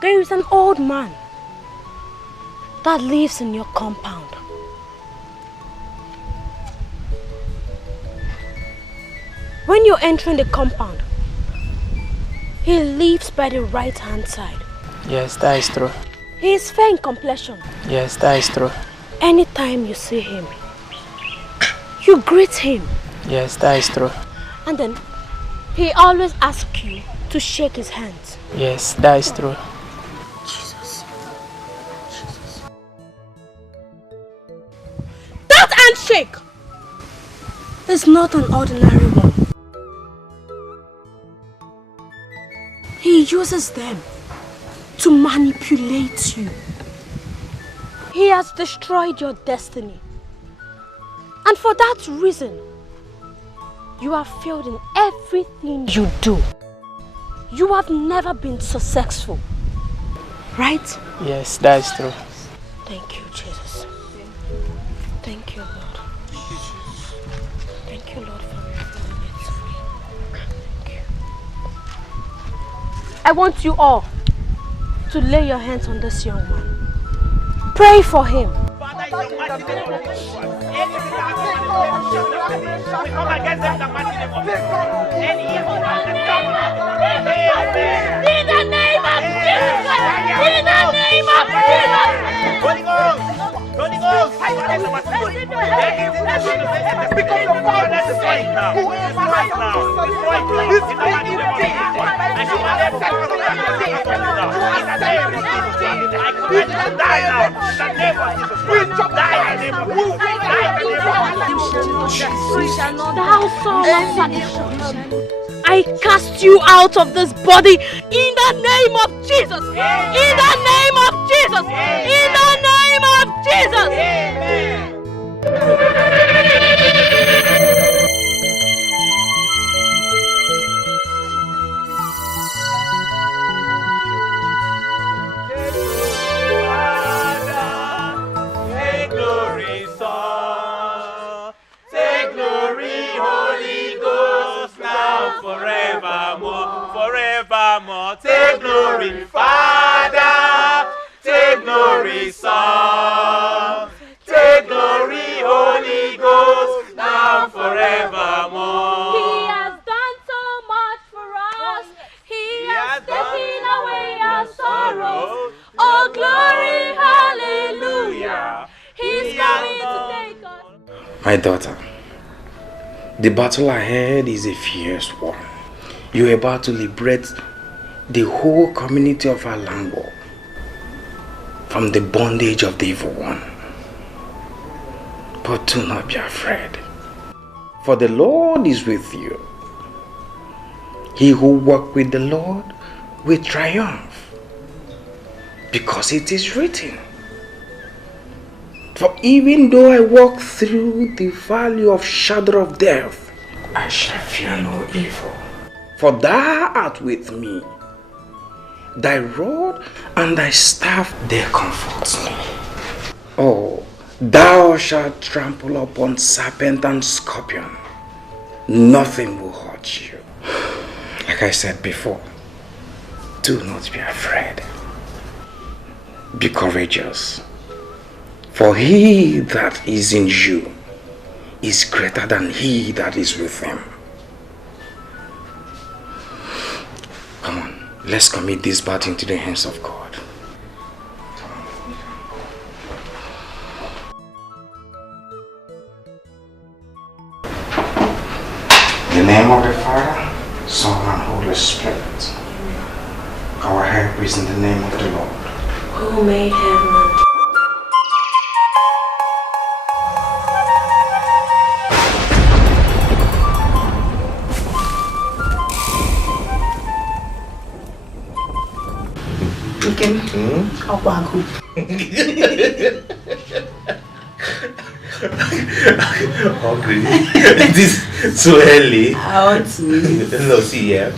There is an old man that lives in your compound. When you're entering the compound, he lives by the right-hand side. Yes, that is true. He is fair in complexion. Yes, that is true. Anytime you see him, you greet him. Yes, that is true. And then he always asks you to shake his hands. Yes, that is true. Jesus. That handshake is not an ordinary one. He uses them to manipulate you. He has destroyed your destiny. And for that reason, you have failed in everything you do. You have never been successful. Right? Yes, that is true. Thank you, Jesus. Thank you, Lord. Thank you, Lord, for revealing it to me. Thank you. I want you all to lay your hands on this young man. Pray for him. Father, in the mighty name of Jesus, anything that has been manipulated, we come against them in the mighty name of Jesus. Any evil that has come in the name of Jesus. In the name of Jesus. Holy Ghost. Holy Ghost. I cast you out of this body in the name of Jesus. In the name of Jesus. In the name of Jesus. Take glory, Son. Take glory, Holy Ghost, now forevermore, forevermore. Take glory, Father. Take glory, Son. Take glory, Holy Ghost, now forevermore. He has done so much for us. He has taken away our sorrows. Oh, glory, hallelujah. He's coming to take us. My daughter, the battle ahead is a fierce one. You're about to liberate the whole community of Alango from the bondage of the evil one. But do not be afraid, for the Lord is with you. He who walks with the Lord will triumph, because it is written, for even though I walk through the valley of shadow of death, I shall fear no evil. For thou art with me. Thy rod and thy staff, they comfort me. Oh, thou shalt trample upon serpent and scorpion. Nothing will hurt you. Like I said before, do not be afraid. Be courageous. For he that is in you is greater than he that is with him. Come on, let's commit this battle into the hands of God. In the name of the Father, Son, and Holy Spirit. Our help is in the name of the Lord, who made heaven and Obiagu. Hungry. This so early. I want to eat. No, see, yeah.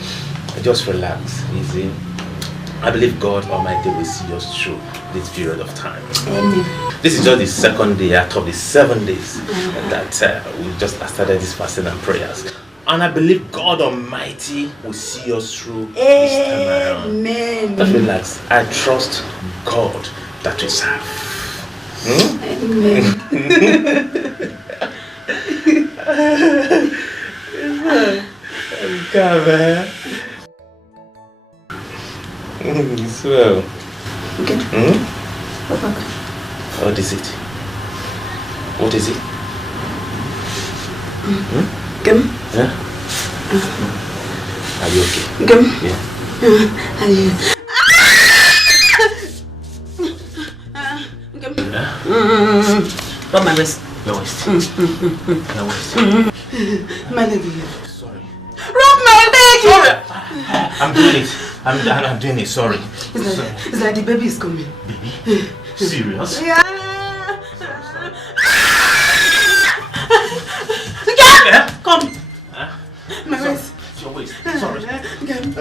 Just relax, easy. I believe God Almighty will see us through this period of time. Amen. This is just the second day out of the 7 days that we just started this fasting and prayers. And I believe God Almighty will see us through this time around. Amen. Just relax. I trust God that we serve. Amen. Come, man. Swell. Okay. What is it? What is it? Come. Yeah? Are you okay? Come. Yeah. Are you? Rub my waist. Your waist. Your waist. My leg. Sorry. Rub my leg! Sorry! I'm doing it. I'm doing it. Sorry. It's like the baby is coming. Baby? Serious? Yeah. Yeah? Come. My waist. Your waist. Sorry. Come.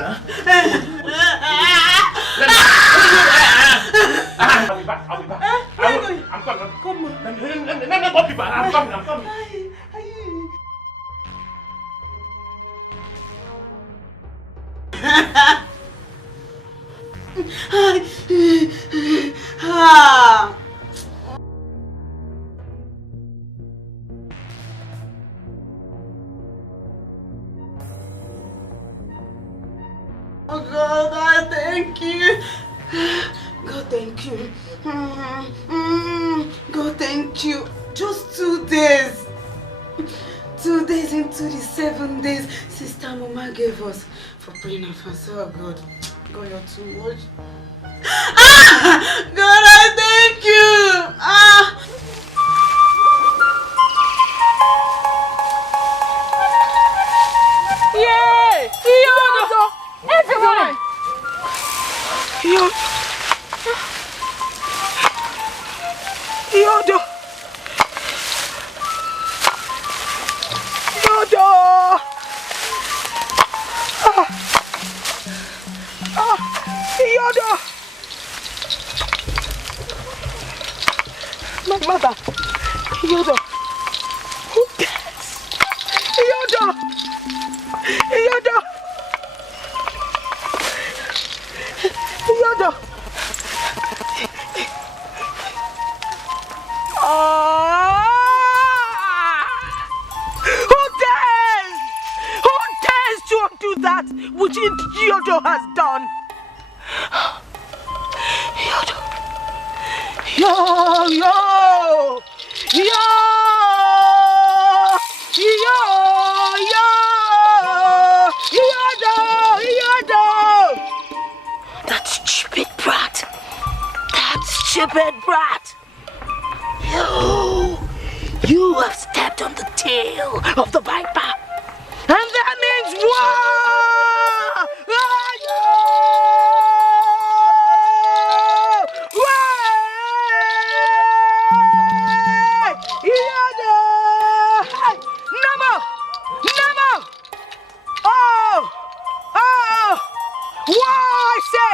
I'll be back. I'm coming. Come on. Let me go be back. I'm coming. Oh God, I thank you. God, thank you. God, thank you. Just 2 days. 2 days into the 7 days Sister Mama gave us for praying and fasting. Oh God, God, you're too much. Ah! God, I thank you. Ah! Yay! Iyodo! Everyone! Iyodo! Iyodo! Iyodo! My mother! Iyodo! Who cares? Iyodo! Iyodo! Iyodo! Who dares? Who dares to undo that which Iyodo has done? Iyodo! Yo! That stupid brat! That stupid brat! You have stepped on the tail of the viper! And that means war! No more! Oh! Why, I say!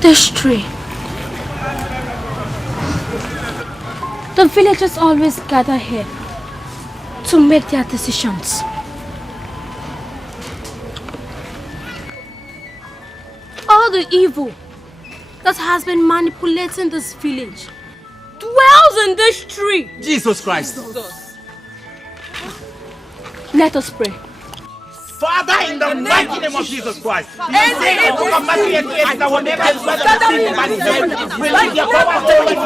This tree. The villagers always gather here to make their decisions. All the evil that has been manipulating this village dwells in this tree. Jesus Christ. Let us pray. Father, in the mighty name of Jesus Christ, you say the book of Matthew 28 that whatever is done by the head, release your power to it.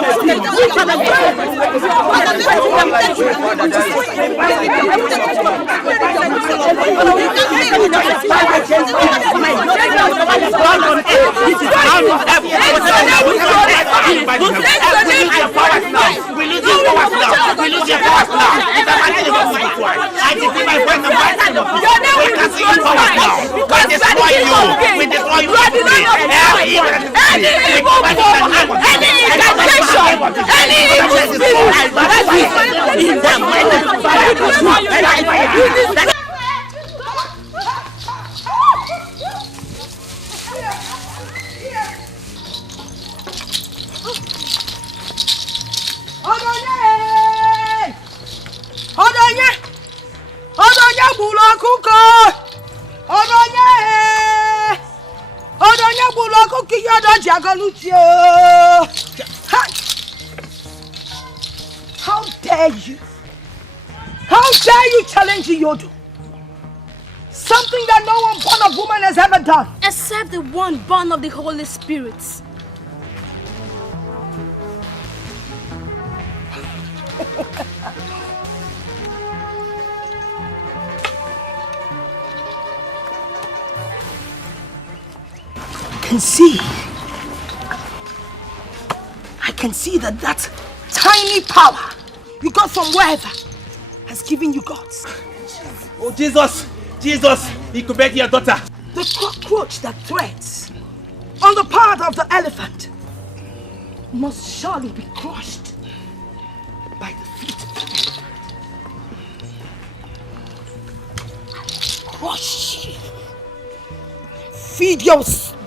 How dare you? How dare you challenge Yodo? Something that no one born of woman has ever done. Except the one born of the Holy Spirit. I can see that tiny power you got from wherever has given you gods. Oh Jesus, he could beg your daughter. The cockroach that threads on the part of the elephant must surely be crushed by the feet of the elephant. Crush you. Feed your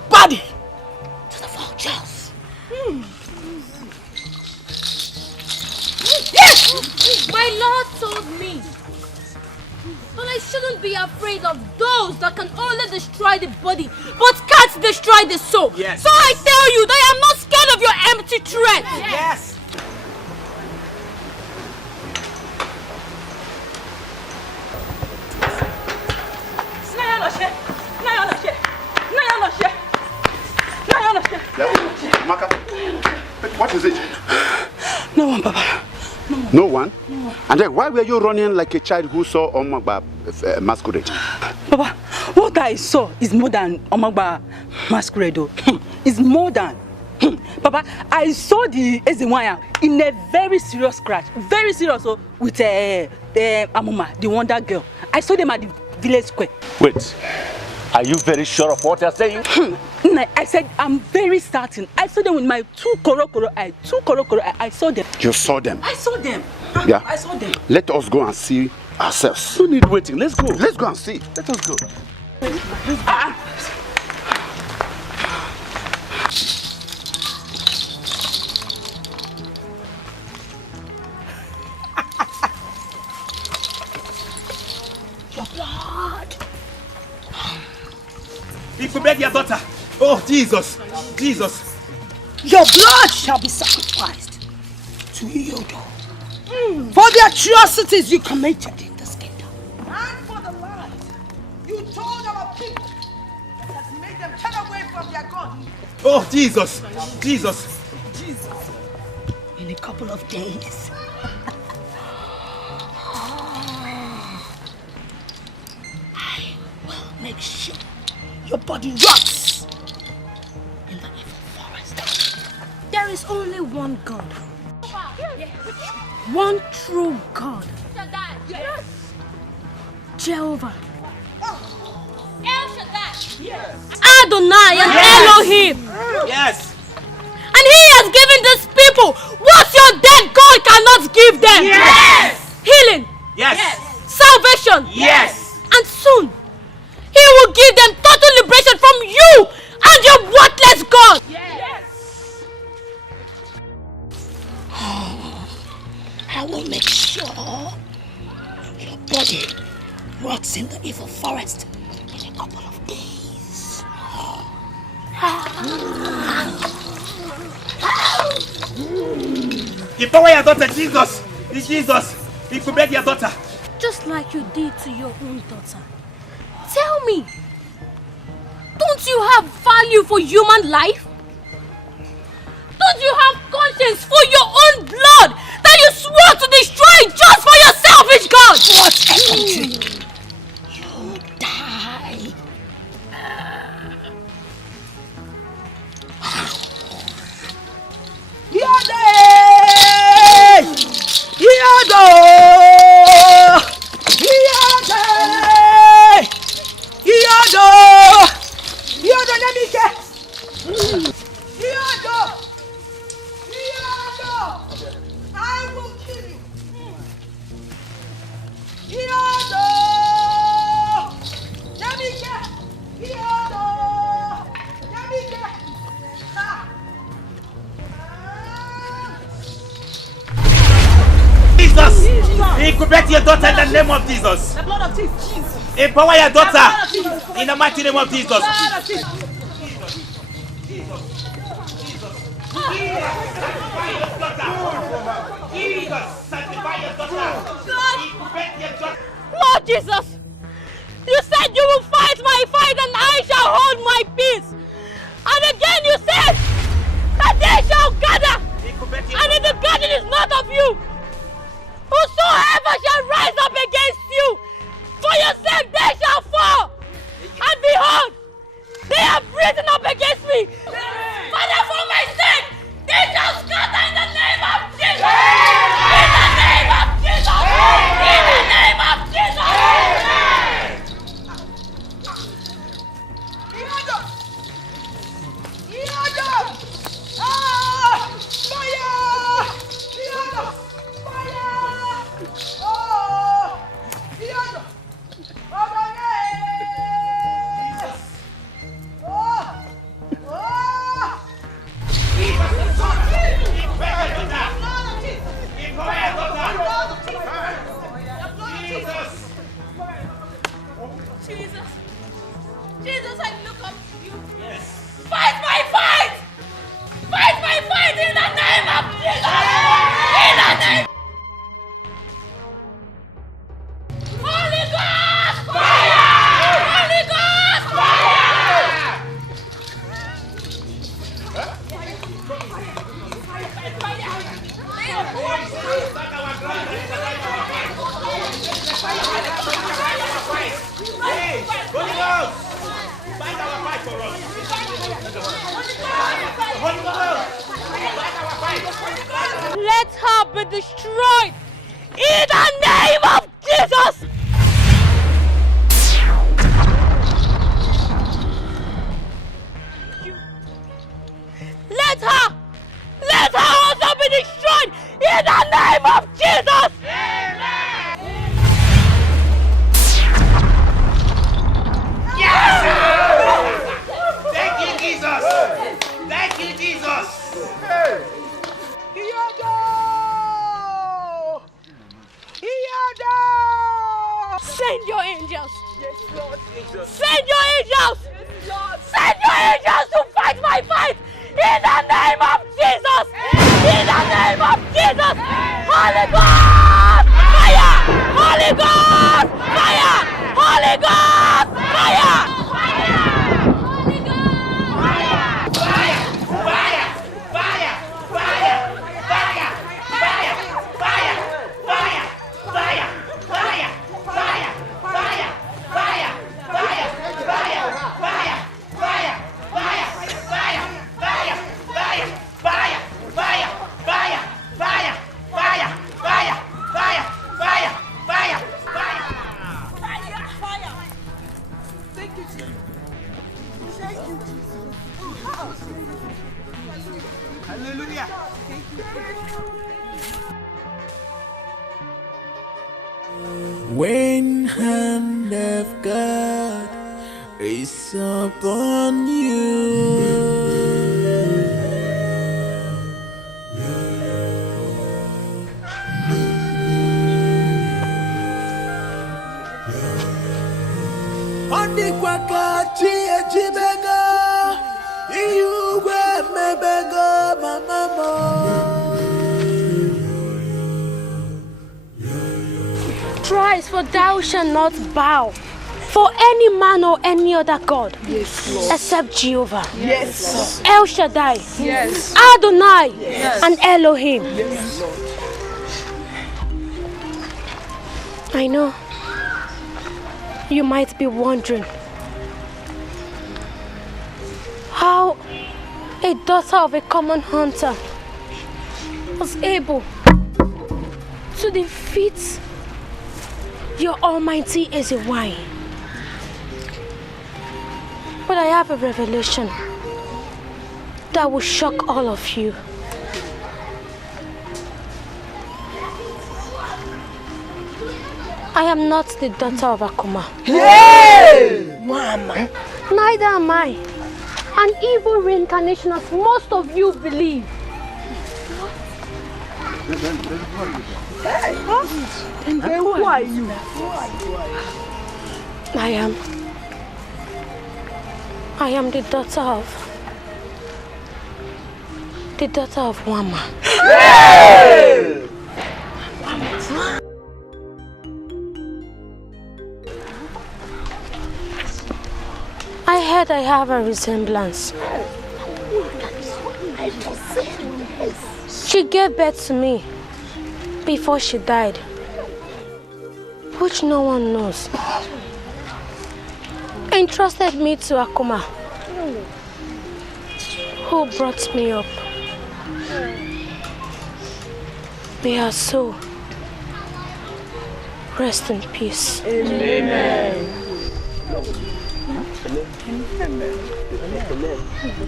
body to the vultures. Yes! My Lord told me that I shouldn't be afraid of those that can only destroy the body but can't destroy the soul. Yes. So I tell you that I am not scared of your empty threat. Yes. Maka, what is it? No one, Papa. No one? And then why were you running like a child who saw Omagba masquerade? Papa, what I saw is more than Omagba masquerade. It's more than. Papa, I saw the Ezuruonye in a very serious scratch. Very serious with Amuma, the Wonder Girl. I saw them at the village square. Wait, are you very sure of what you're saying? I said, I'm very certain. I saw them with my two korokoro eye. I saw them. You saw them? I saw them. Yeah. I saw them. Let us go and see ourselves. No need waiting. Let's go. Let's go and see. Let us go. Your blood. He could beg your daughter. Oh, Jesus. Your blood shall be sacrificed to Yodo for the atrocities you committed in this kingdom. And for the lies you told our people that has made them turn away from their God. Oh, Jesus. In a couple of days. I will make sure your body rots in the evil forest. There is only one God. One true God. Jehovah. Adonai and Elohim. Yes. And he has given these people what your dead God cannot give them. Yes. Healing. Yes. Salvation. Yes. And soon, he will give them total liberation from you and your worthless God. Yes. I will make sure your body rots in the evil forest in a couple of days. Give away your daughter, Jesus. It's Jesus. He could beg your daughter. Just like you did to your own daughter. Tell me, don't you have value for human life? Don't you have conscience for your own blood that you swore to destroy just for your selfish God? What a country! You die. Iyode! Iyode! Iyode! Iyode! Iyode, let me get. Iyode! Iyode! I will kill you. Iyode! Let me get. Iyode! Let me get. Jesus! Incubate your daughter in the name of Jesus. The blood of Jesus. Empower your daughter in the mighty name of Jesus. Lord Jesus, you said you will fight my fight and I shall hold my peace. And again you said that they shall gather. And if the gathering is not of you, whosoever shall rise up against you, for your sake they shall fall. And behold, they have risen up against me. Father, for my sake, they shall scatter in the name of Jesus. In the name of Jesus. In the name of Jesus. Jesus, I look up to you. Yes. Fight my fight! Fight my fight in the name of Jesus! In the name. Holy Ghost! Fire! Holy Ghost! Holy Ghost! Fight our fight for us. Holy Ghost! Fight our fight. Let her be destroyed in the name of Jesus! Let her also be destroyed in the name of Jesus! Yes! Thank you, Jesus! Thank you, Jesus! Send your angels! Yes, Lord Jesus! Send your angels! Yes, Lord! Send your angels to fight my fight! In the name of Jesus! In the name of Jesus! Holy Ghost! Fire! Holy Ghost! Fire! Holy Ghost! Fire! Hallelujah! When hand of God is upon you, Ondikwakachi ejibego, iyugwe mebego mamamo. Thrice, for thou shalt not bow. for any man or any other God. Yes, Lord. Except Jehovah. Yes. El Shaddai. Yes. Adonai. Yes. And Elohim. Yes, Lord. I know you might be wondering how a daughter of a common hunter was able to defeat your almighty Ezuruonye. But I have a revelation that will shock all of you. I am not the daughter of Akuma. Hey! Mama. Neither am I an evil reincarnation as most of you believe. Hey, huh? And then who are you? I am the daughter of Wama. Hey! I heard I have a resemblance. She gave birth to me before she died, which no one knows. Entrusted me to Akuma, who brought me up. May her soul rest in peace. Amen.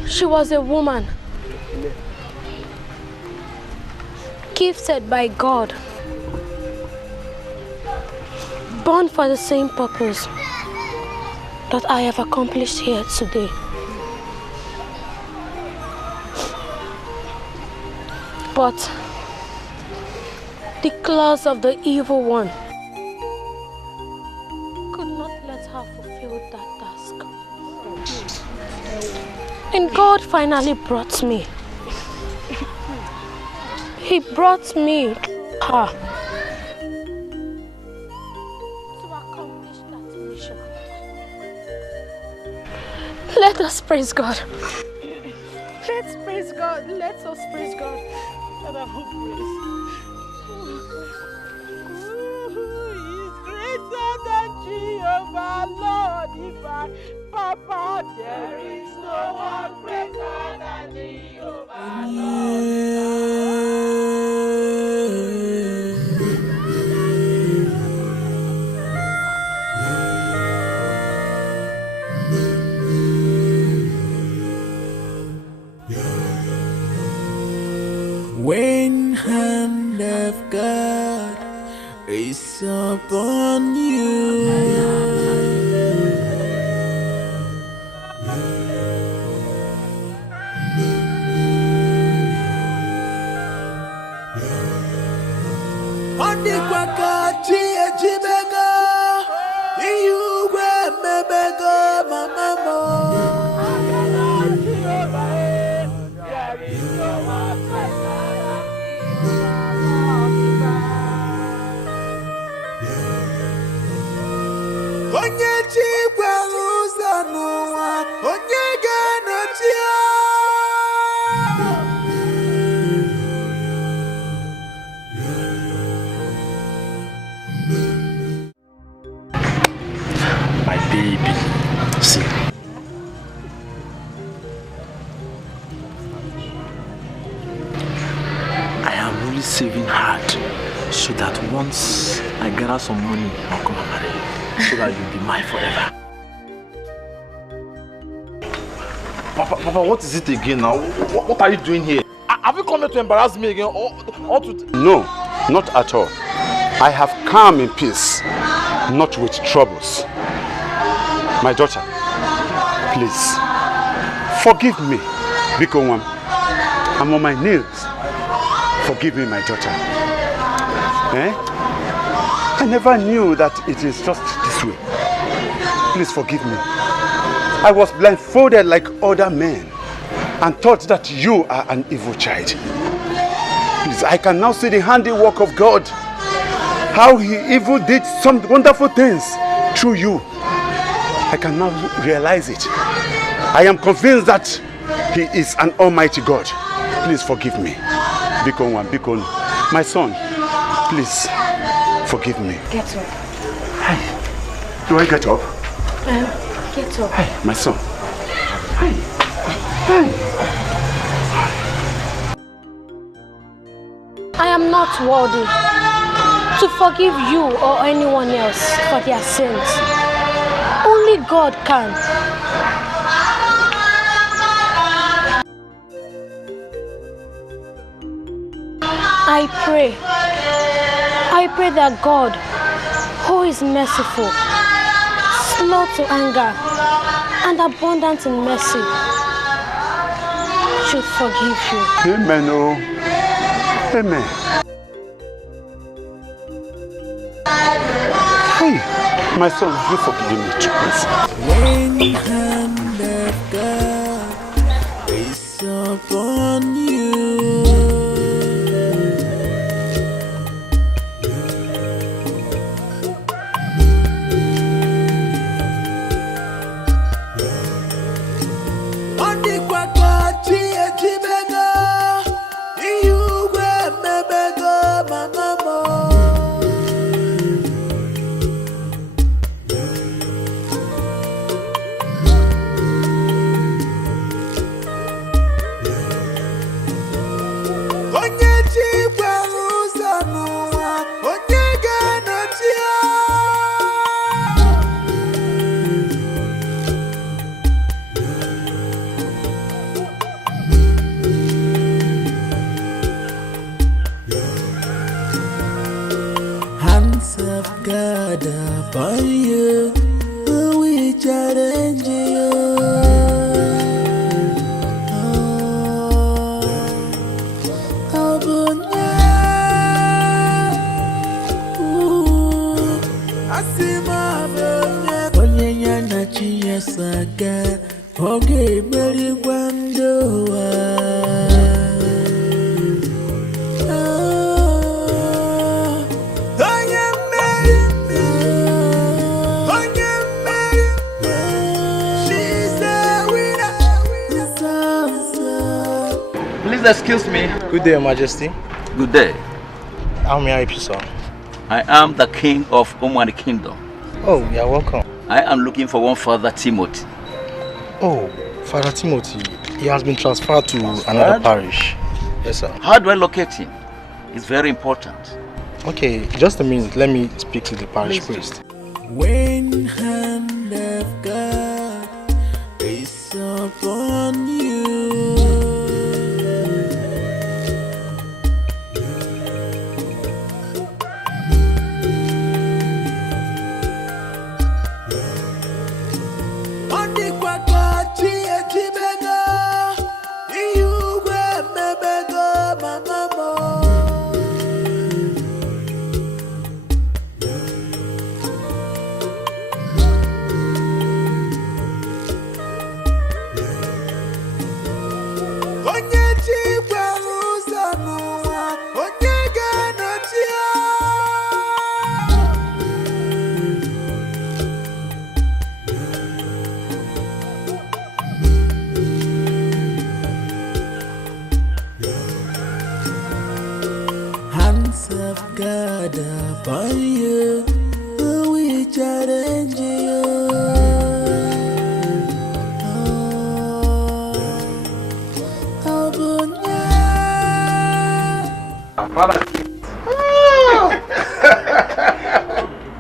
She was a woman gifted by God, born for the same purpose that I have accomplished here today. But the claws of the evil one could not let her fulfill that task. And God finally brought me. He brought me her to accomplish that mission. Let us praise God. Let's praise God. Let us praise God. Father, who praise? Greater than Jehovah, Lord, divine. Papa, there is no one greater than Jehovah, When hand of God is upon you, My baby, see. I am really saving hard so that once I gather some money, I'll come and marry you, so that you'll be mine forever. Papa, what is it again now? What are you doing here? Have you come here to embarrass me again? Or to... No, not at all. I have come in peace, not with troubles. My daughter, please, forgive me, Biko. I'm on my knees. Forgive me, my daughter. I never knew that it is just this way. Please forgive me. I was blindfolded like other men and thought that you are an evil child. Please, I can now see the handiwork of God. How he even did some wonderful things through you. I can now realize it. I am convinced that He is an almighty God. Please forgive me. Bikon, my son, please forgive me. Get up. Hi. Do I get up? Get up. Hi, my son. Hi. I am not worthy to forgive you or anyone else for their sins. Only God can. I pray that God, who is merciful, slow to anger, and abundant in mercy, should forgive you. Amen. Oh. Amen. Hey, my son, you forgive me too, please. When hand of God is upon you. God upon you, we challenge you. Saga, okay, very Please excuse me. Good day, Your Majesty. Good day. How may I help you, sir? I am the king of Omani Kingdom. Oh, you're welcome. I am looking for one Father Timothy. Oh, Father Timothy. He has been transferred to another parish. Yes, sir. How do I locate him? It's very important. Okay, just a minute. Let me speak to the parish priest. When hand of God is upon you. God upon you, we challenge you.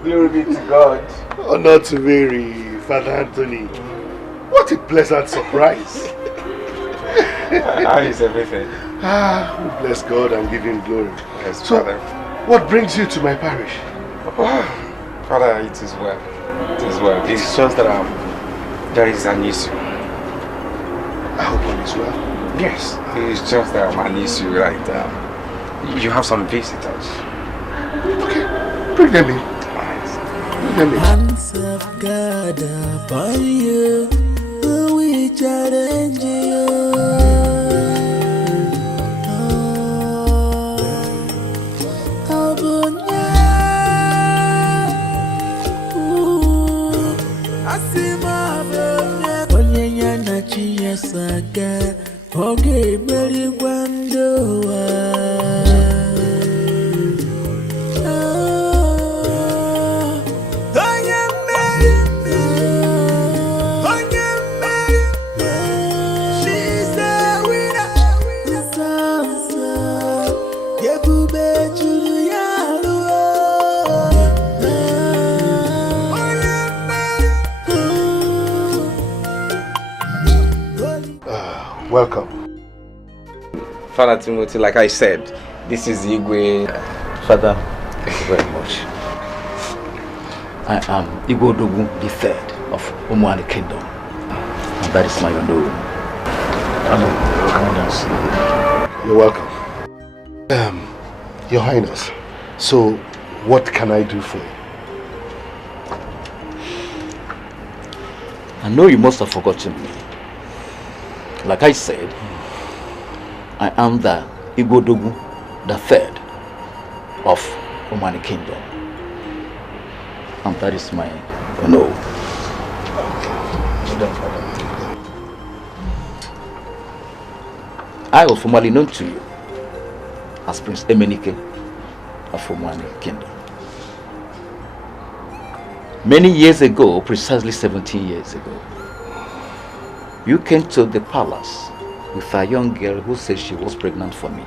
Glory be to God. Honor to Mary, Father Anthony. What a pleasant surprise. How is everything? We bless God and give Him glory. Yes, so, Father. What brings you to my parish? Father, it is well. It is well. It's just that there is an issue. I hope all is well. Yes, it's just an issue, right? You have some visitors. Okay, bring them in. Bring them in. Hands of God upon you, we challenge you. I see ya, oge meri gwandoa. Welcome. Father Timothy, like I said, this is Igwe. Father, thank you very much. I am Igwe the third of Umwani Kingdom. And that is my own. You're welcome. Your Highness, so what can I do for you? I know you must have forgotten me. Like I said, I am the Igwe the third of Umwani Kingdom. And that is my no. I was formerly known to you as Prince Emenike of Umwani Kingdom. Many years ago, precisely 17 years ago, you came to the palace with a young girl who said she was pregnant for me.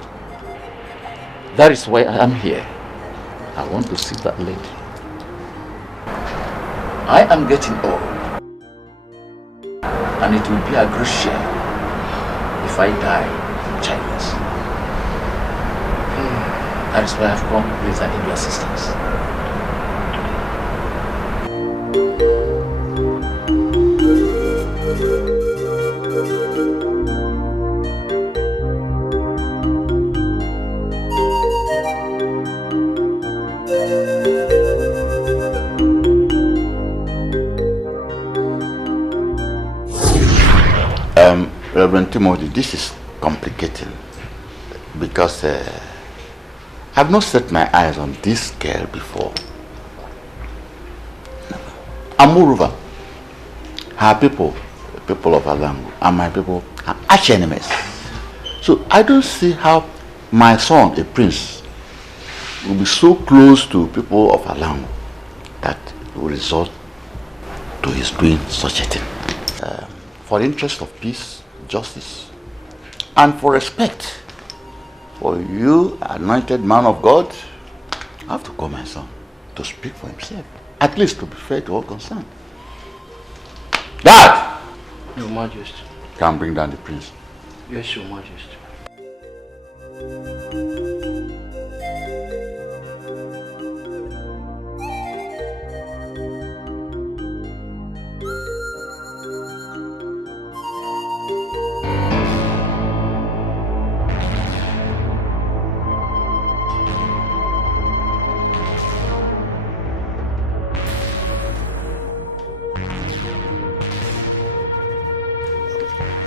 That is why I am here. I want to see that lady. I am getting old, and it will be a great shame if I die childless. That is why I have come with an your assistance. Reverend Timothy, this is complicating because I've not set my eyes on this girl before. And moreover, her people, the people of Alangu, and my people are arch enemies. So I don't see how my son, a prince, will be so close to people of Alangu that it will result to his doing such a thing. For the interest of peace, justice, and for respect for you, anointed man of God, I have to call my son to speak for himself, at least to be fair to all concerned. Dad! Your Majesty. Can bring down the prince. Yes, Your Majesty.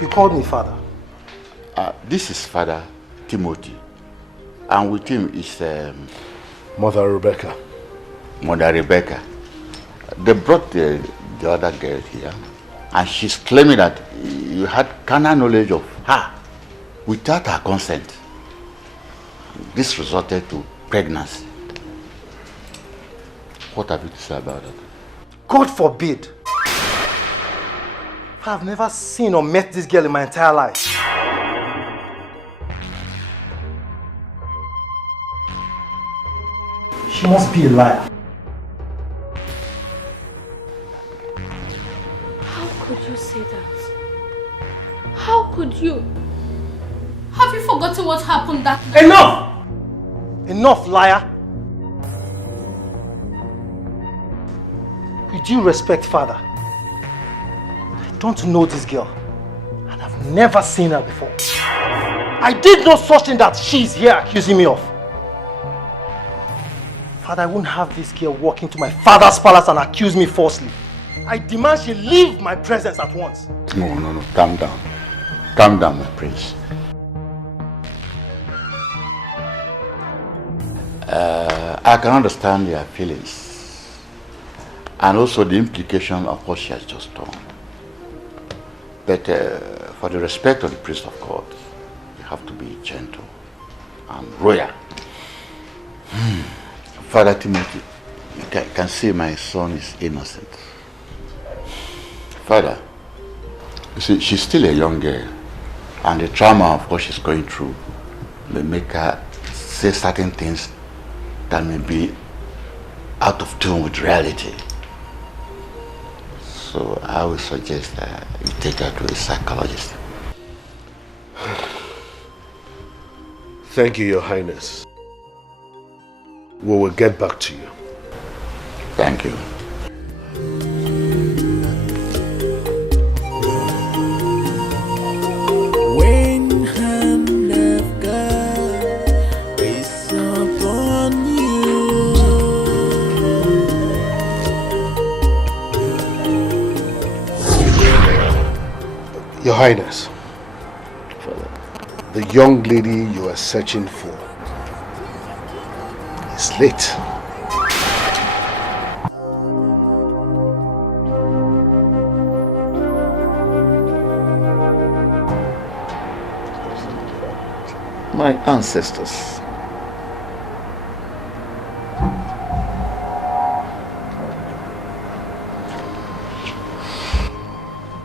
You called me father. This is Father Timothy, and with him is Mother Rebecca. Mother Rebecca. They brought the other girl here, and she's claiming that you had carnal knowledge of her without her consent. This resulted to pregnancy. What have you to say about that? God forbid. I've never seen or met this girl in my entire life. She must be a liar. How could you say that? How could you? Have you forgotten what happened that night? Enough! Enough, liar! With due respect, father, I don't know this girl, and I've never seen her before. I did no such thing that she's here accusing me of. Father, I won't have this girl walk into my father's palace and accuse me falsely. I demand she leave my presence at once. No, calm down. Calm down, my prince. I can understand your feelings and also the implication of what she has just done. But For the respect of the priest of God, you have to be gentle and royal. Father Timothy, you can see my son is innocent. Father, you see, she's still a young girl, and the trauma of what she's going through may make her say certain things that may be out of tune with reality. So I would suggest that you take her to a psychologist. Thank you, Your Highness. We will get back to you. Thank you. When hand of God is upon you, Your Highness, the young lady you are searching for is late. My ancestors.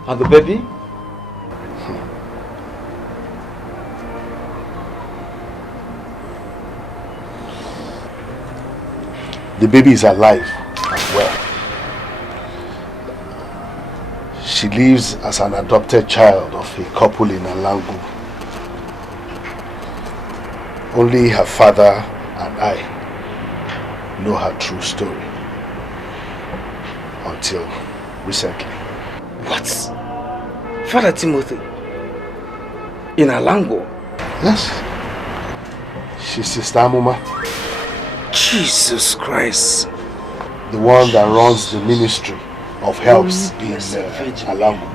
And the baby? The baby is alive and well. She lives as an adopted child of a couple in Alangu. Only her father and I know her true story. Until recently. What? Father Timothy? In Alango? Yes. She's Sister Amuma. Jesus Christ. The one that runs the ministry of helps in Alango.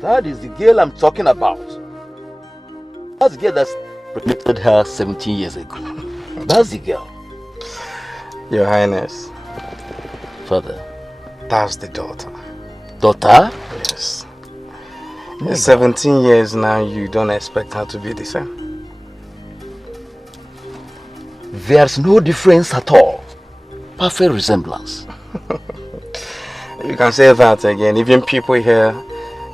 That is the girl I'm talking about. That's the girl that's protected her 17 years ago. That's the girl. Your Highness. Father. That's the daughter. Daughter? Yes. In 17 years now, you don't expect her to be the same. There's no difference at all. Perfect resemblance. You can say that again. Even people here,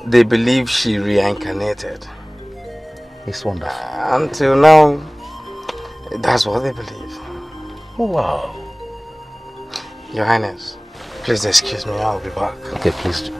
they believe she reincarnated. It's wonderful. Until now, that's what they believe. Oh, wow. Your Highness, please excuse me, I'll be back. Okay, please do.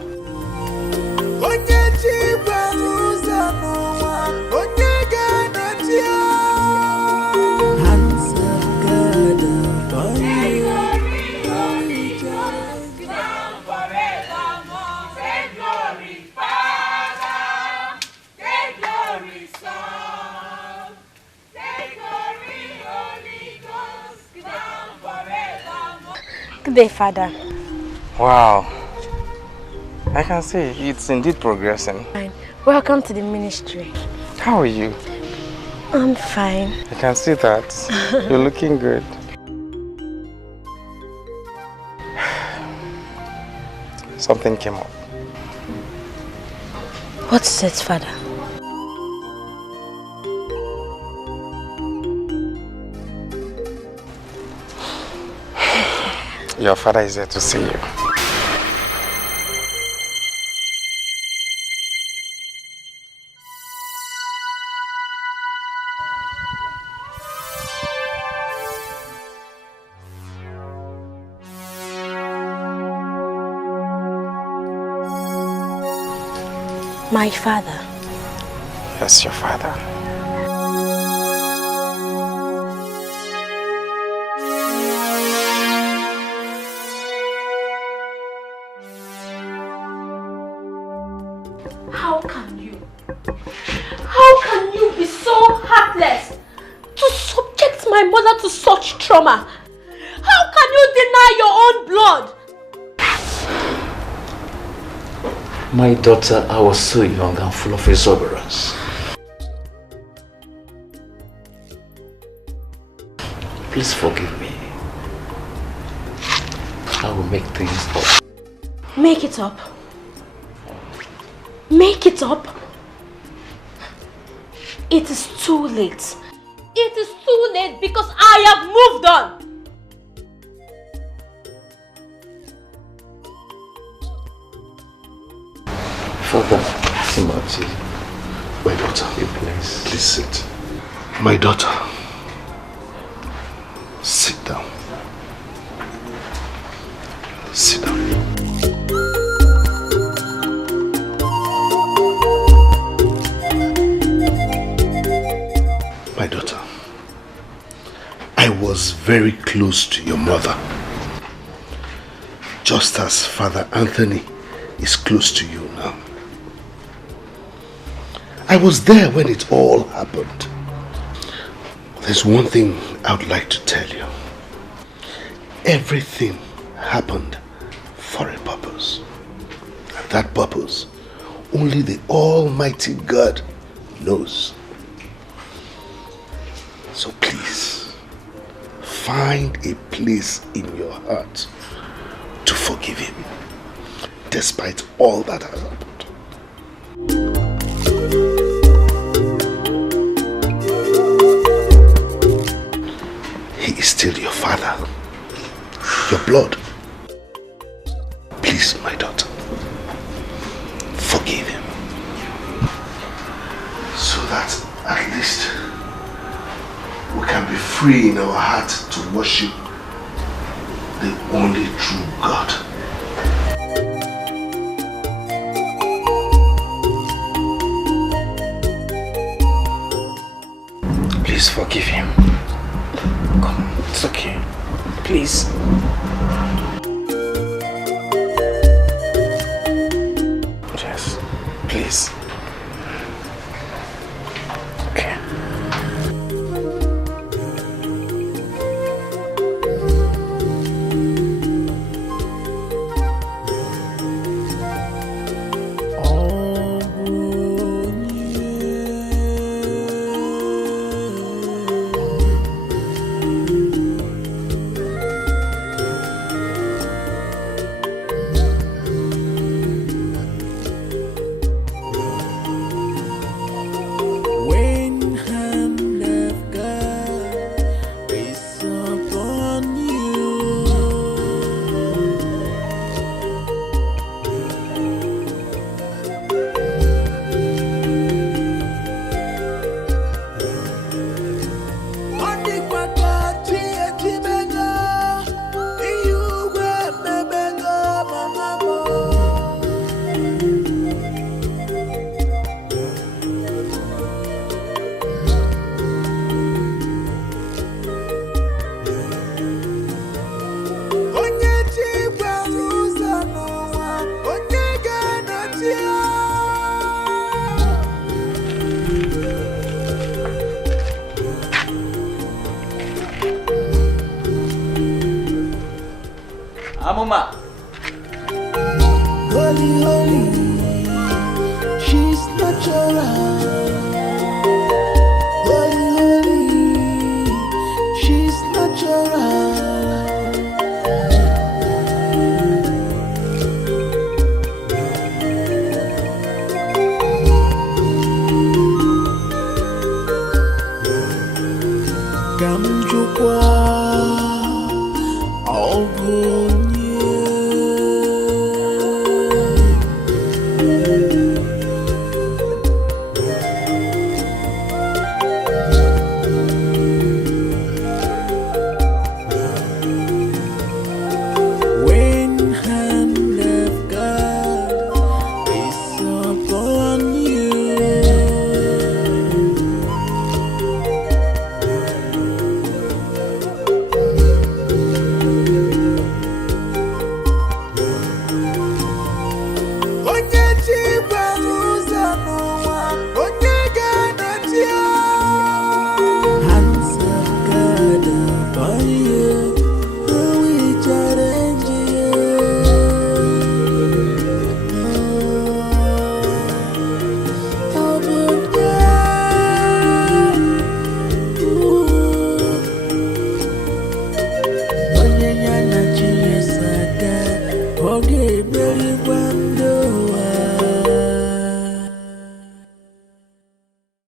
Good day, Father. Wow. I can see it's indeed progressing. Fine. Welcome to the ministry. How are you? I'm fine. I can see that. You're looking good. Something came up. What's it, Father? Your father is here to see you. My father. Yes, your father. How can you be so mother to such trauma? How can you deny your own blood? My daughter, I was so young and full of exuberance. Please forgive me. I will make things up. Make it up. Make it up. It is too late. It is too late because I have moved on. Father Timothy, my daughter, please sit. My daughter, sit down. Sit down. My daughter, I was very close to your mother, just as Father Anthony is close to you now. I was there when it all happened. There's one thing I would like to tell you. Everything happened for a purpose. And that purpose, only the Almighty God knows. So please, find a place in your heart to forgive him, despite all that has happened. He is still your father, your blood. Please, my daughter, forgive him, so that at least we can be free in our heart to worship the only true God. Please forgive him. Come on, it's okay. Please. Yes, please. Okay. Amuma. Holy, holy, she's natural. Holy, holy, she's natural. Gamjukwa, ga-emerikwa